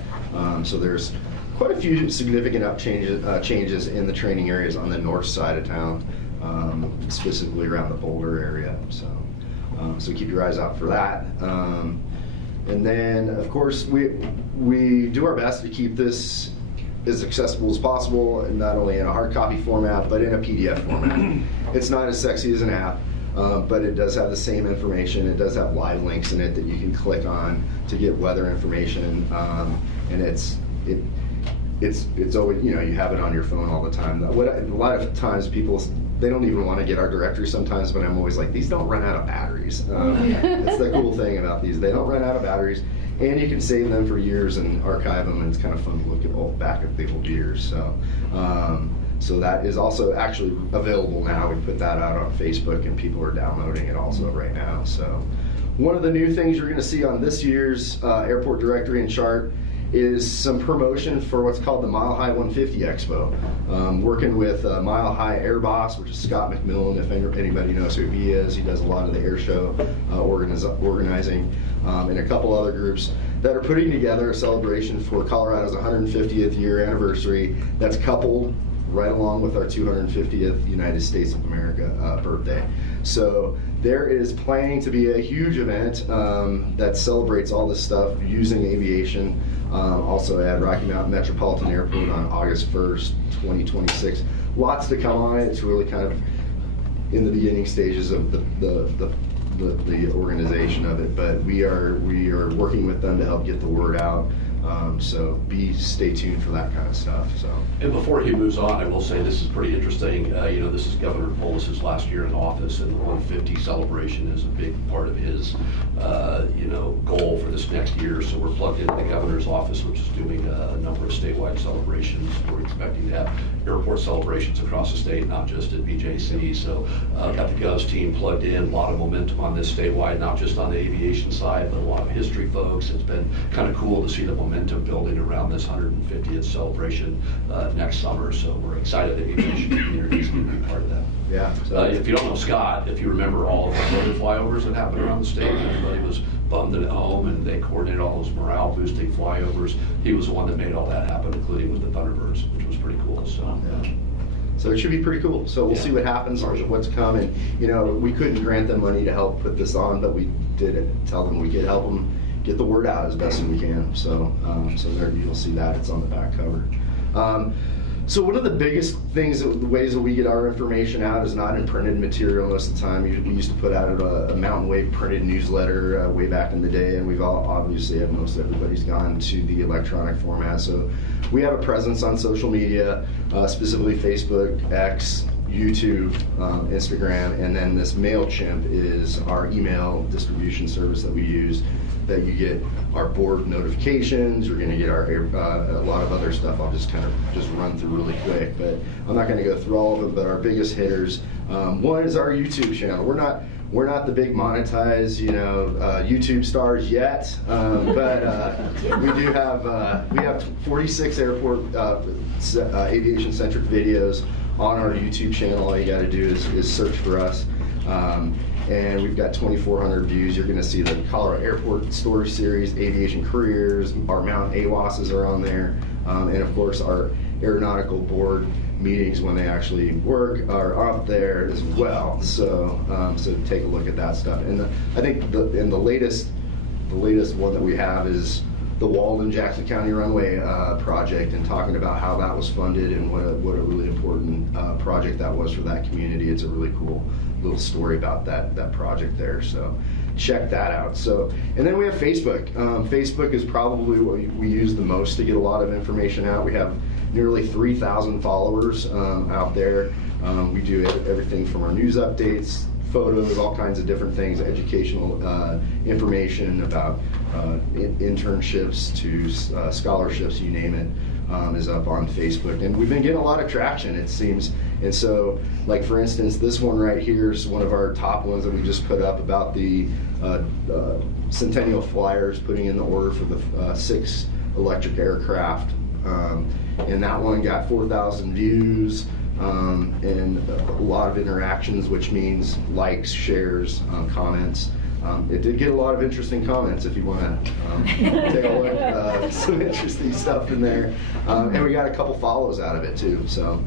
So there's quite a few significant changes in the training areas on the north side of town, specifically around the Boulder area. So keep your eyes out for that. And then, of course, we do our best to keep this as accessible as possible, and not only in a hard copy format, but in a PDF format. It's not as sexy as an app, but it does have the same information. It does have live links in it that you can click on to get weather information, and it's always, you have it on your phone all the time. A lot of times people, they don't even want to get our directory sometimes, but I'm always like, these don't run out of batteries. That's the cool thing about these. They don't run out of batteries, and you can save them for years and archive them, and it's kind of fun to look back at the old years. So that is also actually available now. We put that out on Facebook, and people are downloading it also right now. So one of the new things you're going to see on this year's airport directory and chart is some promotion for what's called the Mile High 150 Expo. Working with Mile High Air Boss, which is Scott McMillan, if anybody knows who he is. He does a lot of the air show organizing, and a couple other groups that are putting together a celebration for Colorado's 150th year anniversary that's coupled right along with our 250th United States of America birthday. So there is planning to be a huge event that celebrates all this stuff using aviation. Also at Rocky Mountain Metropolitan Airport on August 1st, 2026. Lots to come on it. It's really kind of in the beginning stages of the organization of it, but we are working with them to help get the word out. So stay tuned for that kind of stuff. So. And before he moves on, I will say this is pretty interesting. This is Governor Polis's last year in office, and the 150 celebration is a big part of his, goal for this next year. So we're plugged into the governor's office, which is doing a number of statewide celebrations. We're expecting to have airport celebrations across the state, not just at BJC. So got the Gov's team plugged in. A lot of momentum on this statewide, not just on the aviation side, but a lot of history folks. It's been kind of cool to see the momentum building around this 150th celebration next summer. So we're excited that the aviation community is going to be part of that. Yeah. If you don't know Scott, if you remember all of the rotor flyovers that happened around the state, everybody was bummed at home, and they coordinated all those morale boosting flyovers. He was the one that made all that happen, including with the Thunderbirds, which was pretty cool. So it should be pretty cool. So we'll see what happens, what's coming. We couldn't grant them money to help put this on, but we did tell them we could help them get the word out as best as we can. So there you'll see that. It's on the back cover. So one of the biggest things, the ways that we get our information out is not in printed material most of the time. We used to put out a Mountain Wave printed newsletter way back in the day, and we've obviously most everybody's gone to the electronic format. So we have a presence on social media, specifically Facebook, X, YouTube, Instagram, and then this MailChimp is our email distribution service that we use, that you get our board notifications. You're going to get a lot of other stuff. I'll just run through really quick, but I'm not going to go through all of them. But our biggest hitters, one is our YouTube channel. We're not the big monetized, YouTube stars yet, but we have 46 airport aviation centric videos on our YouTube channel. All you got to do is search for us. And we've got 2,400 views. You're going to see the Colorado Airport Story Series, Aviation Careers, our Mountain AWASs are on there, and of course our Aeronautical Board meetings when they actually work are up there as well. So take a look at that stuff. And I think the latest one that we have is the Walden-Jackson County runway project and talking about how that was funded and what a really important project that was for that community. It's a really cool little story about that project there. So check that out. So, and then we have Facebook. Facebook is probably what we use the most to get a lot of information out. We have nearly 3,000 followers out there. We do everything from our news updates, photos, all kinds of different things, educational information about internships to scholarships, you name it, is up on Facebook. And we've been getting a lot of traction, it seems. And so, like for instance, this one right here is one of our top ones that we just put up about the Centennial Flyers putting in the order for the 6 electric aircraft. And that one got 4,000 views. And a lot of interactions, which means likes, shares, comments. It did get a lot of interesting comments if you want to take a look. Some interesting stuff in there. And we got a couple follows out of it too. So,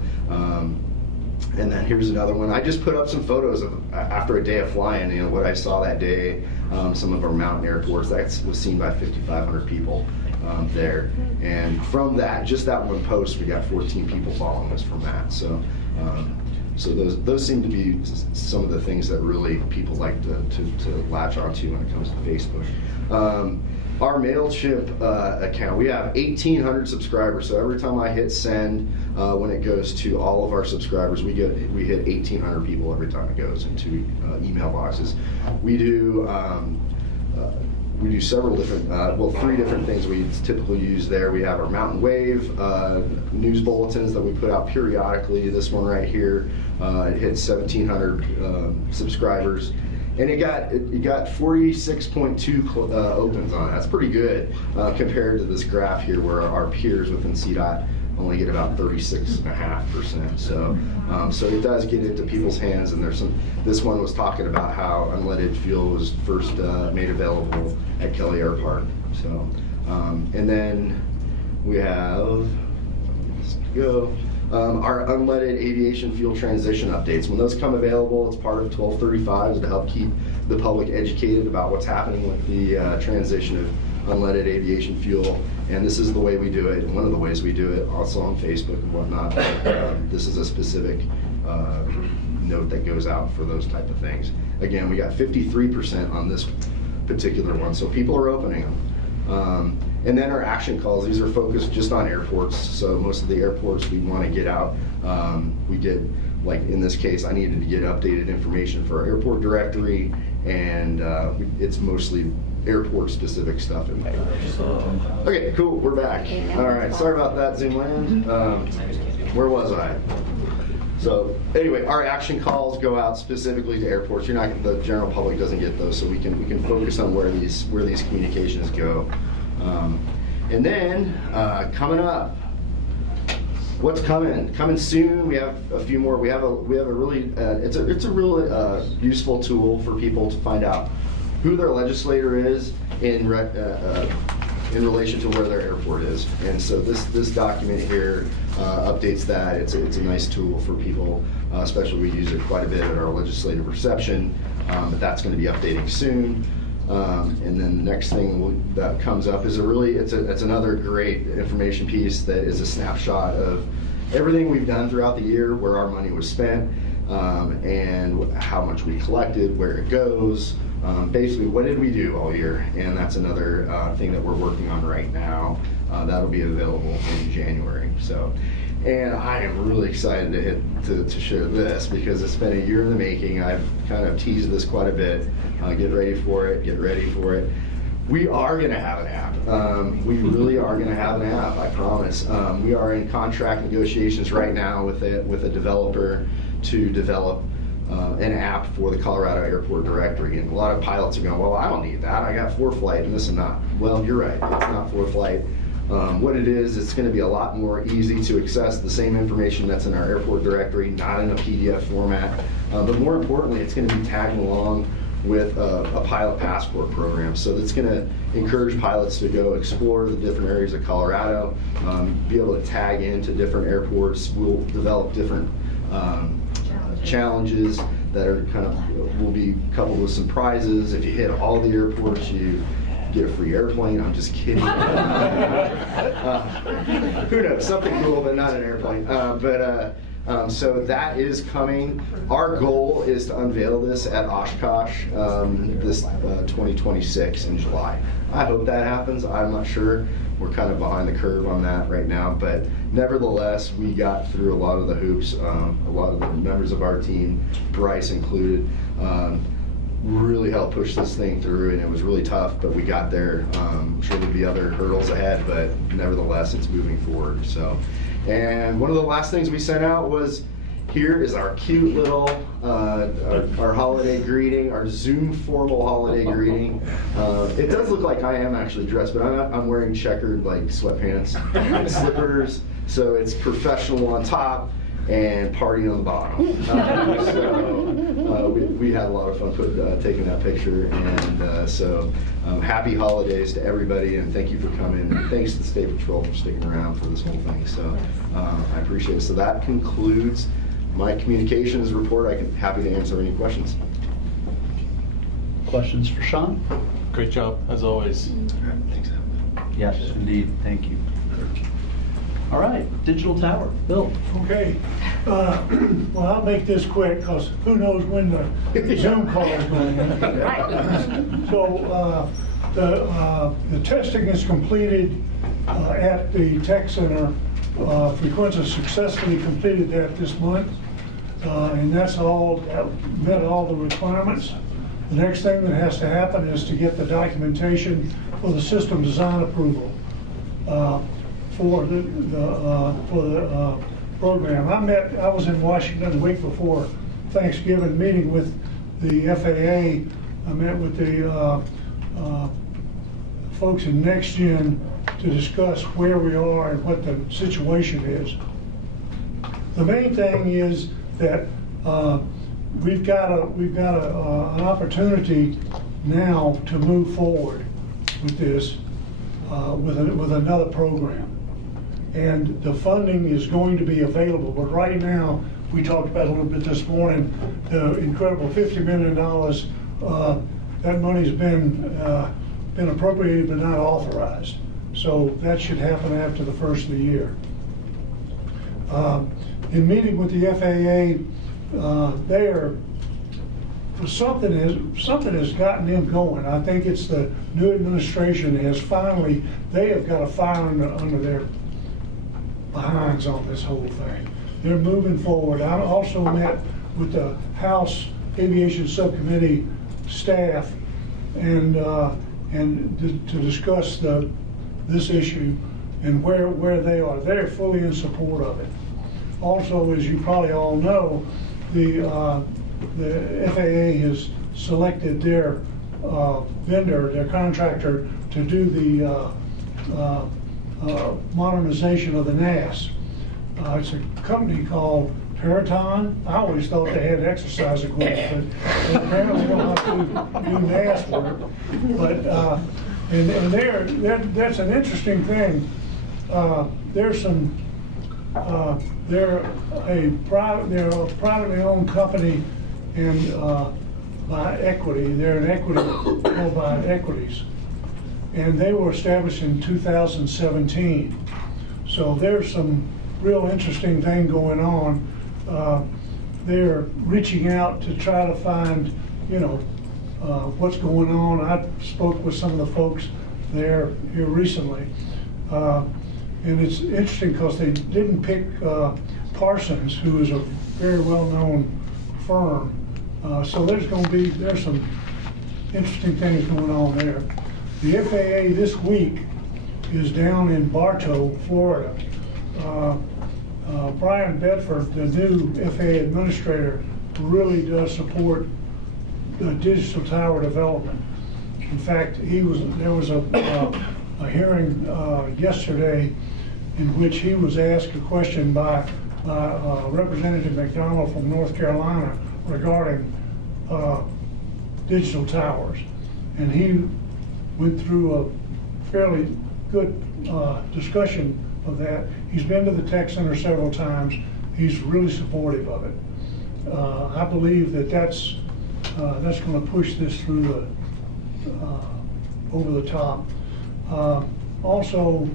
and then here's another one. I just put up some photos of after a day of flying, you know, what I saw that day. Some of our mountain airports, that was seen by 5,500 people. There, and from that, just that one post, we got 14 people following us from that. So, so those seem to be some of the things that really people like to latch onto when it comes to Facebook. Our MailChimp account, we have 1,800 subscribers. So every time I hit send, when it goes to all of our subscribers, we hit 1,800 people every time it goes into email boxes. We do several different, 3 different things we typically use there. We have our Mountain Wave news bulletins that we put out periodically. This one right here, it hit 1,700 subscribers. And it got 46.2 opens on it. That's pretty good compared to this graph here where our peers within CDOT only get about 36.5%. So, so it does get into people's hands, and there's some. This one was talking about how unleaded fuel was first made available at Kelly Air Park. So, and then we have our unleaded aviation fuel transition updates. When those come available, it's part of 1235 is to help keep the public educated about what's happening with the transition of unleaded aviation fuel. And this is the way we do it, and one of the ways we do it, also on Facebook and whatnot. This is a specific note that goes out for those type of things. Again, we got 53% on this particular one, so people are opening them. And then our action calls, these are focused just on airports. So most of the airports we want to get out. We did, like in this case, I needed to get updated information for our airport directory, and it's mostly airport specific stuff in there. Okay, cool, we're back. All right, sorry about that, Zoom land. Where was I? So anyway, our action calls go out specifically to airports. You're not, the general public doesn't get those, so we can focus on where these communications go. And then coming up, what's coming? Coming soon. We have a few more. We have a really it's a really useful tool for people to find out who their legislator is in relation to where their airport is. And so this document here updates that. It's a nice tool for people, especially we use it quite a bit at our legislative reception, but that's going to be updating soon. And then the next thing that comes up is it's another great information piece that is a snapshot of everything we've done throughout the year, where our money was spent, and how much we collected, where it goes. Basically, what did we do all year? And that's another thing that we're working on right now. That'll be available in January. So, and I am really excited to share this because it's been a year in the making. I've kind of teased this quite a bit. Get ready for it. Get ready for it. We are going to have an app. We really are going to have an app, I promise. We are in contract negotiations right now with a developer to develop an app for the Colorado Airport Directory. And a lot of pilots are going, well, I don't need that. I got ForeFlight and this and that. Well, you're right. It's not ForeFlight. What it is, it's going to be a lot more easy to access the same information that's in our airport directory, not in a PDF format. But more importantly, it's going to be tagging along with a pilot passport program. So it's going to encourage pilots to go explore the different areas of Colorado, be able to tag into different airports. We'll develop different challenges that are will be coupled with some prizes. If you hit all the airports, you get a free airplane. I'm just kidding. Who knows? Something cool, but not an airplane. So that is coming. Our goal is to unveil this at Oshkosh this 2026 in July. I hope that happens. I'm not sure. We're kind of behind the curve on that right now, but nevertheless, we got through a lot of the hoops. A lot of the members of our team, Bryce included, really helped push this thing through, and it was really tough, but we got there. Sure there'll be other hurdles ahead, but nevertheless, it's moving forward. So, and one of the last things we sent out was, here is our cute little, our holiday greeting, our Zoom formal holiday greeting. It does look like I am actually dressed, but I'm wearing checkered like sweatpants and slippers, so it's professional on top and partying on the bottom. We had a lot of fun taking that picture, and so happy holidays to everybody, and thank you for coming. Thanks to the State Patrol for sticking around for this whole thing. So I appreciate it. So that concludes my communications report. I'm happy to answer any questions. Questions for Sean? Great job, as always. Thanks, Yes, indeed. Thank you. All right, digital tower. Bill. Okay. Well, I'll make this quick because who knows when the Zoom call is going in. So the testing is completed at the Tech Center. Frequenza successfully completed that this month, and that met all the requirements. The next thing that has to happen is to get the documentation for the system design approval for the program. I was in Washington the week before Thanksgiving meeting with the FAA. I met with the folks in NextGen to discuss where we are and what the situation is. The main thing is that we've got an opportunity now to move forward with this with another program, and the funding is going to be available. But right now, we talked about a little bit this morning, the incredible $50 million. That money's been appropriated but not authorized. So that should happen after the first of the year. In meeting with the FAA, something has gotten them going. I think it's the new administration they have got a fire under their behinds on this whole thing. They're moving forward. I also met with the House Aviation Subcommittee staff and to discuss this issue and where they are. They're fully in support of it. Also, as you probably all know, the FAA has selected their vendor, their contractor, to do the modernization of the NAS. It's a company called Paraton. I always thought they had exercise equipment, but apparently they don't have to do NAS work. But that's an interesting thing. They're a privately owned company, and by equity, they're an equity held by equities, and they were established in 2017. So there's some real interesting thing going on. They're reaching out to try to find, what's going on. I spoke with some of the folks there here recently. And it's interesting because they didn't pick Parsons, who is a very well-known firm. So there's some interesting things going on there. The FAA this week is down in Bartow, Florida. Brian Bedford, the new FAA administrator, really does support digital tower development. In fact, there was a hearing yesterday in which he was asked a question by Representative McDonald from North Carolina regarding digital towers. And he went through a fairly good discussion of that. He's been to the Tech Center several times. He's really supportive of it. I believe that's going to push this through over the top. Also,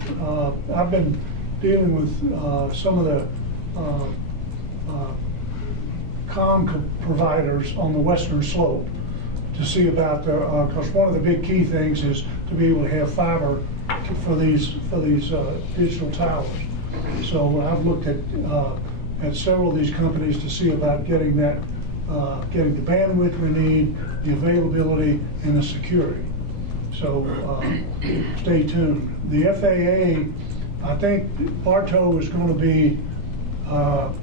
I've been dealing with some of the providers on the western slope to see about the, because one of the big key things is to be able to have fiber for these digital towers. So I've looked at several of these companies to see about getting that, getting the bandwidth we need, the availability, and the security. So stay tuned. The FAA, I think Bartow is going to be,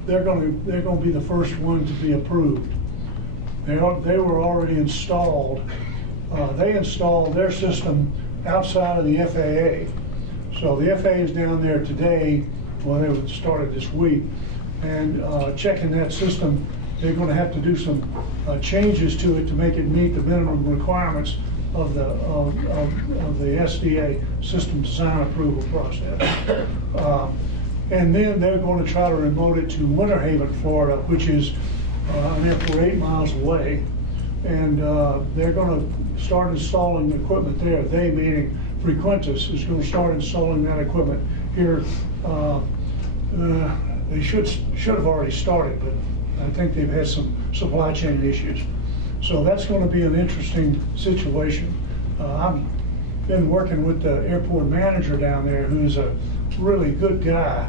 they're going to be the first one to be approved. They were already installed. They installed their system outside of the FAA. So the FAA is down there today, well, they started this week, and checking that system. They're going to have to do some changes to it to make it meet the minimum requirements of the SDA system design approval process. And then they're going to try to remote it to Winter Haven, Florida, which is an airport 8 miles away. And they're going to start installing the equipment there. They, meaning Frequentis, is going to start installing that equipment here. They should have already started, but I think they've had some supply chain issues. So that's going to be an interesting situation. I've been working with the airport manager down there, who's a really good guy,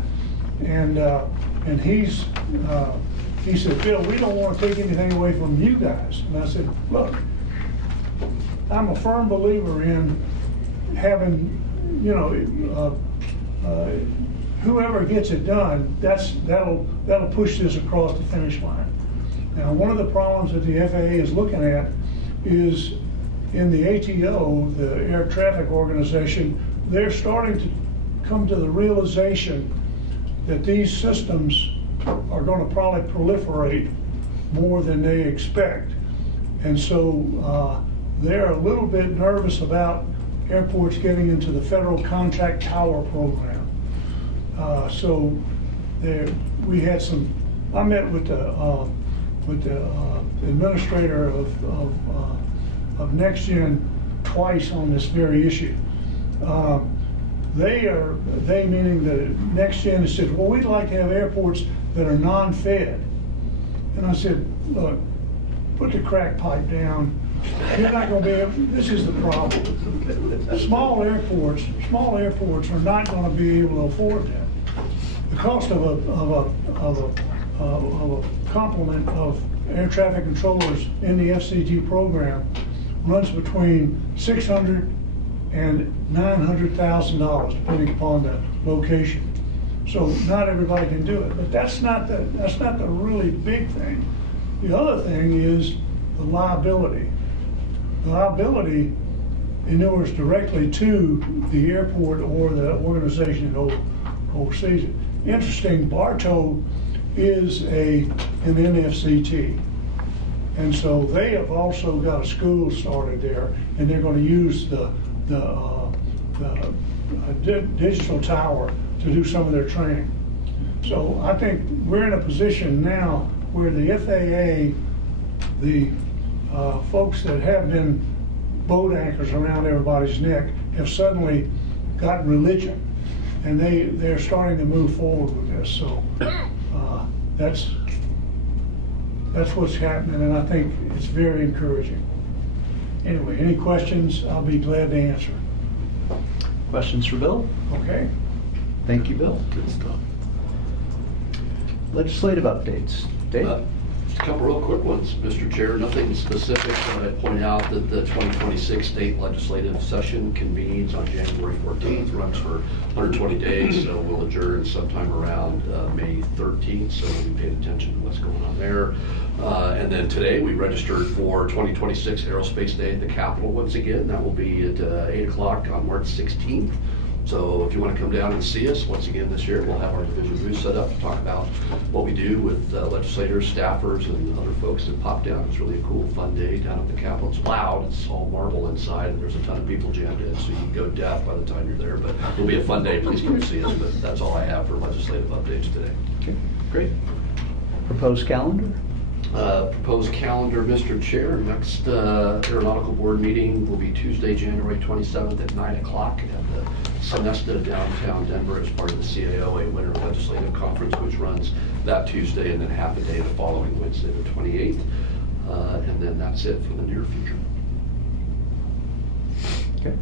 and he said, Bill, we don't want to take anything away from you guys. And I said, look, I'm a firm believer in having, you know, whoever gets it done, that'll push this across the finish line. Now, one of the problems that the FAA is looking at is in the ATO, the Air Traffic Organization, they're starting to come to the realization that these systems are going to probably proliferate more than they expect. And so they're a little bit nervous about airports getting into the federal contract tower program. So we had some, I met with the administrator of NextGen twice on this very issue. They meaning the NextGen said, well, we'd like to have airports that are non-fed. And I said, look, put the crack pipe down. You're not going to be able, this is the problem. Small airports are not going to be able to afford that. The cost of a complement of air traffic controllers in the FCG program runs between $600,000 and $900,000, depending upon the location. So not everybody can do it, but that's not the really big thing. The other thing is the liability. The liability inures directly to the airport or the organization that oversees it. Interesting, Bartow is an NFCT. And so they have also got a school started there, and they're going to use the digital tower to do some of their training. So I think we're in a position now where the FAA, the folks that have been boat anchors around everybody's neck, have suddenly gotten religion, and they're starting to move forward with this. So that's what's happening, and I think it's very encouraging. Anyway, any questions, I'll be glad to answer. Questions for Bill? Okay. Thank you, Bill. Good stuff. Legislative updates. Dave? Just a couple real quick ones, Mr. Chair. Nothing specific, but I'd point out that the 2026 state legislative session convenes on January 14th, runs for 120 days, so we'll adjourn sometime around May 13th, so we'll be paying attention to what's going on there. And then today we registered for 2026 Aerospace Day at the Capitol once again. That will be at 8 o'clock on March 16th. So if you want to come down and see us, once again this year, we'll have our division booth set up to talk about what we do with legislators, staffers, and other folks that pop down. It's really a cool, fun day down at the Capitol. It's loud, it's all marble inside, and there's a ton of people jammed in, so you can go deaf by the time you're there. But it'll be a fun day. Please come see us. But that's all I have for legislative updates today. Okay, great. Proposed calendar? Proposed calendar, Mr. Chair. Next Aeronautical Board meeting will be Tuesday, January 27th at 9 o'clock at the Sonesta downtown Denver as part of the CAOA Winter Legislative Conference, which runs that Tuesday and then half a day the following Wednesday, the 28th. And then that's it for the near future. Okay.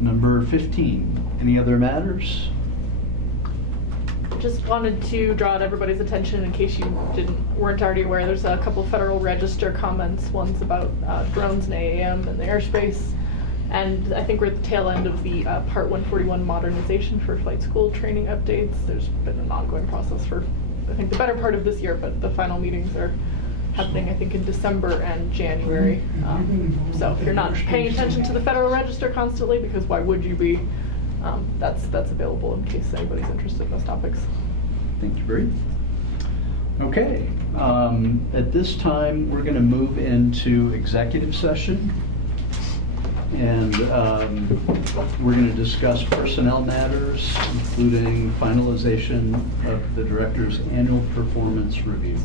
Number 15, any other matters? Just wanted to draw everybody's attention in case you weren't already aware. There's a couple Federal Register comments. One's about drones and AAM and the airspace. And I think we're at the tail end of the Part 141 modernization for flight school training updates. There's been an ongoing process for, I think, the better part of this year, but the final meetings are happening, I think, in December and January. So if you're not paying attention to the Federal Register constantly, because why would you be? That's available in case anybody's interested in those topics. Thank you, Bree. Okay, at this time, we're going to move into executive session. And we're going to discuss personnel matters, including finalization of the director's annual performance review.